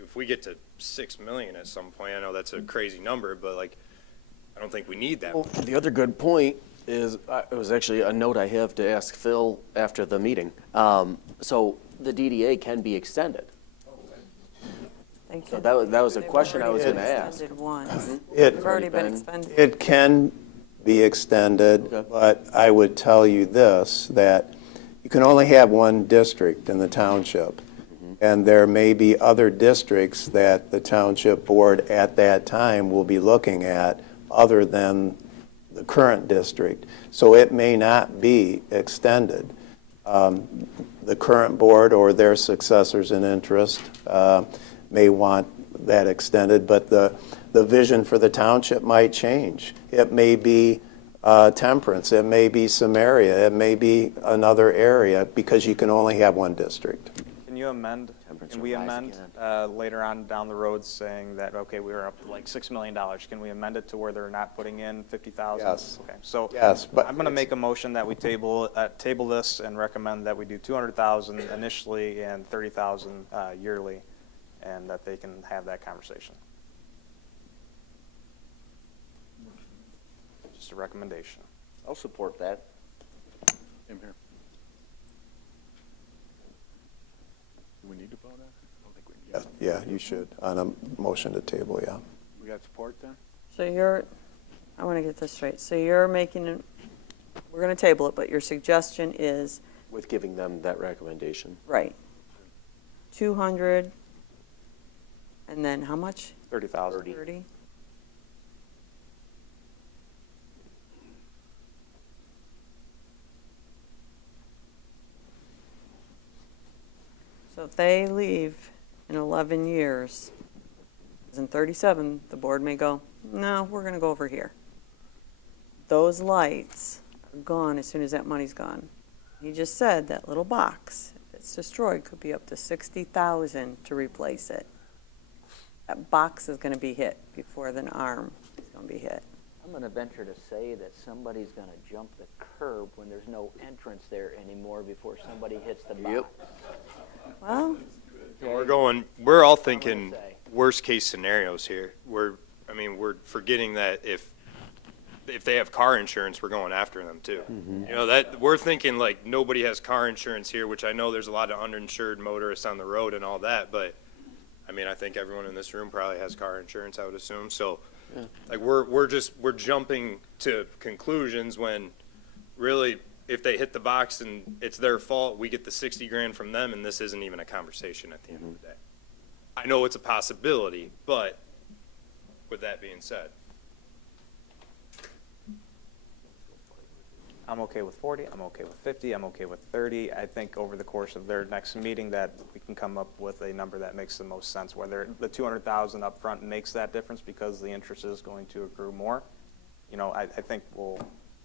if we get to 6 million at some point, I know that's a crazy number, but like, I don't think we need that. Well, the other good point is, it was actually a note I have to ask Phil after the meeting. So the DDA can be extended. Thank So you. that was a question I was going to ask. Expended once. It- They've already been expended. It can be extended, Okay. but I would tell you this, that you can only have one district in the township. And there may be other districts that the township board at that time will be looking at other than the current district. So it may not be extended. The current board or their successors in interest may want that extended, but the vision for the township might change. It may be Temperance, it may be Samaria, it may be another area, because you can only have one district. Can you amend, can we amend later on down the road saying that, okay, we were up to like $6 million. Can we amend it to where they're not putting in 50,000? Yes. Okay, so Yes, but I'm going to make a motion that we table this and recommend that we do 200,000 initially and 30,000 yearly, and that they can have that conversation. Just a recommendation. I'll support that. Same here. Do we need to vote on it? I don't think we need. Yeah, you should, on a motion to table, yeah. We got support then? So I want to get this straight. So you're making, we're going to table it, but your suggestion is, With giving them that recommendation. right, 200, and then how much? 30,000. 30? So if they leave in 11 years, in 37, the board may go, no, we're going to go over here. Those lights are gone as soon as that money's gone. He just said that little box, if it's destroyed, could be up to 60,000 to replace it. That box is going to be hit before the arm is going to be hit. I'm going to venture to say that somebody's going to jump the curb when there's no entrance there anymore before somebody hits the box. Well, We're all thinking worst case scenarios here. We're forgetting that if they have car insurance, we're going after them too. You know, that we're thinking like nobody has car insurance here, which I know there's a lot of uninsured motorists on the road and all that, but I mean, I think everyone in this room probably has car insurance, I would assume. So like we're jumping to conclusions when really if they hit the box and it's their fault, we get the 60 grand from them, and this isn't even a conversation at the end of the day. I know it's a possibility, but with that being said, I'm okay with 40, I'm okay with 50, I'm okay with 30. I think over the course of their next meeting that we can come up with a number that makes the most sense, whether the 200,000 up front makes that difference because the interest is going to accrue more. You know, I think we'll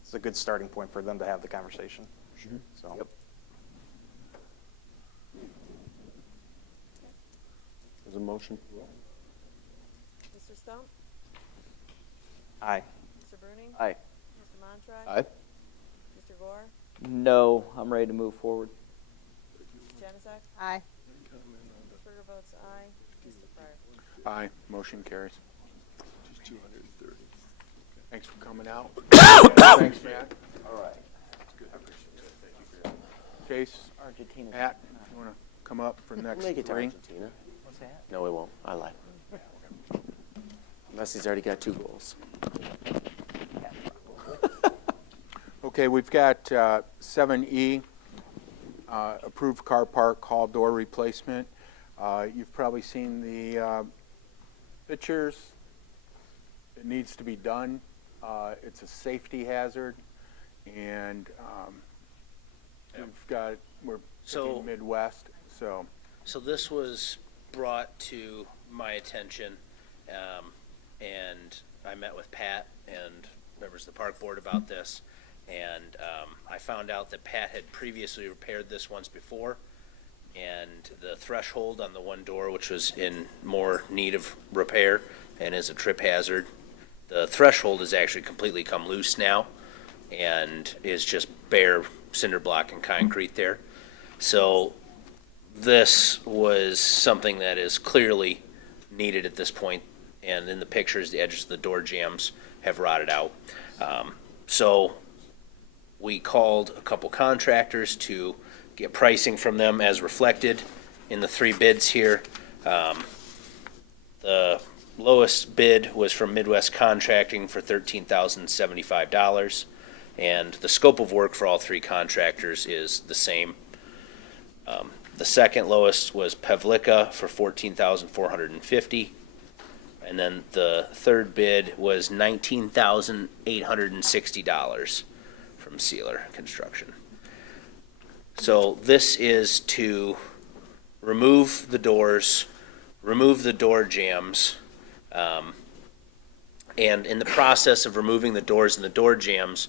it's a good starting point for them to have the conversation. So. Yep. There's a motion. Mr. Stump? Aye. Mr. Bruning? Aye. Mr. Montroy? Aye. Mr. Gore? No, I'm ready to move forward. Janusik? Aye. Ms. Berger votes aye. Mr. Fryer? Aye, motion carries. Thanks for coming out. Thanks, Matt. All right. Chase, Argentina's Matt, if you want to come up for the next Make it to ring. Argentina. What's that? No, we won't. I lied. Messi's already got 2 goals. Okay, we've got 7E, approved car park hall door replacement. You've probably seen the pictures. It needs to be done. It's a safety hazard, and we're So- thinking Midwest, so. So this was brought to my attention, and I met with Pat and members of the park board about this, and I found out that Pat had previously repaired this once before, and the threshold on the one door, which was in more need of repair and is a trip hazard, the threshold has actually completely come loose now and is just bare cinder block and concrete there. So this was something that is clearly needed at this point, and in the pictures, the edges of the door jambs have rotted out. So we called a couple contractors to get pricing from them as reflected in the 3 bids here. The lowest bid was from Midwest Contracting for $13,075, and the scope of work for all 3 contractors is the same. The second lowest was Pavlika for $14,450, and then the third bid was $19,860 from Sealer Construction. So this is to remove the doors, remove the door jambs, and in the process of removing the doors and the door jambs,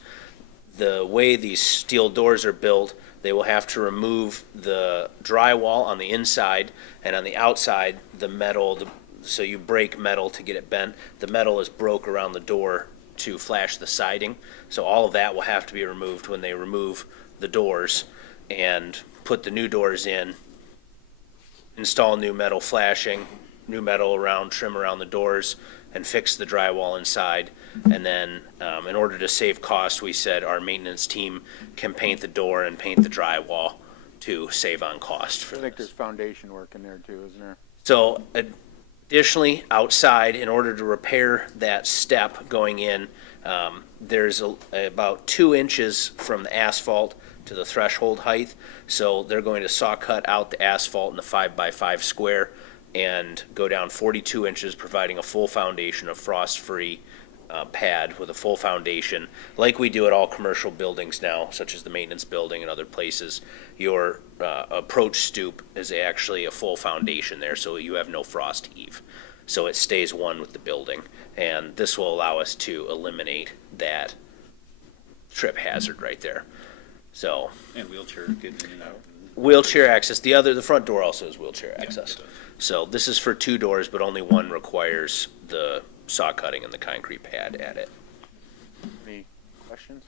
the way these steel doors are built, they will have to remove the drywall on the inside, and on the outside, the metal, so you break metal to get it bent. The metal is broke around the door to flash the siding, so all of that will have to be removed when they remove the doors and put the new doors in, install new metal flashing, new metal around, trim around the doors, and fix the drywall inside. And then, in order to save cost, we said our maintenance team can paint the door and paint the drywall to save on cost for I think this. there's foundation work in there too, isn't there? So additionally, outside, in order to repair that step going in, there's about 2 inches from the asphalt to the threshold height. So they're going to saw cut out the asphalt in the 5x5 square and go down 42 inches, providing a full foundation of frost-free pad with a full foundation, like we do at all commercial buildings now, such as the maintenance building and other places. Your approach stoop is actually a full foundation there, so you have no frost heave. So it stays one with the building, and this will allow us to eliminate that trip hazard right there. So And wheelchair getting in and out. wheelchair access. The front door also is wheelchair access. So this is for 2 doors, but only one requires the saw cutting and the concrete pad at it. Any questions?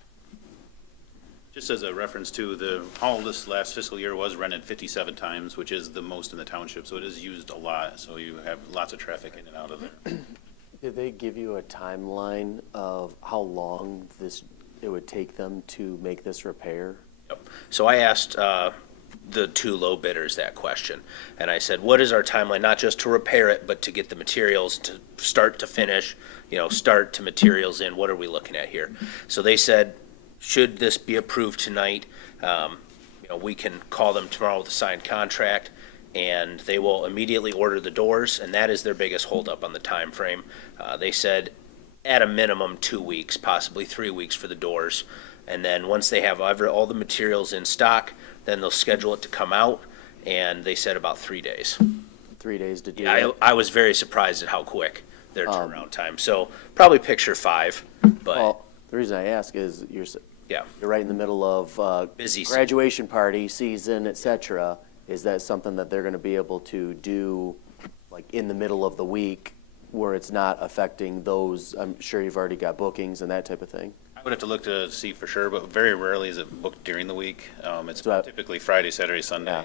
Just as a reference to the hall this last fiscal year was rented 57 times, which is the most in the township, so it is used a lot, so you have lots of traffic in and out of there. Did they give you a timeline of how long it would take them to make this repair? So I asked the 2 low bidders that question, and I said, what is our timeline, not just to repair it, but to get the materials to start to finish, start to materials in, what are we looking at here? So they said, should this be approved tonight, we can call them tomorrow with a signed contract, and they will immediately order the doors, and that is their biggest holdup on the time frame. They said at a minimum 2 weeks, possibly 3 weeks for the doors, and then once they have all the materials in stock, then they'll schedule it to come out, and they said about 3 days. 3 days to do Yeah, it? I was very surprised at how quick their turnaround time. So probably picture 5, but Well, The reason I ask is Yeah. you're right in the middle of Busy season. graduation party season, et cetera. Is that something that they're going to be able to do, like, in the middle of the week where it's not affecting those? I'm sure you've already got bookings and that type of thing. I would have to look to see for sure, but very rarely is it booked during the week. It's So I- typically Friday, Saturday, Sunday.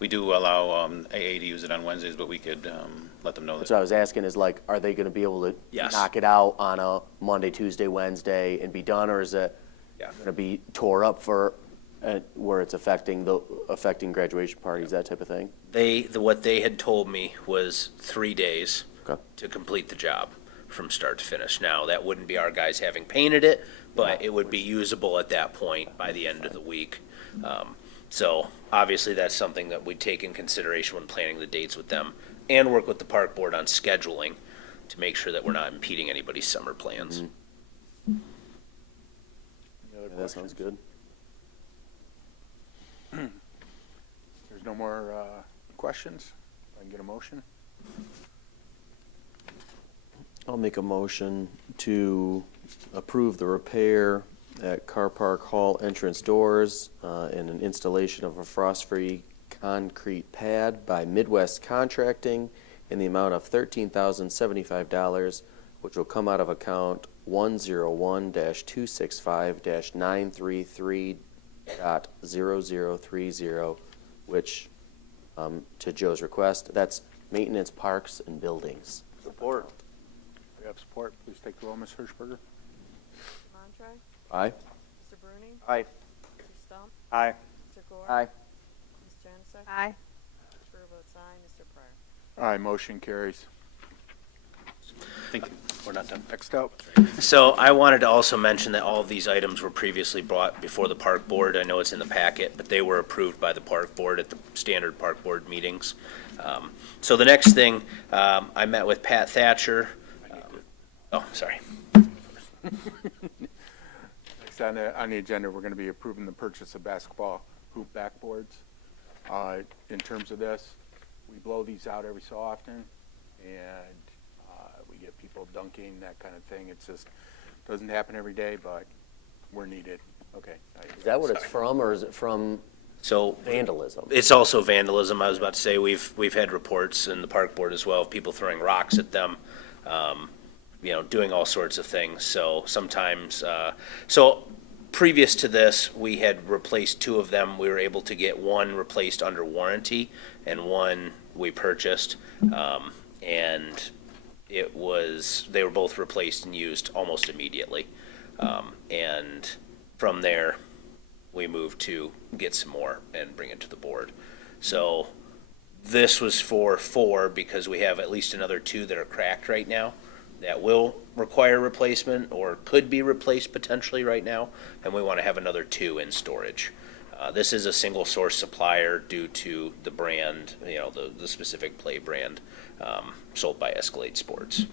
We do allow AA to use it on Wednesdays, but we could let them know That's that. what I was asking is, like, are they going to be able to Yes. knock it out on a Monday, Tuesday, Wednesday and be done? Or is it Yeah. going to be tore up for, where it's affecting graduation parties, that type of thing? What they had told me was 3 days Okay. to complete the job from start to finish. Now, that wouldn't be our guys having painted it, but it would be usable at that point by the end of the week. So obviously, that's something that we'd take in consideration when planning the dates with them and work with the park board on scheduling to make sure that we're not impeding anybody's summer plans. Yeah, that sounds good. There's no more questions? I can get a motion? I'll make a motion to approve the repair at Car Park Hall entrance doors and an installation of a frost-free concrete pad by Midwest Contracting in the amount of $13,075, which will come out of account 101-265-933.0030, which, to Joe's request, that's maintenance, parks, and buildings. Support. We have support. Please take the roll, Ms. Hirschberger. Montre? Aye. Mr. Bruni? Aye. Mr. Stump? Aye. Mr. Gore? Aye. Ms. Janusik? Aye. Chair votes aye. Mr. Pryor? Aye, motion carries. Thank you. We're not done. Next up. So I wanted to also mention that all of these items were previously brought before the park board. I know it's in the packet, but they were approved by the park board at the standard park board meetings. So the next thing, I met with Pat Thatcher. Sorry. Next on the agenda, we're going to be approving the purchase of basketball hoop backboards. In terms of this, we blow these out every so often, and we get people dunking, that kind of thing. It's just, doesn't happen every day, but we're needed. Okay. Is that what it's from, or is it from So vandalism? it's also vandalism. I was about to say, we've had reports in the park board as well of people throwing rocks at them, doing all sorts of things. So sometimes, previous to this, we had replaced 2 of them. We were able to get one replaced under warranty and one we purchased. And they were both replaced and used almost immediately. And from there, we moved to get some more and bring it to the board. So this was for 4 because we have at least another 2 that are cracked right now that will require replacement or could be replaced potentially right now, and we want to have another 2 in storage. This is a single source supplier due to the brand, the specific play brand sold by Escalade Sports.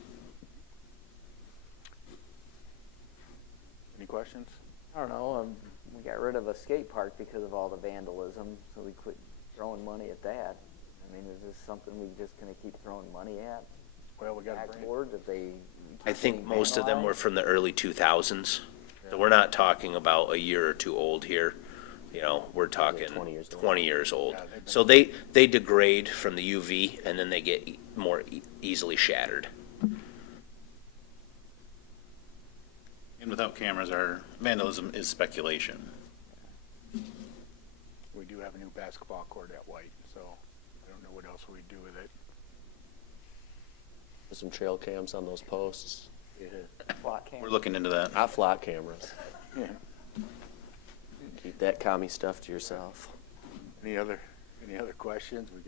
Any questions? I don't know, we got rid of a skate park because of all the vandalism, so we quit throwing money at that. I mean, is this something we just gonna keep throwing money at? Well, we got to bring it. Backboard, that they I think keep most of them were vandalized? from the early 2000s. So we're not talking about a year or 2 old here. We're talking 20 years old. 20 years old. Yeah, they've been- So they degrade from the UV and then they get more easily shattered. And without cameras, our vandalism is speculation. We do have a new basketball court at White, so I don't know what else we'd do with it. Put some trail cams on those posts. Flock cam. We're looking into that. Not flock cameras. Yeah. Keep that commie stuff to yourself. Any other questions? If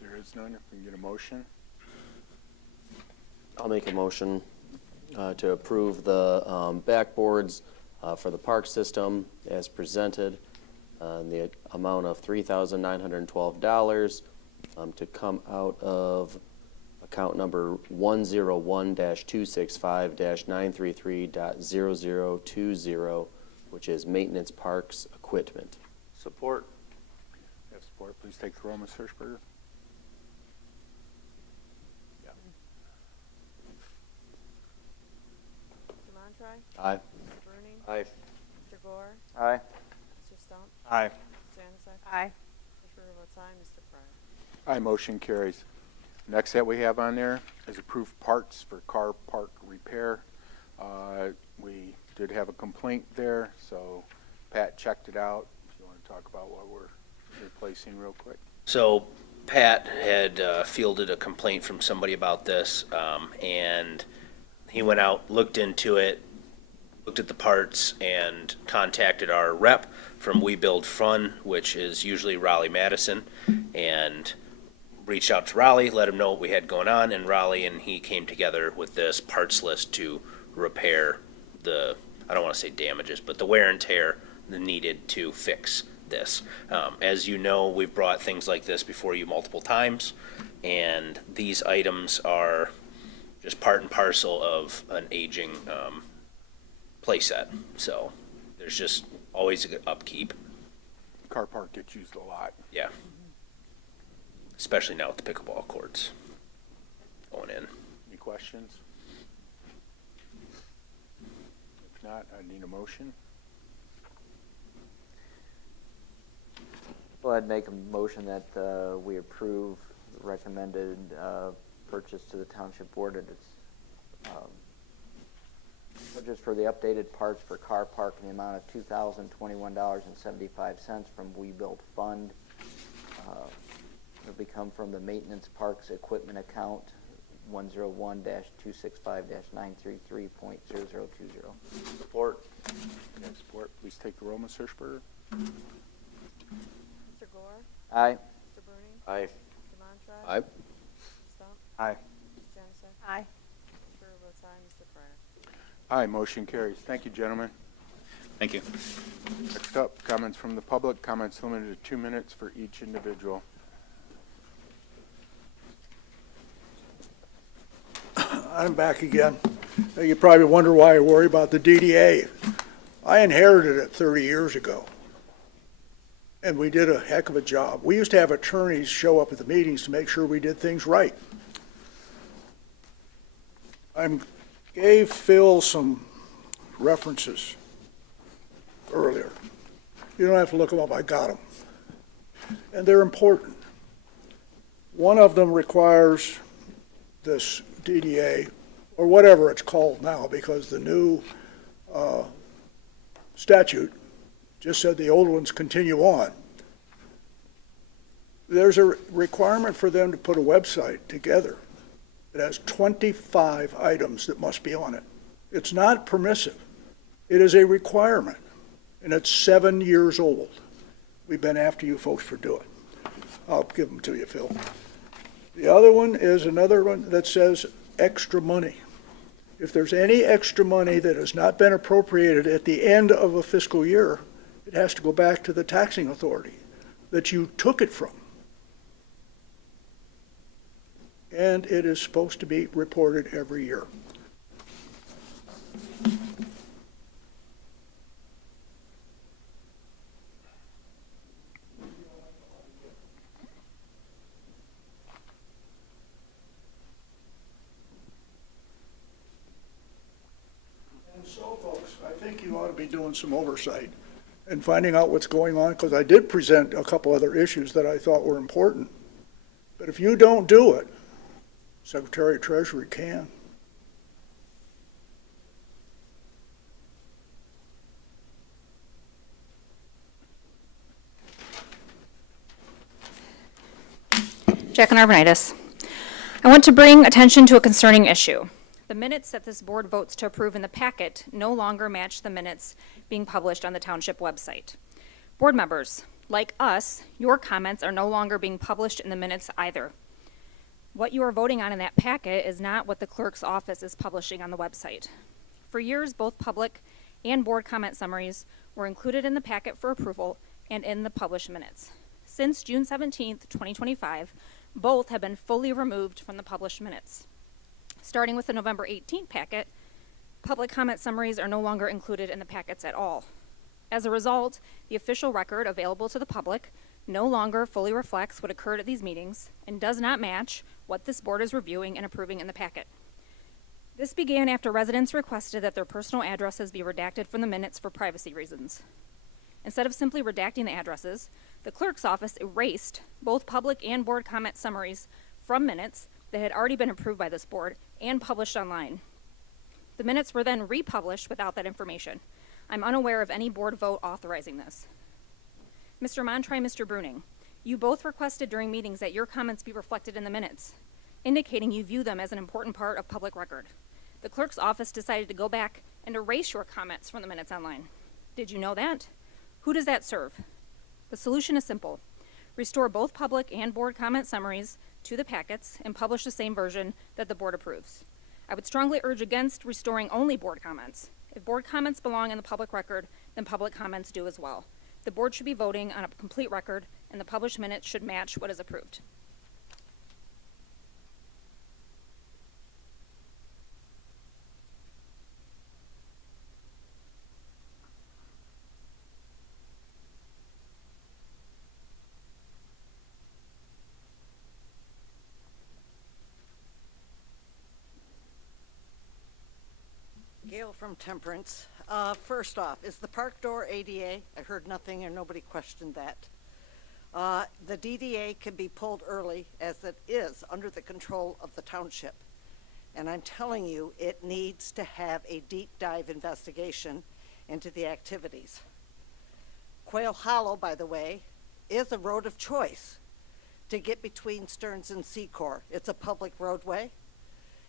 there is none, if we can get a motion. I'll make a motion to approve the backboards for the park system as presented, in the amount of $3,912 to come out of account number 101-265-933.0020, which is maintenance parks equipment. Support. Have support, please take the roll, Ms. Hirschberger. Aye. Mr. Bruning? Aye. Mr. Gore? Aye. Mr. Stump? Aye. Mr. Janusik? Aye. Mr. Ruble votes aye. Mr. Fryer? Aye, motion carries. Next that we have on there is approved parts for car park repair. We did have a complaint there, so Pat checked it out. If you want to talk about what we're replacing real quick. So Pat had fielded a complaint from somebody about this, and he went out, looked into it, looked at the parts, and contacted our rep from We Build Fun, which is usually Raleigh Madison, and reached out to Raleigh, let him know what we had going on, and Raleigh and he came together with this parts list to repair the, I don't want to say damages, but the wear and tear needed to fix this. As you know, we've brought things like this before you multiple times, and these items are just part and parcel of an aging playset. So there's just always a good upkeep. Car park gets used a lot. Yeah. Especially now with the pickleball courts going in. Any questions? If not, I need a motion. Go ahead and make a motion that we approve the recommended purchase to the township board. It's purchase for the updated parts for car park in the amount of $2,021.75 from We Build Fund. It'll become from the Maintenance Parks Equipment Account 101-265-933.0020. Support. Okay, support. Please take the roll, Ms. Hirschberger. Mr. Gore? Aye. Mr. Bruning? Aye. Mr. Montrose? Aye. Mr. Stump? Aye. Mr. Janusik? Aye. Mr. Ruble votes aye. Mr. Fryer? Aye, motion carries. Thank you, gentlemen. Thank you. Next up, comments from the public. Comments limited to 2 minutes for each individual. I'm back again. You probably wonder why I worry about the DDA. I inherited it 30 years ago, and we did a heck of a job. We used to have attorneys show up at the meetings to make sure we did things right. I gave Phil some references earlier. You don't have to look them up, I got them. And they're important. One of them requires this DDA, or whatever it's called now, because the new statute just said the old ones continue on. There's a requirement for them to put a website together that has 25 items that must be on it. It's not permissive. It is a requirement, and it's 7 years old. We've been after you folks for doing it. I'll give them to you, Phil. The other one is another one that says extra money. If there's any extra money that has not been appropriated at the end of a fiscal year, it has to go back to the taxing authority that you took it from. And it is supposed to be reported every year. And so, folks, I think you ought to be doing some oversight and finding out what's going on, because I did present a couple other issues that I thought were important. But if you don't do it, Secretary of Treasury can. Jack and Arvanitis. I want to bring attention to a concerning issue. The minutes that this board votes to approve in the packet no longer match the minutes being published on the township website. Board members, like us, your comments are no longer being published in the minutes either. What you are voting on in that packet is not what the clerk's office is publishing on the website. For years, both public and board comment summaries were included in the packet for approval and in the published minutes. Since June 17th, 2025, both have been fully removed from the published minutes. Starting with the November 18th packet, public comment summaries are no longer included in the packets at all. As a result, the official record available to the public no longer fully reflects what occurred at these meetings and does not match what this board is reviewing and approving in the packet. This began after residents requested that their personal addresses be redacted from the minutes for privacy reasons. Instead of simply redacting the addresses, the clerk's office erased both public and board comment summaries from minutes that had already been approved by this board and published online. The minutes were then republished without that information. I'm unaware of any board vote authorizing this. Mr. Montry, Mr. Bruning, you both requested during meetings that your comments be reflected in the minutes, indicating you view them as an important part of public record. The clerk's office decided to go back and erase your comments from the minutes online. Did you know that? Who does that serve? The solution is simple. Restore both public and board comment summaries to the packets and publish the same version that the board approves. I would strongly urge against restoring only board comments. If board comments belong in the public record, then public comments do as well. The board should be voting on a complete record, and the published minutes should match what is approved. Gail from Temperance. First off, is the park door ADA? I heard nothing and nobody questioned that. The DDA can be pulled early as it is under the control of the township. And I'm telling you, it needs to have a deep dive investigation into the activities. Quail Hollow, by the way, is a road of choice to get between Stearns and Secor. It's a public roadway.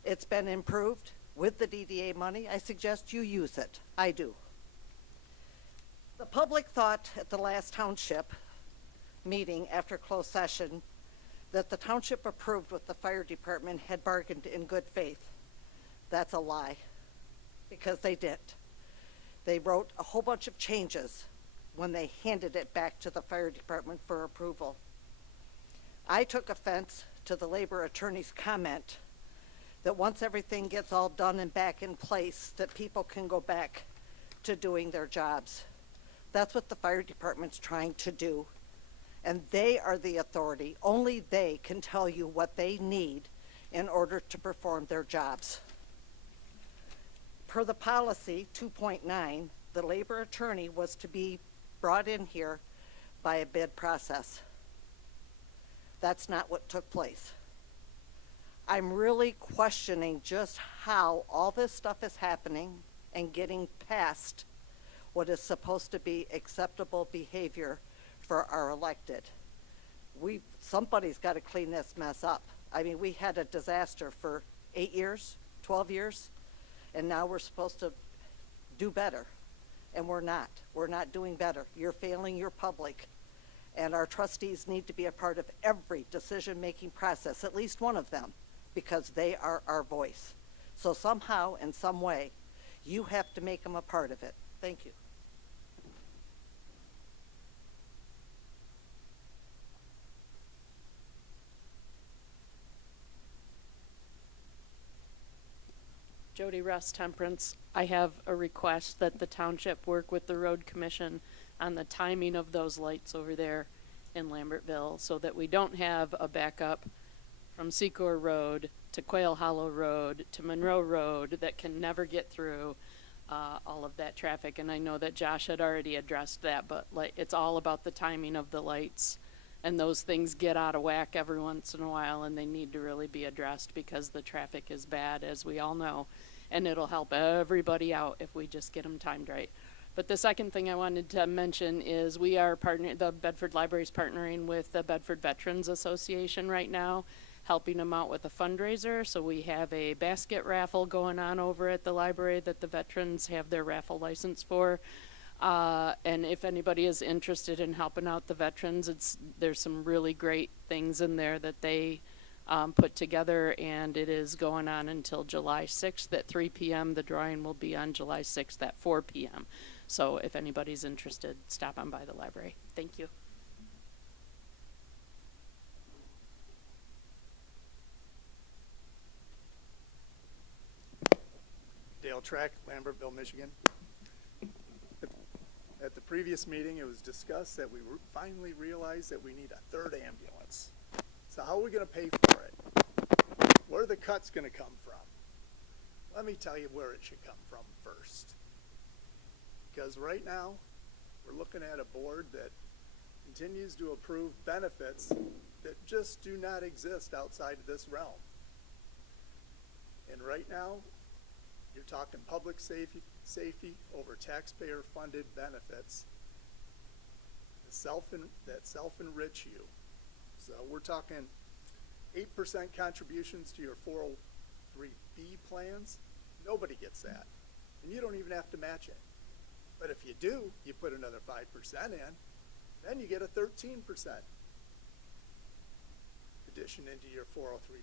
It's been improved. With the DDA money, I suggest you use it. I do. The public thought at the last township meeting after closed session that the township approved what the fire department had bargained in good faith. That's a lie, because they didn't. They wrote a whole bunch of changes when they handed it back to the fire department for approval. I took offense to the labor attorney's comment that once everything gets all done and back in place, that people can go back to doing their jobs. That's what the fire department's trying to do. And they are the authority. Only they can tell you what they need in order to perform their jobs. Per the policy 2.9, the labor attorney was to be brought in here by a bid process. That's not what took place. I'm really questioning just how all this stuff is happening and getting past what is supposed to be acceptable behavior for our elected. Somebody's got to clean this mess up. I mean, we had a disaster for 8 years, 12 years, and now we're supposed to do better, and we're not. We're not doing better. You're failing your public, and our trustees need to be a part of every decision-making process, at least one of them, because they are our voice. So somehow, in some way, you have to make them a part of it. Thank you. Jody Russ, Temperance. I have a request that the township work with the road commission on the timing of those lights over there in Lambertville so that we don't have a backup from Secor Road to Quail Hollow Road to Monroe Road that can never get through all of that traffic. And I know that Josh had already addressed that, but it's all about the timing of the lights. And those things get out of whack every once in a while, and they need to really be addressed because the traffic is bad, as we all know. And it'll help everybody out if we just get them timed right. But the second thing I wanted to mention is we are the Bedford Library is partnering with the Bedford Veterans Association right now, helping them out with a fundraiser. So we have a basket raffle going on over at the library that the veterans have their raffle license for. And if anybody is interested in helping out the veterans, there's some really great things in there that they put together, and it is going on until July 6th at 3 p.m. The drawing will be on July 6th at 4 p.m. So if anybody's interested, stop on by the library. Thank you. Dale Track, Lambertville, Michigan. At the previous meeting, it was discussed that we finally realized that we need a third ambulance. So how are we going to pay for it? Where are the cuts going to come from? Let me tell you where it should come from first. Because right now, we're looking at a board that continues to approve benefits that just do not exist outside of this realm. And right now, you're talking public safety over taxpayer-funded benefits that self-enrich you. So we're talking 8% contributions to your 403B plans. Nobody gets that. And you don't even have to match it. But if you do, you put another 5% in, then you get a 13% addition into your 403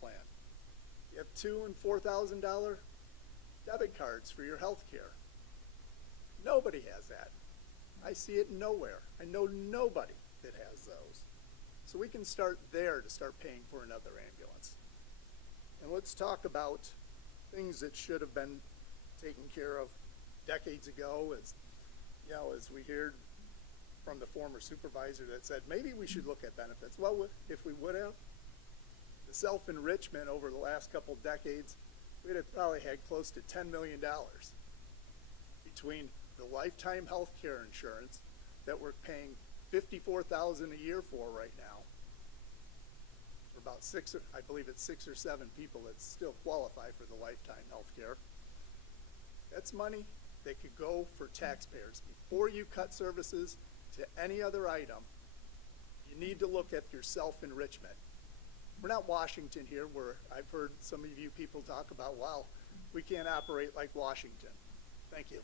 plan. You have $2,000 and $4,000 debit cards for your health care. Nobody has that. I see it nowhere. I know nobody that has those. So we can start there to start paying for another ambulance. And let's talk about things that should have been taken care of decades ago, as you know, as we heard from the former supervisor that said maybe we should look at benefits. Well, if we would have, the self-enrichment over the last couple decades, we'd have probably had close to $10 million between the lifetime health care insurance that we're paying $54,000 a year for right now. For about I believe it's 6 or 7 people that still qualify for the lifetime health care. That's money that could go for taxpayers. Before you cut services to any other item, you need to look at your self-enrichment. We're not Washington here, where I've heard some of you people talk about, wow, we can't operate like Washington. Thank you.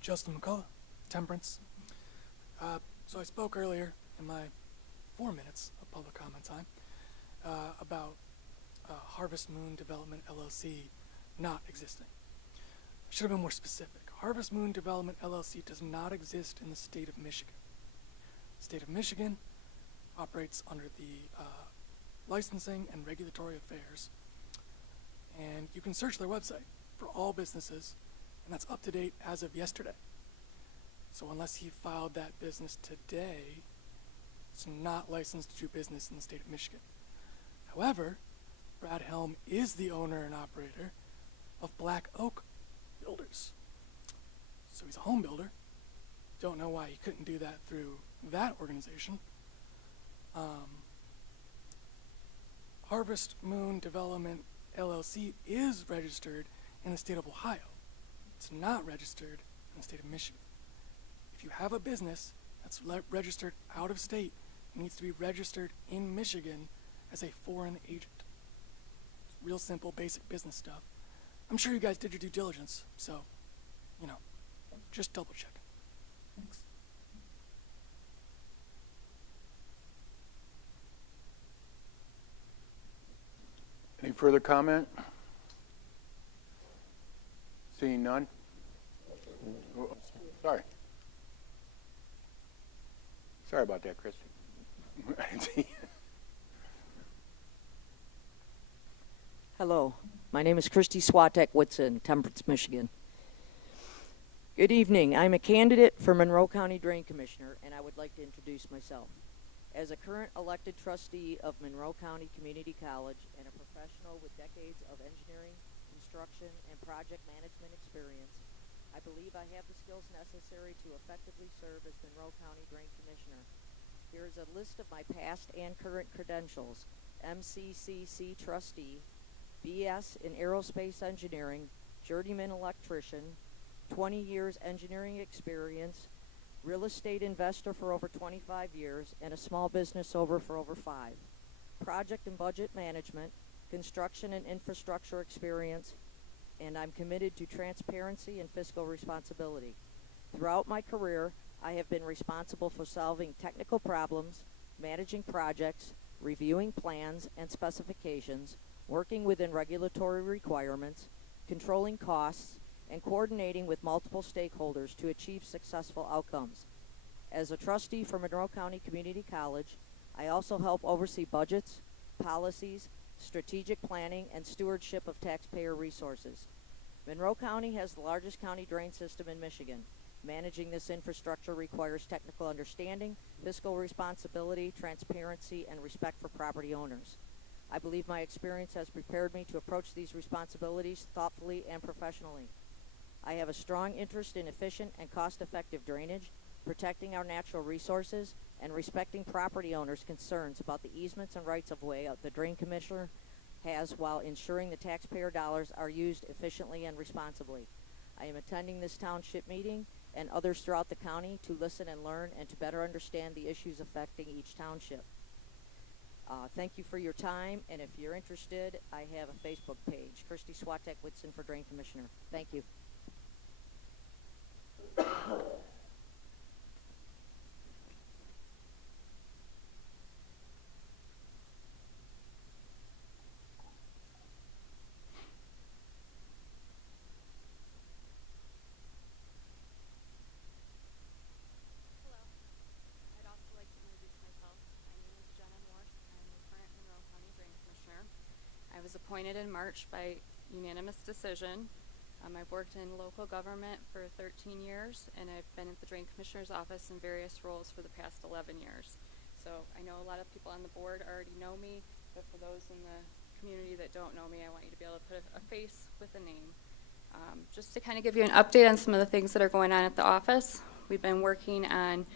Justin McCullough, Temperance. So I spoke earlier in my 4 minutes of public comment time about Harvest Moon Development LLC not existing. I should have been more specific. Harvest Moon Development LLC does not exist in the state of Michigan. The state of Michigan operates under the Licensing and Regulatory Affairs, and you can search their website for all businesses, and that's up to date as of yesterday. So unless he filed that business today, it's not licensed to do business in the state of Michigan. However, Brad Helm is the owner and operator of Black Oak Builders. So he's a home builder. Don't know why he couldn't do that through that organization. Harvest Moon Development LLC is registered in the state of Ohio. It's not registered in the state of Michigan. If you have a business that's registered out of state, it needs to be registered in Michigan as a foreign agent. It's real simple, basic business stuff. I'm sure you guys did your due diligence, so, you know, just double check. Thanks. Any further comment? Seeing none? Oh, sorry. Sorry about that, Christy. I didn't see you. Hello, my name is Christy Swatek Whitson, Temperance, Michigan. Good evening. I'm a candidate for Monroe County Drain Commissioner, and I would like to introduce myself. As a current elected trustee of Monroe County Community College and a professional with decades of engineering, construction, and project management experience, I believe I have the skills necessary to effectively serve as Monroe County Drain Commissioner. Here is a list of my past and current credentials: MCCC trustee, BS in aerospace engineering, journeyman electrician, 20 years engineering experience, real estate investor for over 25 years, and a small business owner for over 5. Project and budget management, construction and infrastructure experience, and I'm committed to transparency and fiscal responsibility. Throughout my career, I have been responsible for solving technical problems, managing projects, reviewing plans and specifications, working within regulatory requirements, controlling costs, and coordinating with multiple stakeholders to achieve successful outcomes. As a trustee for Monroe County Community College, I also help oversee budgets, policies, strategic planning, and stewardship of taxpayer resources. Monroe County has the largest county drain system in Michigan. Managing this infrastructure requires technical understanding, fiscal responsibility, transparency, and respect for property owners. I believe my experience has prepared me to approach these responsibilities thoughtfully and professionally. I have a strong interest in efficient and cost-effective drainage, protecting our natural resources, and respecting property owners' concerns about the easements and rights-of-way the Drain Commissioner has while ensuring the taxpayer dollars are used efficiently and responsibly. I am attending this township meeting and others throughout the county to listen and learn and to better understand the issues affecting each township. Thank you for your time, and if you're interested, I have a Facebook page, Christy Swatek Whitson for Drain Commissioner. Thank you. I was appointed in March by unanimous decision. I've worked in local government for 13 years, and I've been at the Drain Commissioner's office in various roles for the past 11 years. So I know a lot of people on the board already know me, but for those in the community that don't know me, I want you to be able to put a face with a name. Just to kind of give you an update on some of the things that are going on at the office, we've been working on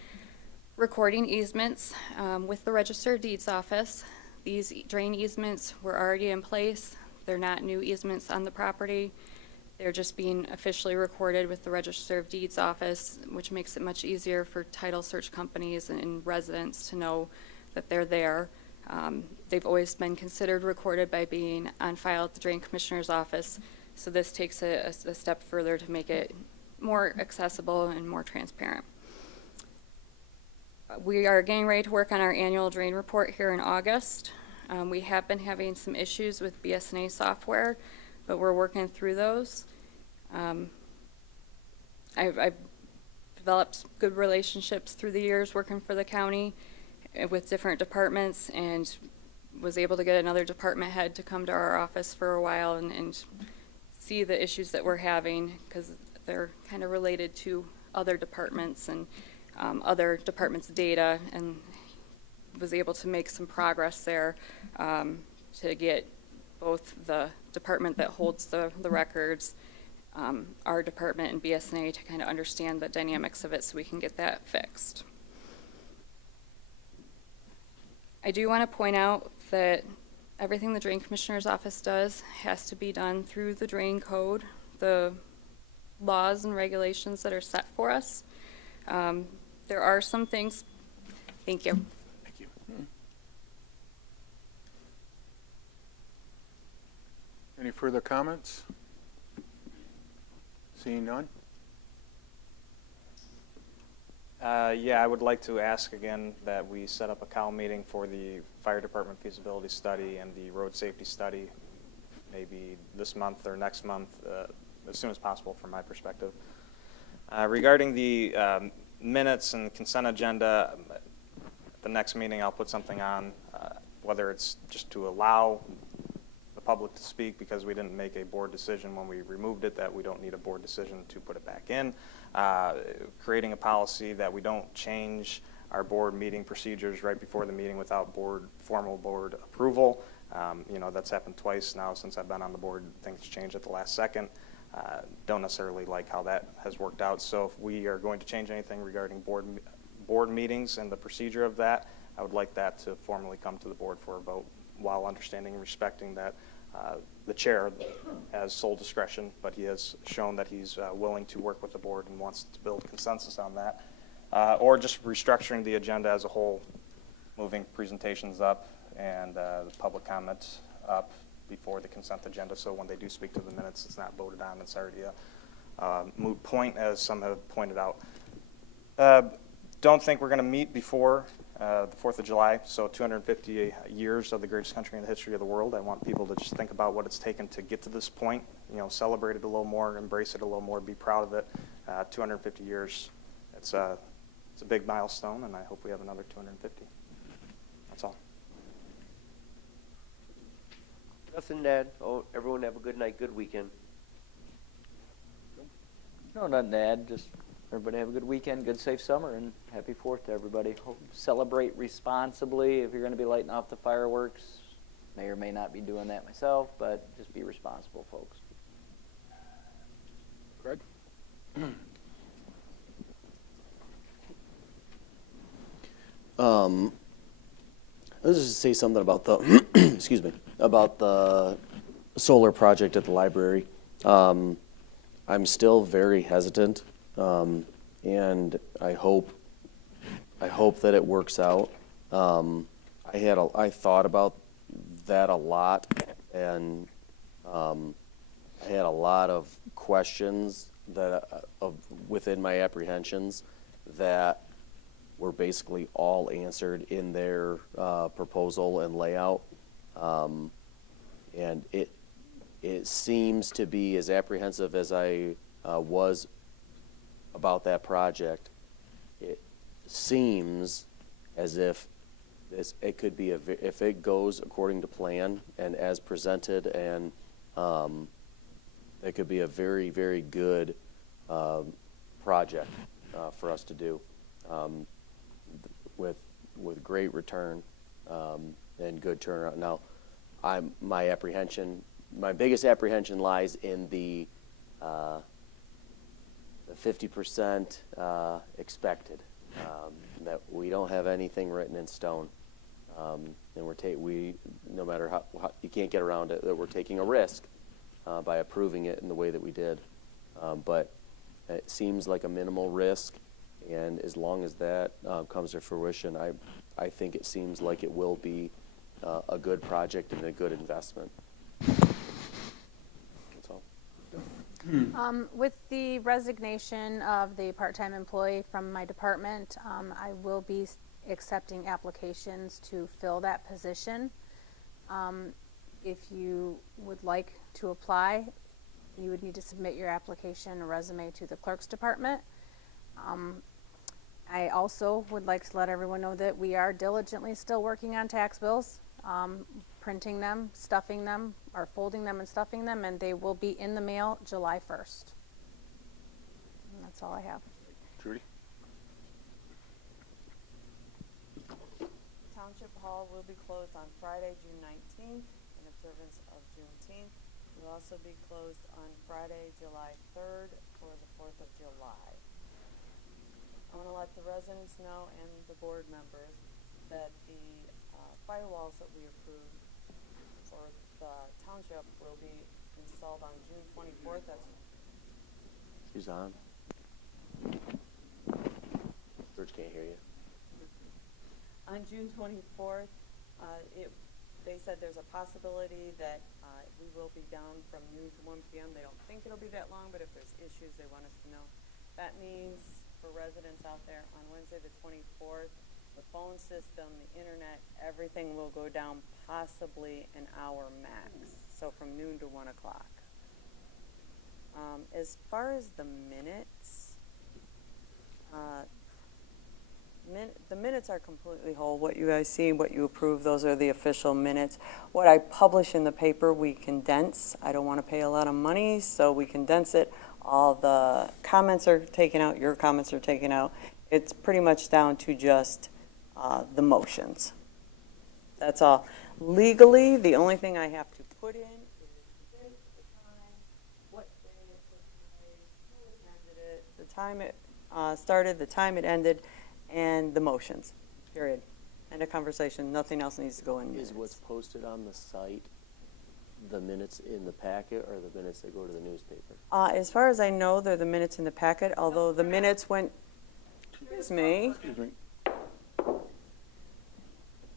recording easements with the Register of Deeds office. These drain easements were already in place. They're not new easements on the property. They're just being officially recorded with the Register of Deeds office, which makes it much easier for title search companies and residents to know that they're there. They've always been considered recorded by being on file at the Drain Commissioner's office, so this takes a step further to make it more accessible and more transparent. We are getting ready to work on our annual drain report here in August. We have been having some issues with BSNA software, but we're working through those. I've developed good relationships through the years working for the county with different departments, and was able to get another department head to come to our office for a while and see the issues that we're having, because they're kind of related to other departments and other departments' data, and was able to make some progress there to get both the department that holds the records, our department and BSNA to kind of understand the dynamics of it so we can get that fixed. I do want to point out that everything the Drain Commissioner's office does has to be done through the drain code, the laws and regulations that are set for us. There are some things. Thank you. Thank you. Any further comments? Seeing none? Yeah, I would like to ask again that we set up a COW meeting for the fire department feasibility study and the road safety study, maybe this month or next month, as soon as possible from my perspective. Regarding the minutes and consent agenda, at the next meeting I'll put something on, whether it's just to allow the public to speak because we didn't make a board decision when we removed it, that we don't need a board decision to put it back in. Creating a policy that we don't change our board meeting procedures right before the meeting without formal board approval. You know, that's happened twice now since I've been on the board. Things change at the last second. Don't necessarily like how that has worked out. So if we are going to change anything regarding board meetings and the procedure of that, I would like that to formally come to the board for a vote, while understanding and respecting that the chair has sole discretion, but he has shown that he's willing to work with the board and wants to build consensus on that. Or just restructuring the agenda as a whole, moving presentations up and the public comments up before the consent agenda, so when they do speak to the minutes, it's not voted on. It's already a moot point, as some have pointed out. Don't think we're going to meet before the 4th of July, so 250 years of the greatest country in the history of the world. I want people to just think about what it's taken to get to this point, you know, celebrate it a little more, embrace it a little more, be proud of it. 250 years, it's a big milestone, and I hope we have another 250. That's all. Nothing to add. Oh, everyone have a good night, good weekend. No, nothing to add, just Everybody have a good weekend, good safe summer, and happy 4th to everybody. Hope, celebrate responsibly. If you're going to be lighting off the fireworks, may or may not be doing that myself, but just be responsible, folks. Greg? Let's just say something about the, excuse me, about the solar project at the library. I'm still very hesitant, and I hope that it works out. I thought about that a lot, and I had a lot of questions that within my apprehensions that were basically all answered in their proposal and layout, and it seems to be as apprehensive as I was about that project. It seems as if it could be if it goes according to plan and as presented, and it could be a very, very good project for us to do with great return and good turnaround. Now, my biggest apprehension lies in the 50% expected, that we don't have anything written in stone, and no matter how you can't get around it, that we're taking a risk by approving it in the way that we did, but it seems like a minimal risk, and as long as that comes to fruition, I think it seems like it will be a good project and a good investment. That's all. With the resignation of the part-time employee from my department, I will be accepting applications to fill that position. If you would like to apply, you would need to submit your application or resume to the clerk's department. I also would like to let everyone know that we are diligently still working on tax bills, printing them, stuffing them, or folding them and stuffing them, and they will be in the mail July 1st. And that's all I have. Judy? Township Hall will be closed on Friday, June 19th, in observance of Juneteenth. It will also be closed on Friday, July 3rd, for the 4th of July. I want to let the residents know and the board members that the firewalls that we approved for the township will be installed on June 24th. She's on. George can't hear you. On June 24th, they said there's a possibility that we will be down from noon to 1 p.m. They don't think it'll be that long, but if there's issues, they want us to know. That means for residents out there, on Wednesday the 24th, the phone system, the internet, everything will go down possibly an hour max. So from noon to 1 o'clock. As far as the minutes, the minutes are completely whole. What you guys see, what you approve, those are the official minutes. What I publish in the paper, we condense. I don't want to pay a lot of money, so we condense it. All the comments are taken out, your comments are taken out. It's pretty much down to just the motions. That's all. Legally, the only thing I have to put in is the date, the time, what day it took place, who attended it, the time it started, the time it ended, and the motions, period. End of conversation. Nothing else needs to go in minutes. Is what's posted on the site the minutes in the packet or the minutes that go to the newspaper? As far as I know, they're the minutes in the packet, although the minutes went, excuse me.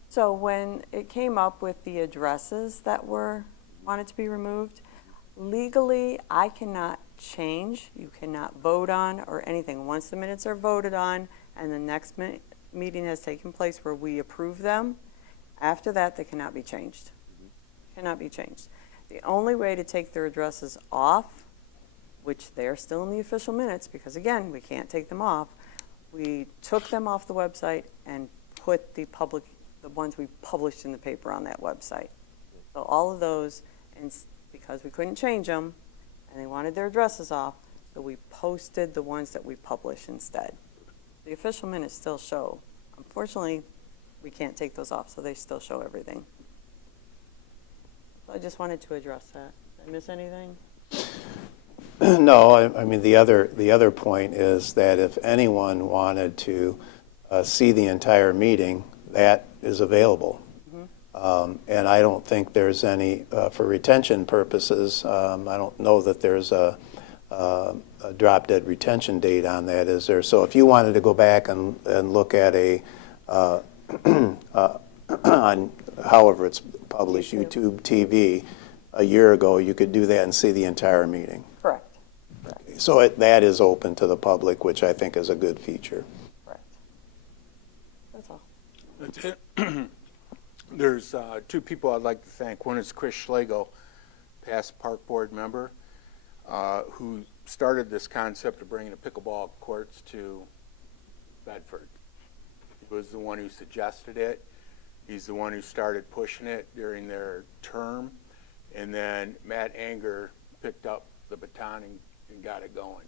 So when it came up with the addresses that wanted to be removed, legally, I cannot change, you cannot vote on or anything. Once the minutes are voted on and the next meeting has taken place where we approve them, after that, they cannot be changed. Cannot be changed. The only way to take their addresses off, which they're still in the official minutes, because again, we can't take them off, we took them off the website and put the ones we published in the paper on that website. So all of those, and because we couldn't change them, and they wanted their addresses off, So we posted the ones that we publish instead. The official minutes still show. Unfortunately, we can't take those off, so they still show everything. So I just wanted to address that. Did I miss anything? No, I mean, the other point is that if anyone wanted to see the entire meeting, that is available. And I don't think there's any, for retention purposes, I don't know that there's a drop dead retention date on that, is there? So if you wanted to go back and look at on however it's published, YouTube TV, a year ago, you could do that and see the entire meeting. Correct. So that is open to the public, which I think is a good feature. Correct. That's all. That's it. There's two people I'd like to thank. One is Chris Schlegel, past park board member, who started this concept of bringing the pickleball courts to Bedford. He was the one who suggested it. He's the one who started pushing it during their term. And then Matt Anger picked up the baton and got it going.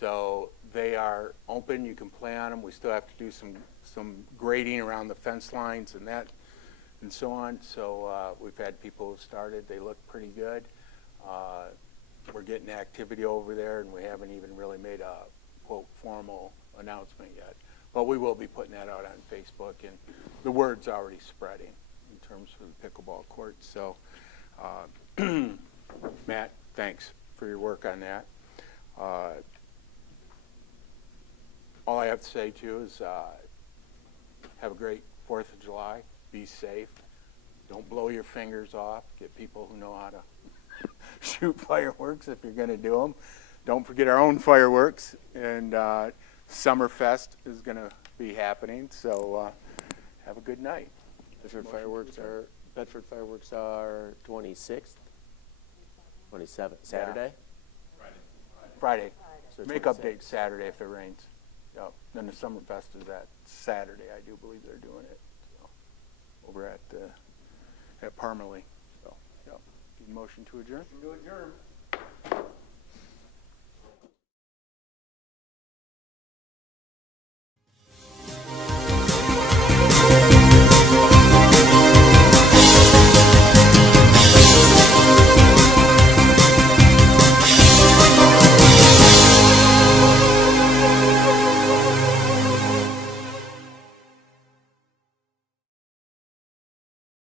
So they are open. You can play on them. We still have to do some grading around the fence lines and that and so on. So we've had people who started. They look pretty good. We're getting activity over there, and we haven't even really made a, quote, formal announcement yet. But we will be putting that out on Facebook, and the word's already spreading in terms of the pickleball courts. So, Matt, thanks for your work on that. All I have to say to you is have a great 4th of July. Be safe. Don't blow your fingers off. Get people who know how to shoot fireworks if you're going to do them. Don't forget our own fireworks. And Summerfest is going to be happening. So have a good night. Bedford fireworks are 26th, 27th, Saturday? Friday. So Makeup 26th. date Saturday if it rains. Yep. Then the Summerfest is that Saturday. I do believe they're doing it. So, over at Parmalee. So, yep. Motion to adjourn? To adjourn.